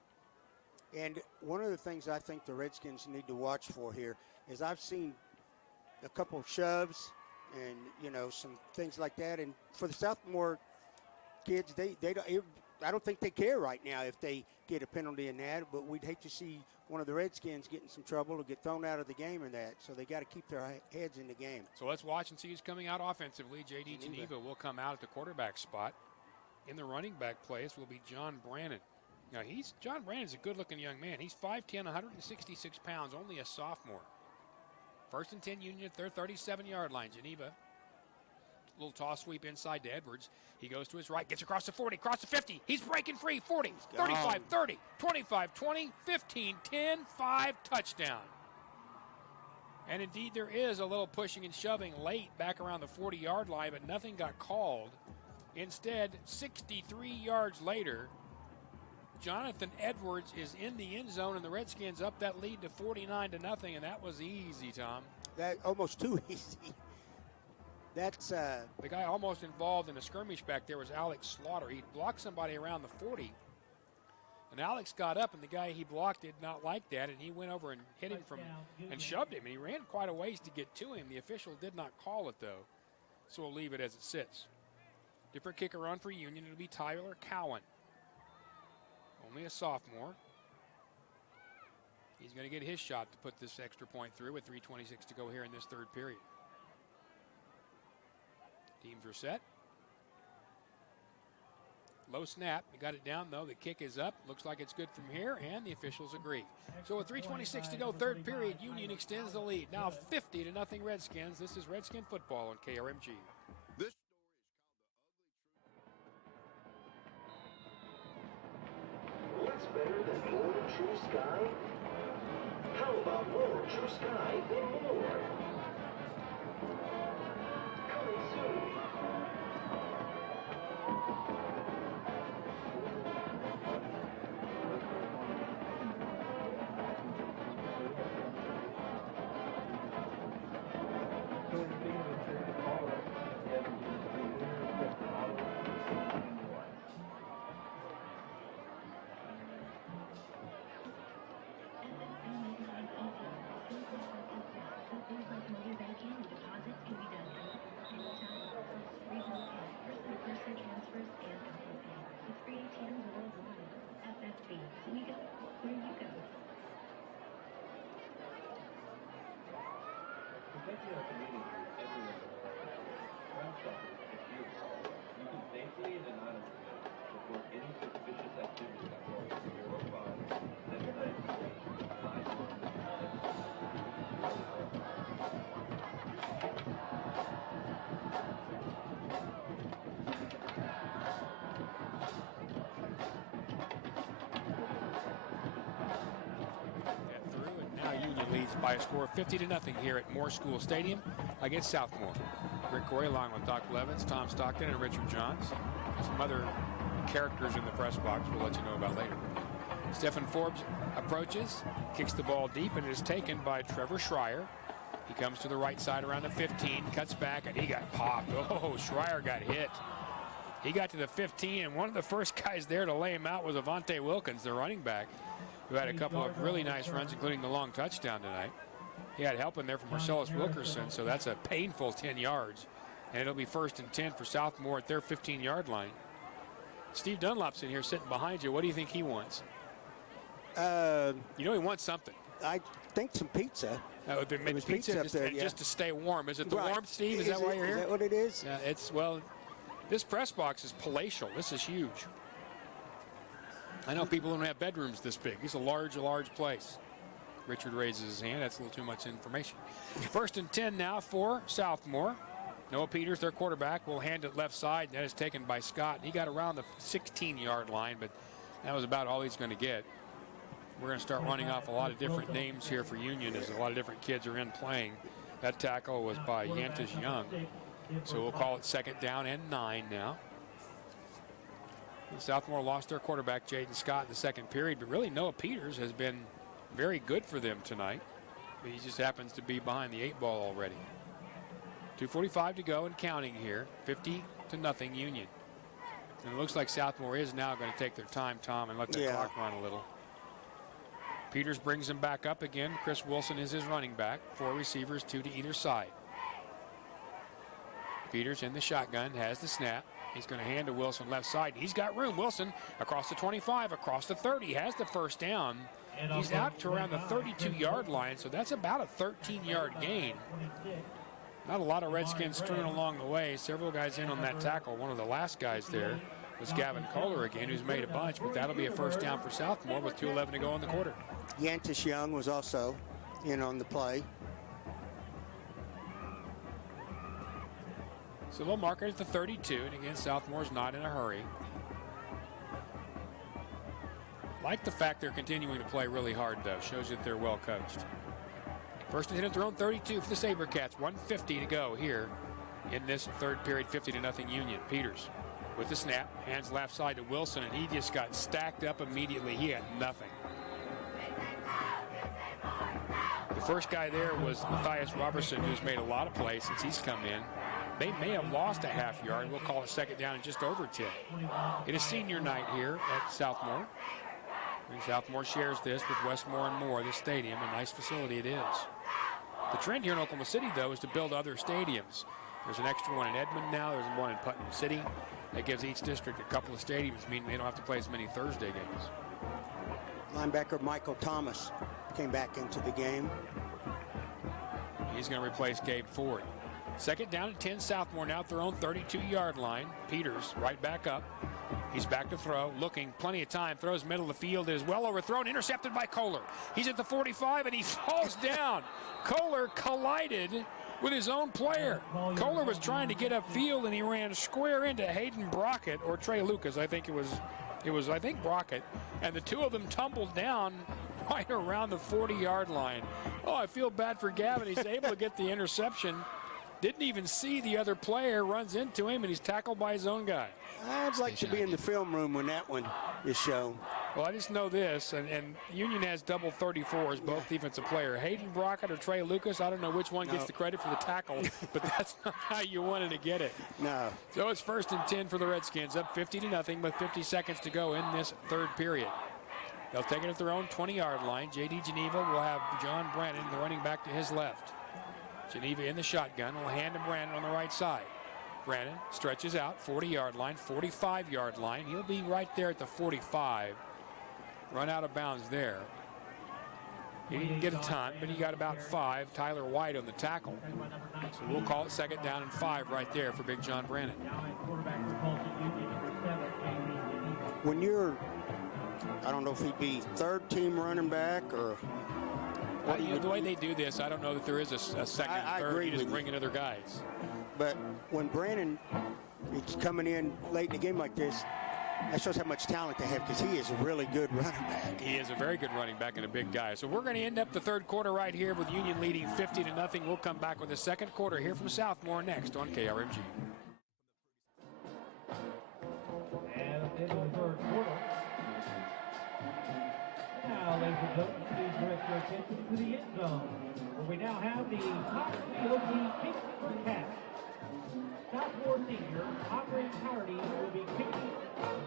And one of the things I think the Redskins need to watch for here is I've seen a couple shoves and, you know, some things like that. And for the Southmoore kids, I don't think they care right now if they get a penalty in that, but we'd hate to see one of the Redskins get in some trouble or get thrown out of the game in that. So they got to keep their heads in the game. So let's watch and see who's coming out offensively. J.D. Geneva will come out at the quarterback spot. In the running back place will be John Brannon. Now, John Brannon's a good-looking young man. He's 5'10", 166 pounds, only a sophomore. First and 10 Union at their 37-yard line. Geneva, little toss sweep inside to Edwards. He goes to his right, gets across the 40, across the 50. He's breaking free, 40, 35, 30, 25, 20, 15, 10, 5, touchdown. And indeed, there is a little pushing and shoving late back around the 40-yard line, but nothing got called. Instead, 63 yards later, Jonathan Edwards is in the end zone, and the Redskins up that lead to 49-0, and that was easy, Tom. That almost too easy. That's the guy almost involved in a skirmish back there was Alex Slaughter. He blocked somebody around the 40, and Alex got up, and the guy he blocked did not like that, and he went over and hit him and shoved him, and he ran quite a ways to get to him. The official did not call it, though, so we'll leave it as it sits. Different kicker on for Union. It'll be Tyler Cowan. Only a sophomore. He's going to get his shot to put this extra point through with 3:26 to go here in this third period. Teams are set. Low snap. He got it down, though. The kick is up. Looks like it's good from here, and the officials agree. So with 3:26 to go, third period, Union extends the lead. Now 50-0 Redskins. This is Redskin football on KRMG. What's better than more True Sky? How about more True Sky than more? Coming soon. leads by a score of 50-0 here at Moore School Stadium against Southmoore. Rick Corey along with Doc Blevins, Tom Stockton, and Richard Johns. Some other characters in the press box we'll let you know about later. Stephen Forbes approaches, kicks the ball deep, and it is taken by Trevor Schreier. He comes to the right side around the 15, cuts back, and he got popped. Oh, Schreier got hit. He got to the 15, and one of the first guys there to lay him out was Avante Wilkins, the running back, who had a couple of really nice runs, including the long touchdown tonight. He had help in there from Marcellus Wilkerson, so that's a painful 10 yards. And it'll be 1st and 10 for Southmoore at their 15-yard line. Steve Dunlop's in here sitting behind you. What do you think he wants? You know he wants something. I think some pizza. It was pizza just, there, just to stay warm. Is it the warmth, Steve? Is that why you're here? Is that what it is? Yeah, it's, well, this press box is palatial. This is huge. I know people don't have bedrooms this big. It's a large place. Richard raises his hand. That's a little too much information. 1st and 10 now for Southmoore. Noah Peters, their quarterback, will hand it left side. That is taken by Scott. He got around the 16-yard line, but that was about all he's going to get. We're going to start running off a lot of different names here for Union as a lot of different kids are in playing. That tackle was by Yantis Young. So we'll call it 2nd down and 9 now. Southmoore lost their quarterback, Jaden Scott, in the 2nd period, but really Noah Peters has been very good for them tonight. But he just happens to be behind the 8-ball already. 2:45 to go and counting here. 50-0 Union. And it looks like Southmoore is now going to take their time, Tom, and let the clock run a little. Peters brings him back up again. Chris Wilson is his running back. 4 receivers, 2 to either side. Peters in the shotgun, has the snap. He's going to hand to Wilson left side. He's got room. Wilson across the 25, across the 30, has the 1st down. He's out to around the 32-yard line, so that's about a 13-yard gain. Not a lot of Redskins strewn along the way. Several guys in on that tackle. One of the last guys there was Gavin Kohler again, who's made a bunch, but that'll be a 1st down for Southmoore with 2:11 to go in the quarter. Yantis Young was also in on the play. So they'll mark it at the 32, and again, Southmoore's not in a hurry. Like the fact they're continuing to play really hard, though. Shows that they're well coached. 1st and 10 at their own 32 for the SaberCats. 1:50 to go here in this 3rd period, 50-0 Union. Peters with the snap, hands left side to Wilson, and he just got stacked up immediately. He had nothing. The first guy there was Matthias Robertson, who's made a lot of plays since he's come in. They may have lost a half yard. We'll call it 2nd down and just over 10. It is senior night here at Southmoore. And Southmoore shares this with Westmore and Moore, this stadium. A nice facility it is. The trend here in Oklahoma City, though, is to build other stadiums. There's an extra one in Edmond now. There's one in Putnam City. That gives each district a couple of stadiums, meaning they don't have to play as many Thursday games. Linebacker Michael Thomas came back into the game. He's going to replace Gabe Ford. 2nd down and 10, Southmoore now at their own 32-yard line. Peters right back up. He's back to throw, looking, plenty of time, throws middle of the field, is well overthrown, intercepted by Kohler. He's at the 45 and he falls down. Kohler collided with his own player. Kohler was trying to get upfield and he ran square into Hayden Brockett, or Trey Lucas, I think it was Brockett, and the two of them tumbled down right around the 40-yard line. Oh, I feel bad for Gavin. He's able to get the interception. Didn't even see the other player, runs into him, and he's tackled by his own guy. I'd like to be in the film room when that one is shown. Well, I just know this, and Union has double 34s, both defensive player. Hayden Brockett or Trey Lucas, I don't know which one gets the credit for the tackle, but that's not how you wanted to get it. No. So it's 1st and 10 for the Redskins, up 50-0 with 50 seconds to go in this 3rd period. They'll take it at their own 20-yard line. J.D. Geneva will have John Brannon, the running back, to his left. Geneva in the shotgun will hand to Brannon on the right side. Brannon stretches out, 40-yard line, 45-yard line. He'll be right there at the 45. Run out of bounds there. He didn't get a ton, but he got about 5. Tyler White on the tackle. So we'll call it 2nd down and 5 right there for Big John Brannon. When you're, I don't know if he'd be 3rd team running back or... the way they do this, I don't know that there is a second, third. You just bring in other guys. But when Brannon is coming in late in a game like this, That shows how much talent they have because he is a really good running back. He is a very good running back and a big guy. So we're going to end up the third quarter right here with Union leading 50-0. We'll come back with the second quarter here from Southmoore next on KRMG. And at the end of the third quarter. Now, ladies and gentlemen, please direct your attention to the end zone, where we now have the Hockey kick for catch. Southmoore senior Aubrey Hardy will be kicking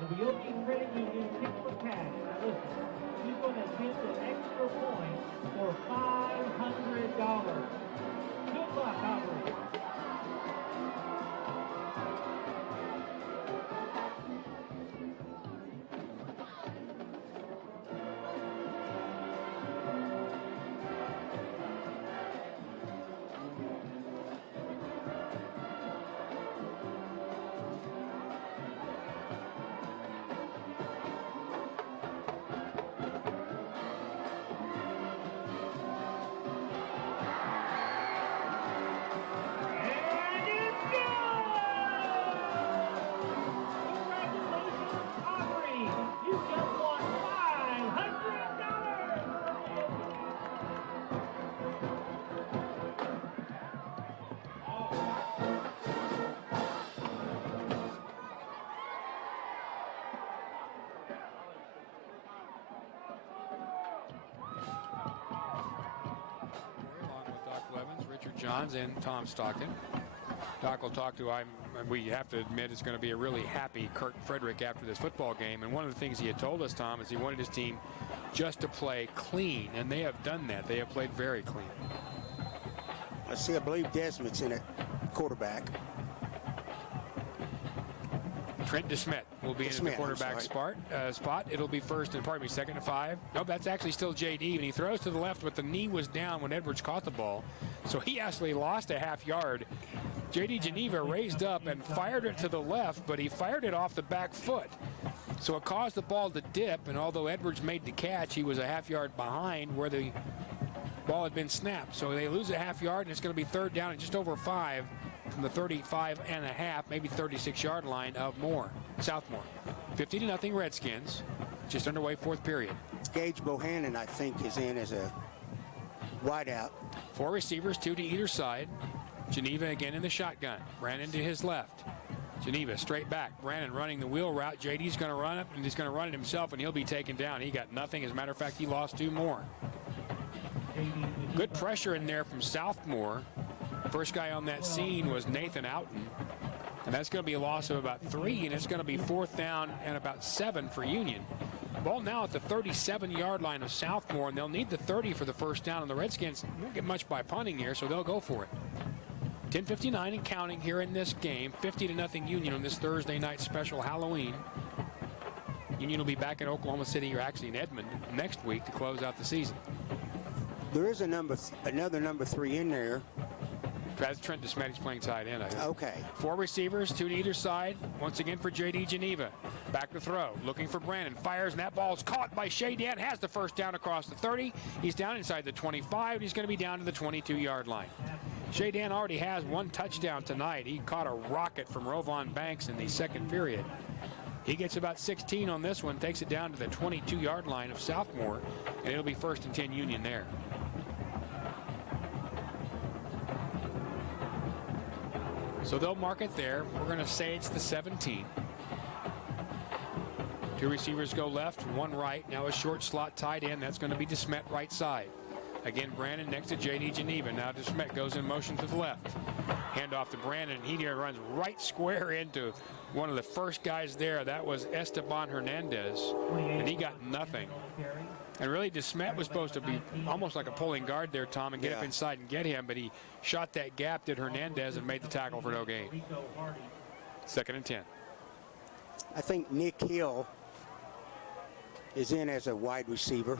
the Bioki Credit Union kick for cash. Now listen, he's going to attempt an extra point for $500. Good luck, Aubrey. Johns and Tom Stockton. Doc will talk to, we have to admit, it's going to be a really happy Kurt Frederick after this football game. And one of the things he had told us, Tom, is he wanted his team just to play clean. And they have done that. They have played very clean. I believe Desmond's in it, quarterback. Trent DeSmet will be in the quarterback spot. It'll be second and 5. Nope, that's actually still J.D. And he throws to the left, but the knee was down when Edwards caught the ball. So he actually lost a half yard. J.D. Geneva raised up and fired it to the left, but he fired it off the back foot. So it caused the ball to dip, and although Edwards made the catch, he was a half yard behind where the ball had been snapped. So they lose a half yard, and it's going to be third down at just over 5 from the 35.5, maybe 36-yard line of Southmoore. 50-0 Redskins. Just underway, fourth period. Gage Bohannon, I think, is in as a wideout. 4 receivers, 2 to either side. Geneva again in the shotgun. Brannon to his left. Geneva straight back. Brannon running the wheel route. JD's going to run it, and he's going to run it himself, and he'll be taken down. He got nothing. As a matter of fact, he lost 2 more. Good pressure in there from Southmoore. First guy on that scene was Nathan Outen. And that's going to be a loss of about 3, and it's going to be fourth down and about 7 for Union. Ball now at the 37-yard line of Southmoore, and they'll need the 30 for the first down, and the Redskins won't get much by punting here, so they'll go for it. 10:59 and counting here in this game. 50-0 Union on this Thursday night special Halloween. Union will be back in Oklahoma City, or actually in Edmond, next week to close out the season. There is another number 3 in there. That's Trent DeSmet. He's playing tight end, I think. Okay. 4 receivers, 2 to either side. Once again for J.D. Geneva. Back to throw. Looking for Brannon. Fires, and that ball's caught by Shea Dan. Has the first down across the 30. He's down inside the 25. And he's going to be down to the 22-yard line. Shea Dan already has 1 touchdown tonight. He caught a rocket from Rovon Banks in the second period. He gets about 16 on this one. Takes it down to the 22-yard line of Southmoore. And it'll be first and 10 Union there. So they'll mark it there. We're going to say it's the 17. 2 receivers go left, 1 right. Now a short slot tight end. That's going to be DeSmet right side. Again, Brannon next to J.D. Geneva. Now DeSmet goes in motion to the left. Hand off to Brannon. He runs right square into one of the first guys there. That was Esteban Hernandez. And he got nothing. And really, DeSmet was supposed to be almost like a pulling guard there, Tom, and get up inside and get him. But he shot that gap, did Hernandez, and made the tackle for no gain. Second and 10. I think Nick Hill is in as a wide receiver.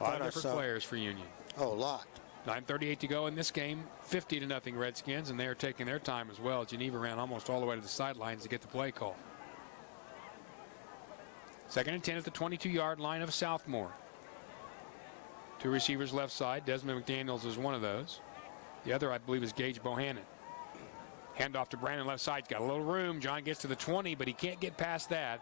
A lot of different players for Union. Oh, a lot. 9:38 to go in this game. 50-0 Redskins, and they are taking their time as well. Geneva ran almost all the way to the sidelines to get the play call. Second and 10 at the 22-yard line of Southmoore. 2 receivers left side. Desmond McDaniels is one of those. The other, I believe, is Gage Bohannon. Hand off to Brannon left side. He's got a little room. John gets to the 20, but he can't get past that.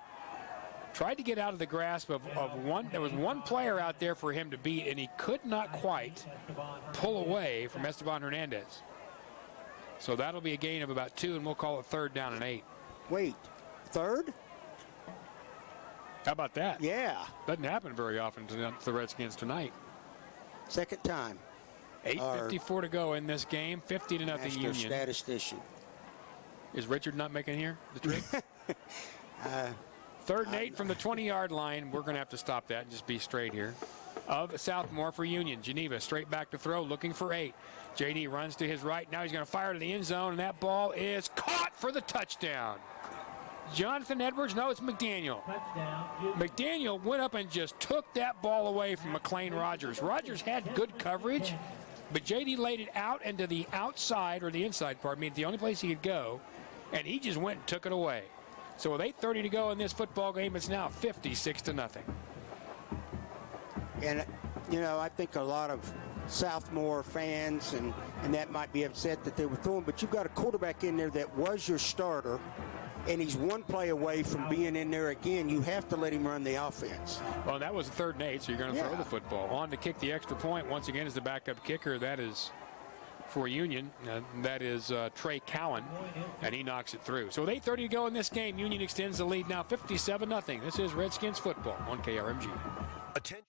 tried to get out of the grasp of one. There was one player out there for him to beat, and he could not quite pull away from Esteban Hernandez. So that'll be a gain of about 2, and we'll call it 3rd down and 8. Wait, 3rd? How about that? Yeah. Doesn't happen very often to the Redskins tonight. 2nd time. 8:54 to go in this game. 50-0 Union. Statistician. Is Richard not making here the trick? 3rd and 8 from the 20-yard line. We're going to have to stop that and just be straight here. Of Southmoore for Union. Geneva straight back to throw, looking for 8. J.D. runs to his right. Now he's going to fire to the end zone, and that ball is caught for the touchdown. Jonathan Edwards? No, it's McDaniel. McDaniel went up and just took that ball away from McLean Rogers. Rogers had good coverage, but J.D. laid it out into the outside, or the inside, pardon me, the only place he could go, and he just went and took it away. So with 8:30 to go in this football game, it's now 56-0. And, you know, I think a lot of Southmoore fans and that might be upset that they were throwing, but you've got a quarterback in there that was your starter, and he's one play away from being in there again. You have to let him run the offense. Well, that was 3rd and 8, so you're going to throw the football. On to kick the extra point, once again, is the backup kicker. That is for Union. That is Trey Cowan, and he knocks it through. So with 8:30 to go in this game, Union extends the lead now 57-0. This is Redskins football on KRMG. Attention.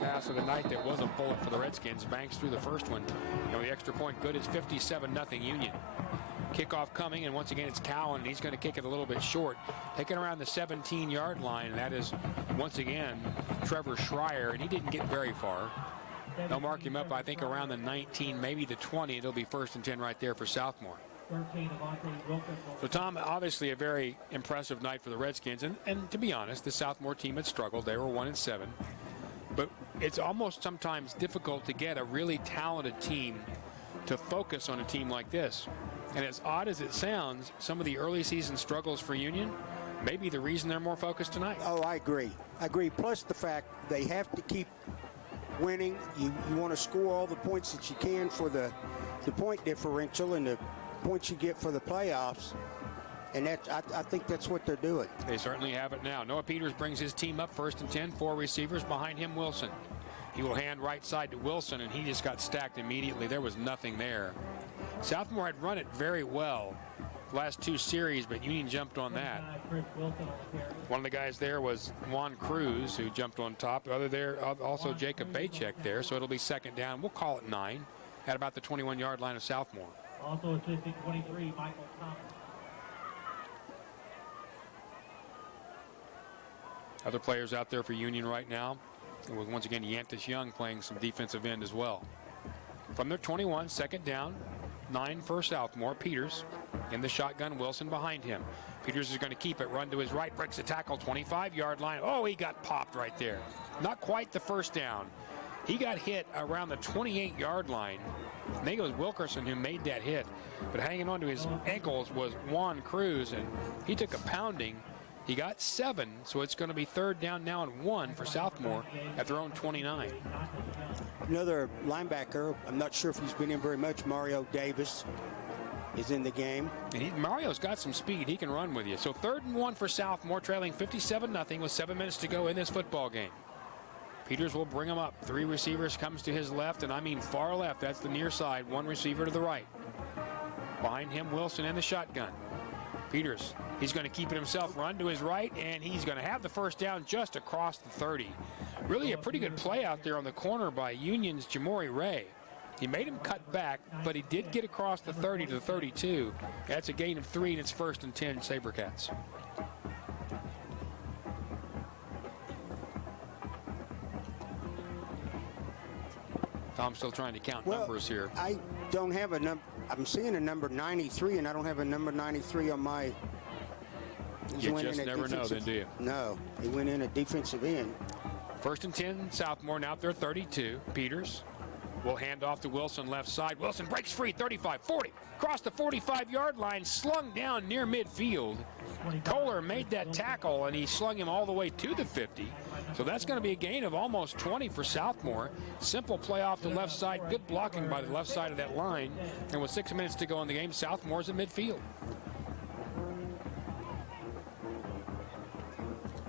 Pass of the night that was a bullet for the Redskins. Banks through the first one. And the extra point good. It's 57-0 Union. Kickoff coming, and once again it's Cowan. He's going to kick it a little bit short. Taking around the 17-yard line, and that is, once again, Trevor Schreier, and he didn't get very far. They'll mark him up, I think, around the 19, maybe the 20. It'll be 1st and 10 right there for Southmoore. So, Tom, obviously a very impressive night for the Redskins. And to be honest, the Southmoore team had struggled. They were 1-7. But it's almost sometimes difficult to get a really talented team to focus on a team like this. And as odd as it sounds, some of the early season struggles for Union may be the reason they're more focused tonight. Oh, I agree. Plus the fact they have to keep winning. You want to score all the points that you can for the point differential and the points you get for the playoffs. And I think that's what they're doing. They certainly have it now. Noah Peters brings his team up 1st and 10. 4 receivers behind him, Wilson. He will hand right side to Wilson, and he just got stacked immediately. There was nothing there. Southmoore had run it very well last 2 series, but Union jumped on that. One of the guys there was Juan Cruz, who jumped on top. Also Jacob Bacek there, so it'll be 2nd down. We'll call it 9 at about the 21-yard line of Southmoore. Also assisting 23, Michael Thomas. Other players out there for Union right now. With once again Yantis Young playing some defensive end as well. From their 21, 2nd down, 9 for Southmoore. Peters in the shotgun, Wilson behind him. Peters is going to keep it, run to his right, breaks the tackle, 25-yard line. Oh, he got popped right there. Not quite the 1st down. He got hit around the 28-yard line. I think it was Wilkerson who made that hit. But hanging on to his ankles was Juan Cruz, and he took a pounding. He got 7, so it's going to be 3rd down now and 1 for Southmoore at their own 29. Another linebacker, I'm not sure if he's been in very much, Mario Davis. is in the game. Mario's got some speed. He can run with you. So 3rd and 1 for Southmoore, trailing 57-0 with 7 minutes to go in this football game. Peters will bring him up. 3 receivers, comes to his left, and I mean far left. That's the near side. 1 receiver to the right. Behind him, Wilson in the shotgun. Peters, he's going to keep it himself, run to his right, and he's going to have the first down just across the 30. Really a pretty good play out there on the corner by Union's Jamori Ray. He made him cut back, but he did get across the 30 to the 32. That's a gain of 3, and it's 1st and 10 SaberCats. Tom's still trying to count numbers here. I don't have a number. I'm seeing a number 93, and I don't have a number 93 on my. You just never know, then, do you? No, he went in a defensive end. 1st and 10, Southmoore now at their 32. Peters will hand off to Wilson left side. Wilson breaks free, 35, 40. Across the 45-yard line, slung down near midfield. Kohler made that tackle, and he slung him all the way to the 50. So that's going to be a gain of almost 20 for Southmoore. Simple play off the left side. Good blocking by the left side of that line. And with 6 minutes to go in the game, Southmoore's in midfield.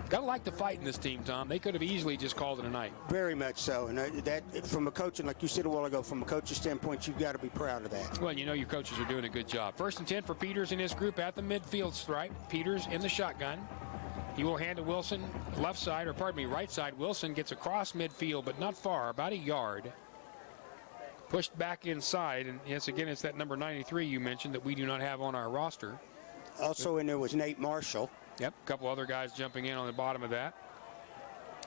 Got to like the fight in this team, Tom. They could have easily just called it a night. Very much so. And that, from a coach, and like you said a while ago, from a coach's standpoint, you've got to be proud of that. Well, you know your coaches are doing a good job. 1st and 10 for Peters and his group at the midfield stripe. Peters in the shotgun. He will hand to Wilson left side, or pardon me, right side. Wilson gets across midfield, but not far, about a yard. Pushed back inside, and yes, again, it's that number 93 you mentioned that we do not have on our roster. Also in there was Nate Marshall. Yep, a couple other guys jumping in on the bottom of that.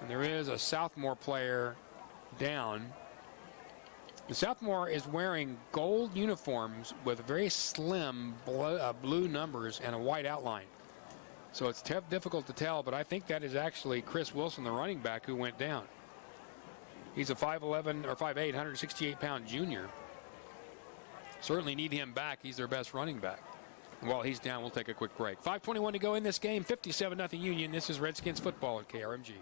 And there is a Southmoore player down. The Southmoore is wearing gold uniforms with very slim blue numbers and a white outline. So it's difficult to tell, but I think that is actually Chris Wilson, the running back, who went down. He's a 5'11", or 5'8", 168-pound junior. Certainly need him back. He's their best running back. While he's down, we'll take a quick break. 5:21 to go in this game, 57-0 Union. This is Redskins football at KRMG.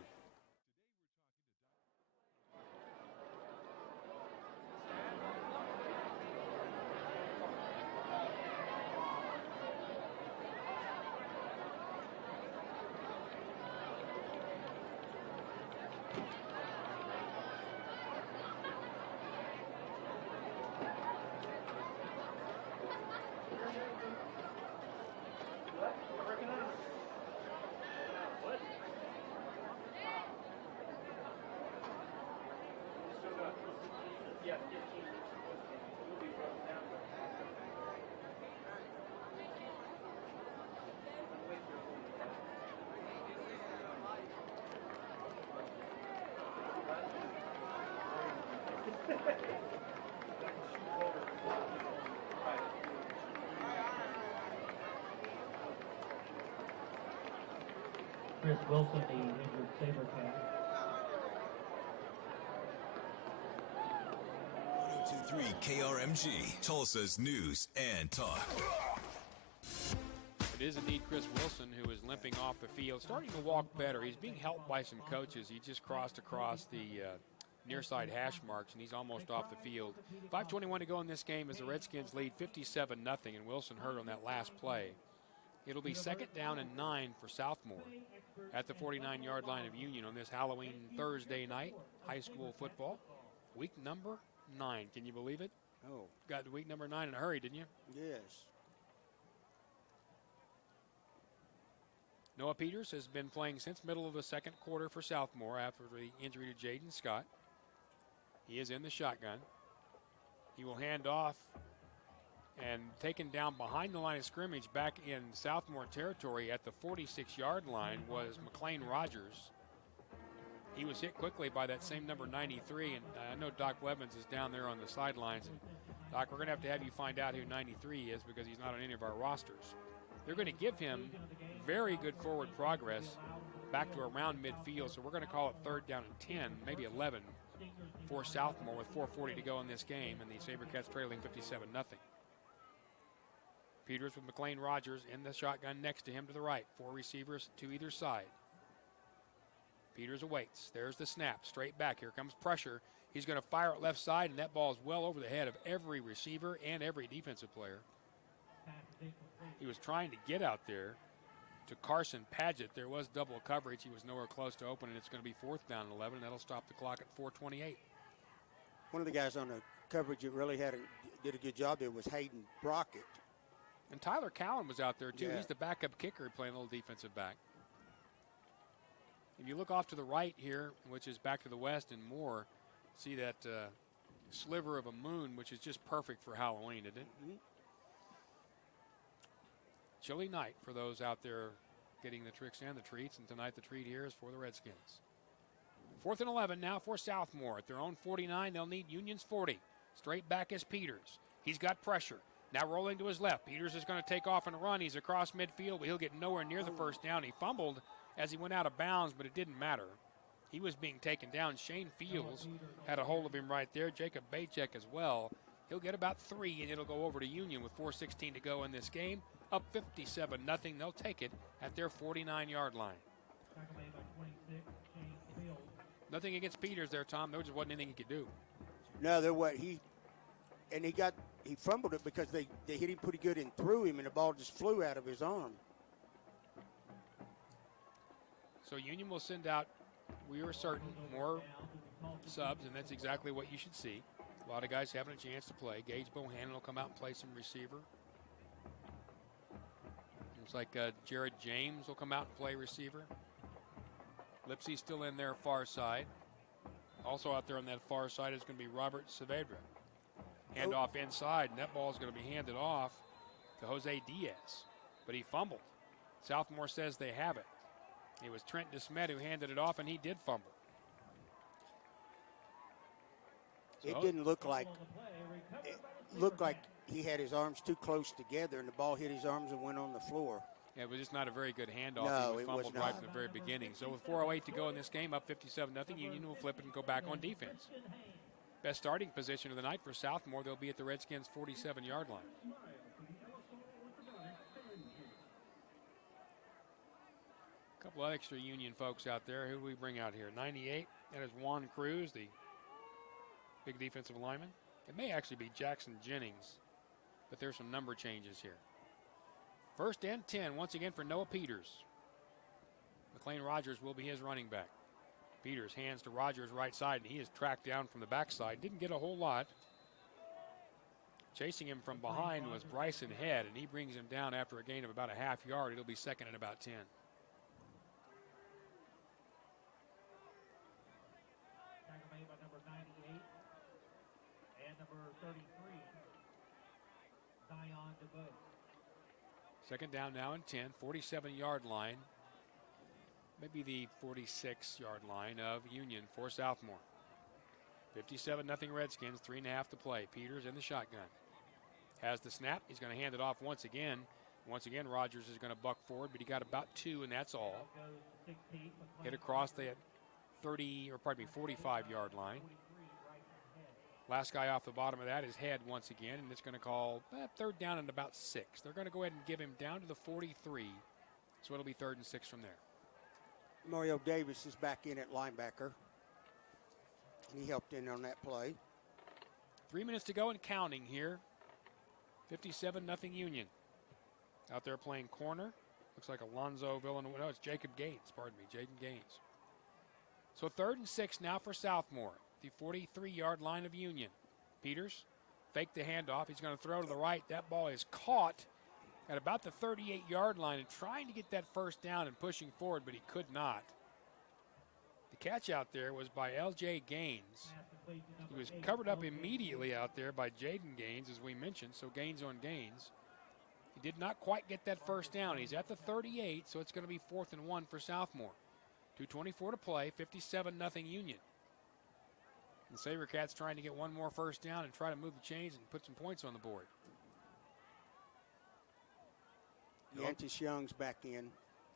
Chris Wilson, the injured SaberCat. 102.3 KRMG, Tulsa's News and Talk. It is indeed Chris Wilson who is limping off the field, starting to walk better. He's being helped by some coaches. He just crossed across the near side hash marks, and he's almost off the field. 5:21 to go in this game as the Redskins lead 57-0, and Wilson hurt on that last play. It'll be 2nd down and 9 for Southmoore at the 49-yard line of Union on this Halloween Thursday night, high school football. Week number 9. Can you believe it? Oh. Got to week number 9 in a hurry, didn't you? Yes. Noah Peters has been playing since middle of the 2nd quarter for Southmoore after the injury to Jaden Scott. He is in the shotgun. He will hand off, and taken down behind the line of scrimmage back in Southmoore territory at the 46-yard line was McLean Rogers. He was hit quickly by that same number 93, and I know Doc Blevins is down there on the sidelines. And Doc, we're going to have you find out who 93 is because he's not on any of our rosters. They're going to give him very good forward progress back to around midfield, so we're going to call it 3rd down and 10, maybe 11 for Southmoore with 4:40 to go in this game, and the SaberCats trailing 57-0. Peters with McLean Rogers in the shotgun next to him to the right. 4 receivers to either side. Peters awaits. There's the snap. Straight back. Here comes pressure. He's going to fire it left side, and that ball is well over the head of every receiver and every defensive player. He was trying to get out there to Carson Padgett. There was double coverage. He was nowhere close to open, and it's going to be 4th down and 11. That'll stop the clock at 4:28. One of the guys on the coverage that really did a good job there was Hayden Brockett. And Tyler Cowan was out there, too. Yeah. He's the backup kicker playing a little defensive back. If you look off to the right here, which is back to the west and more, see that sliver of a moon, which is just perfect for Halloween, isn't it? Mm-hmm. Chilly night for those out there getting the tricks and the treats, and tonight the treat here is for the Redskins. 4th and 11 now for Southmoore. At their own 49, they'll need Union's 40. Straight back is Peters. He's got pressure. Now rolling to his left. Peters is going to take off and run. He's across midfield, but he'll get nowhere near the first down. He fumbled as he went out of bounds, but it didn't matter. He was being taken down. Shane Fields had a hold of him right there. Jacob Bajek as well. He'll get about 3, and it'll go over to Union with 4:16 to go in this game. Up 57-0. They'll take it at their 49-yard line. Nothing against Peters there, Tom. There just wasn't anything he could do. No, there was he fumbled it because they hit him pretty good and threw him, and the ball just flew out of his arm. So Union will send out, we are certain, more subs, and that's exactly what you should see. A lot of guys having a chance to play. Gage Bohannon will come out and play some receiver. Looks like Jared James will come out and play receiver. Lipsy's still in there far side. Also out there on that far side is going to be Robert Saavedra. Hand off inside, and that ball is going to be handed off to Jose Diaz. But he fumbled. Southmoore says they have it. It was Trent DeSmet who handed it off, and he did fumble. It didn't look like he had his arms too close together, and the ball hit his arms and went on the floor. Yeah, it was just not a very good handoff. No, he was it fumbled was not. right from the very beginning. So with 4:08 to go in this game, up 57-0, Union will flip it and go back on defense. Best starting position of the night for Southmoore. They'll be at the Redskins' 47-yard line. A couple of extra Union folks out there. Who do we bring out here? 98, that is Juan Cruz, the big defensive lineman. It may actually be Jackson Jennings, but there's some number changes here. 1st and 10, once again for Noah Peters. McLean Rogers will be his running back. Peters hands to Rogers right side, and he is tracked down from the backside. Didn't get a whole lot. Chasing him from behind was Bryson Head, and he brings him down after a gain of about a half yard. It'll be 2nd and about 10. Tackle made by number 98 and number 33, Zion DeVoe. 2nd down now and 10, 47-yard line. Maybe the 46-yard line of Union for Southmoore. 57-0 Redskins, 3.5 to play. Peters in the shotgun. Has the snap. He's going to hand it off once again. Once again, Rogers is going to buck forward, but he got about 2, and that's all. Hit across the 45-yard line. Last guy off the bottom of that is Head once again, and it's going to call 3rd down and about 6. They're going to go ahead and give him down to the 43, so it'll be 3rd and 6 from there. Mario Davis is back in at linebacker. He helped in on that play. 3 minutes to go and counting here. 57-0 Union. Out there playing corner. Looks like Alonzo Villanueva. No, it's Jacob Gaines. Pardon me, Jaden Gaines. So 3rd and 6 now for Southmoore. The 43-yard line of Union. Peters faked the handoff. He's going to throw to the right. That ball is caught at about the 38-yard line and trying to get that first down and pushing forward, but he could not. The catch out there was by L.J. Gaines. He was covered up immediately out there by Jaden Gaines, as we mentioned, so Gaines on Gaines. He did not quite get that first down. He's at the 38, so it's going to be 4th and 1 for Southmoore. 2:24 to play, 57-0 Union. And SaberCats trying to get one more first down and try to move the chains and put some points on the board. Yantis Young's back in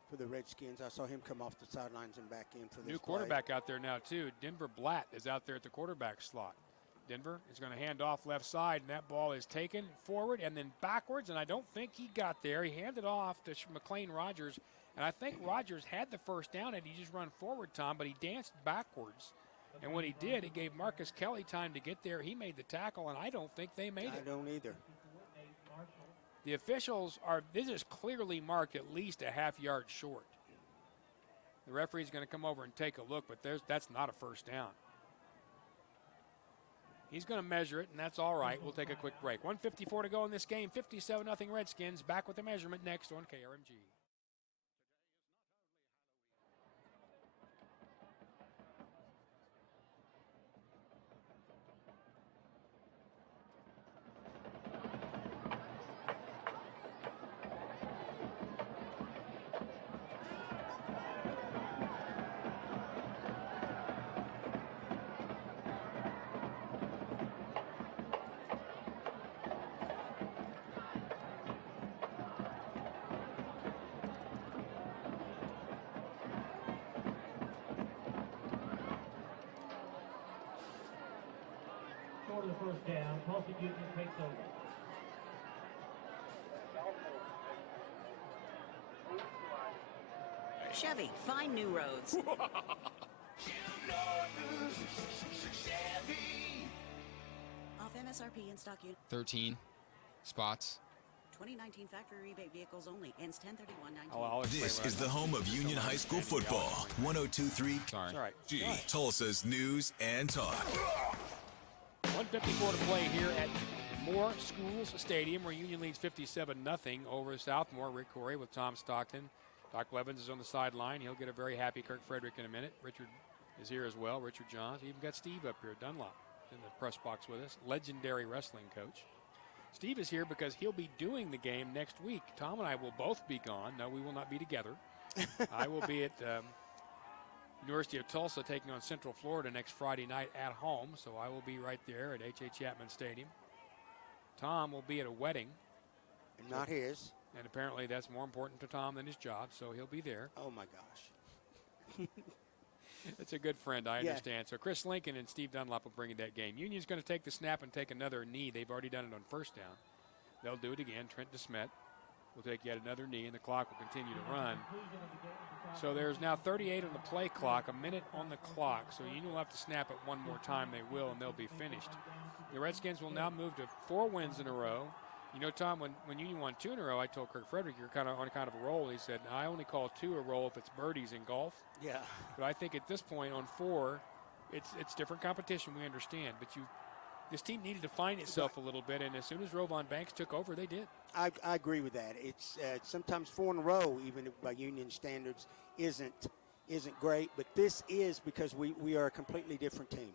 for the Redskins. I saw him come off the sidelines and back in for this New quarterback out there now, too. Denver Blatt is out there at the quarterback slot. Denver is going to hand off left side, and that ball is taken forward and then backwards, and I don't think he got there. He handed off to McLean Rogers, and I think Rogers had the first down, and he just run forward, Tom, but he danced backwards. And when he did, it gave Marcus Kelly time to get there. He made the tackle, and I don't think they made it. I don't either. The officials this is clearly marked at least a half yard short. The referee's going to come over and take a look, but that's not a first down. He's going to measure it, and that's all right. We'll take a quick break. 1:54 to go in this game. 57-0 Redskins. Back with the measurement next on KRMG. For the first down, Tulsa Union takes over. Chevy, find new roads. Off MSRP in stock unit. 13 spots. 2019 factory rebate vehicles only. Ends 10/31/19. This is the home of Union High School football. 102.3 G, Tulsa's News and Talk. 1:54 to play here at Moore Schools Stadium, where Union leads 57-0 over Southmoore. Rick Corey with Tom Stockton. Doc Blevins is on the sideline. He'll get a very happy Kirk Frederick in a minute. Richard is here as well. Richard Johns. Even got Steve up here, Dunlop, in the press box with us. Legendary wrestling coach. Steve is here because he'll be doing the game next week. Tom and I will both be gone. No, we will not be together. I will be at University of Tulsa taking on Central Florida next Friday night at home, so I will be right there at H.A. Chapman Stadium. Tom will be at a wedding. And not his. And apparently that's more important to Tom than his job, so he'll be there. Oh, my gosh. It's a good friend, I understand. So Chris Lincoln and Steve Dunlop will bring you that game. Union's going to take the snap and take another knee. They've already done it on first down. They'll do it again. Trent DeSmet will take yet another knee, and the clock will continue to run. So there's now 38 on the play clock, a minute on the clock. So Union will have to snap it one more time. They will, and they'll be finished. The Redskins will now move to 4 wins in a row. You know, Tom, when Union won 2 in a row, I told Kirk Frederick, you're kind of on kind of a roll. He said, I only call 2 a roll if it's birdies in golf. Yeah. But I think at this point on 4, it's different competition, we understand. But this team needed to find itself a little bit, and as soon as Rovon Banks took over, they did. I agree with that. It's sometimes 4 in a row, even by Union standards, isn't great. But this is because we are a completely different team.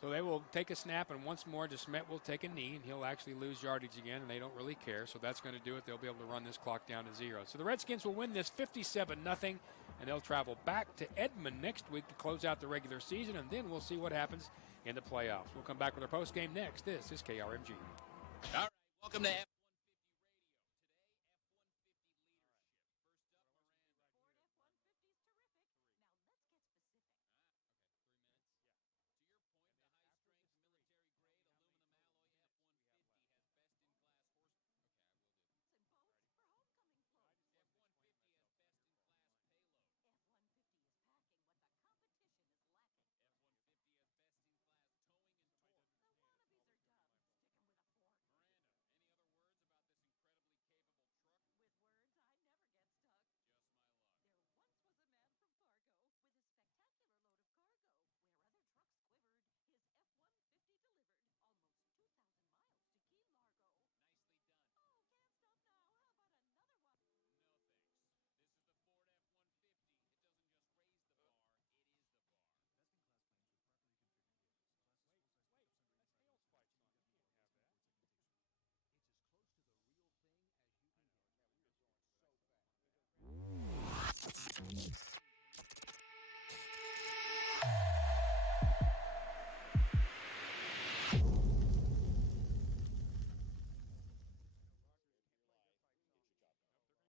So they will take a snap, and once more, DeSmet will take a knee, and he'll actually lose yardage again, and they don't really care. So that's going to do it. They'll be able to run this clock down to 0. So the Redskins will win this 57-0, and they'll travel back to Edmond next week to close out the regular season, and then we'll see what happens in the playoffs. We'll come back with our postgame next. This is KRMG. All right, welcome to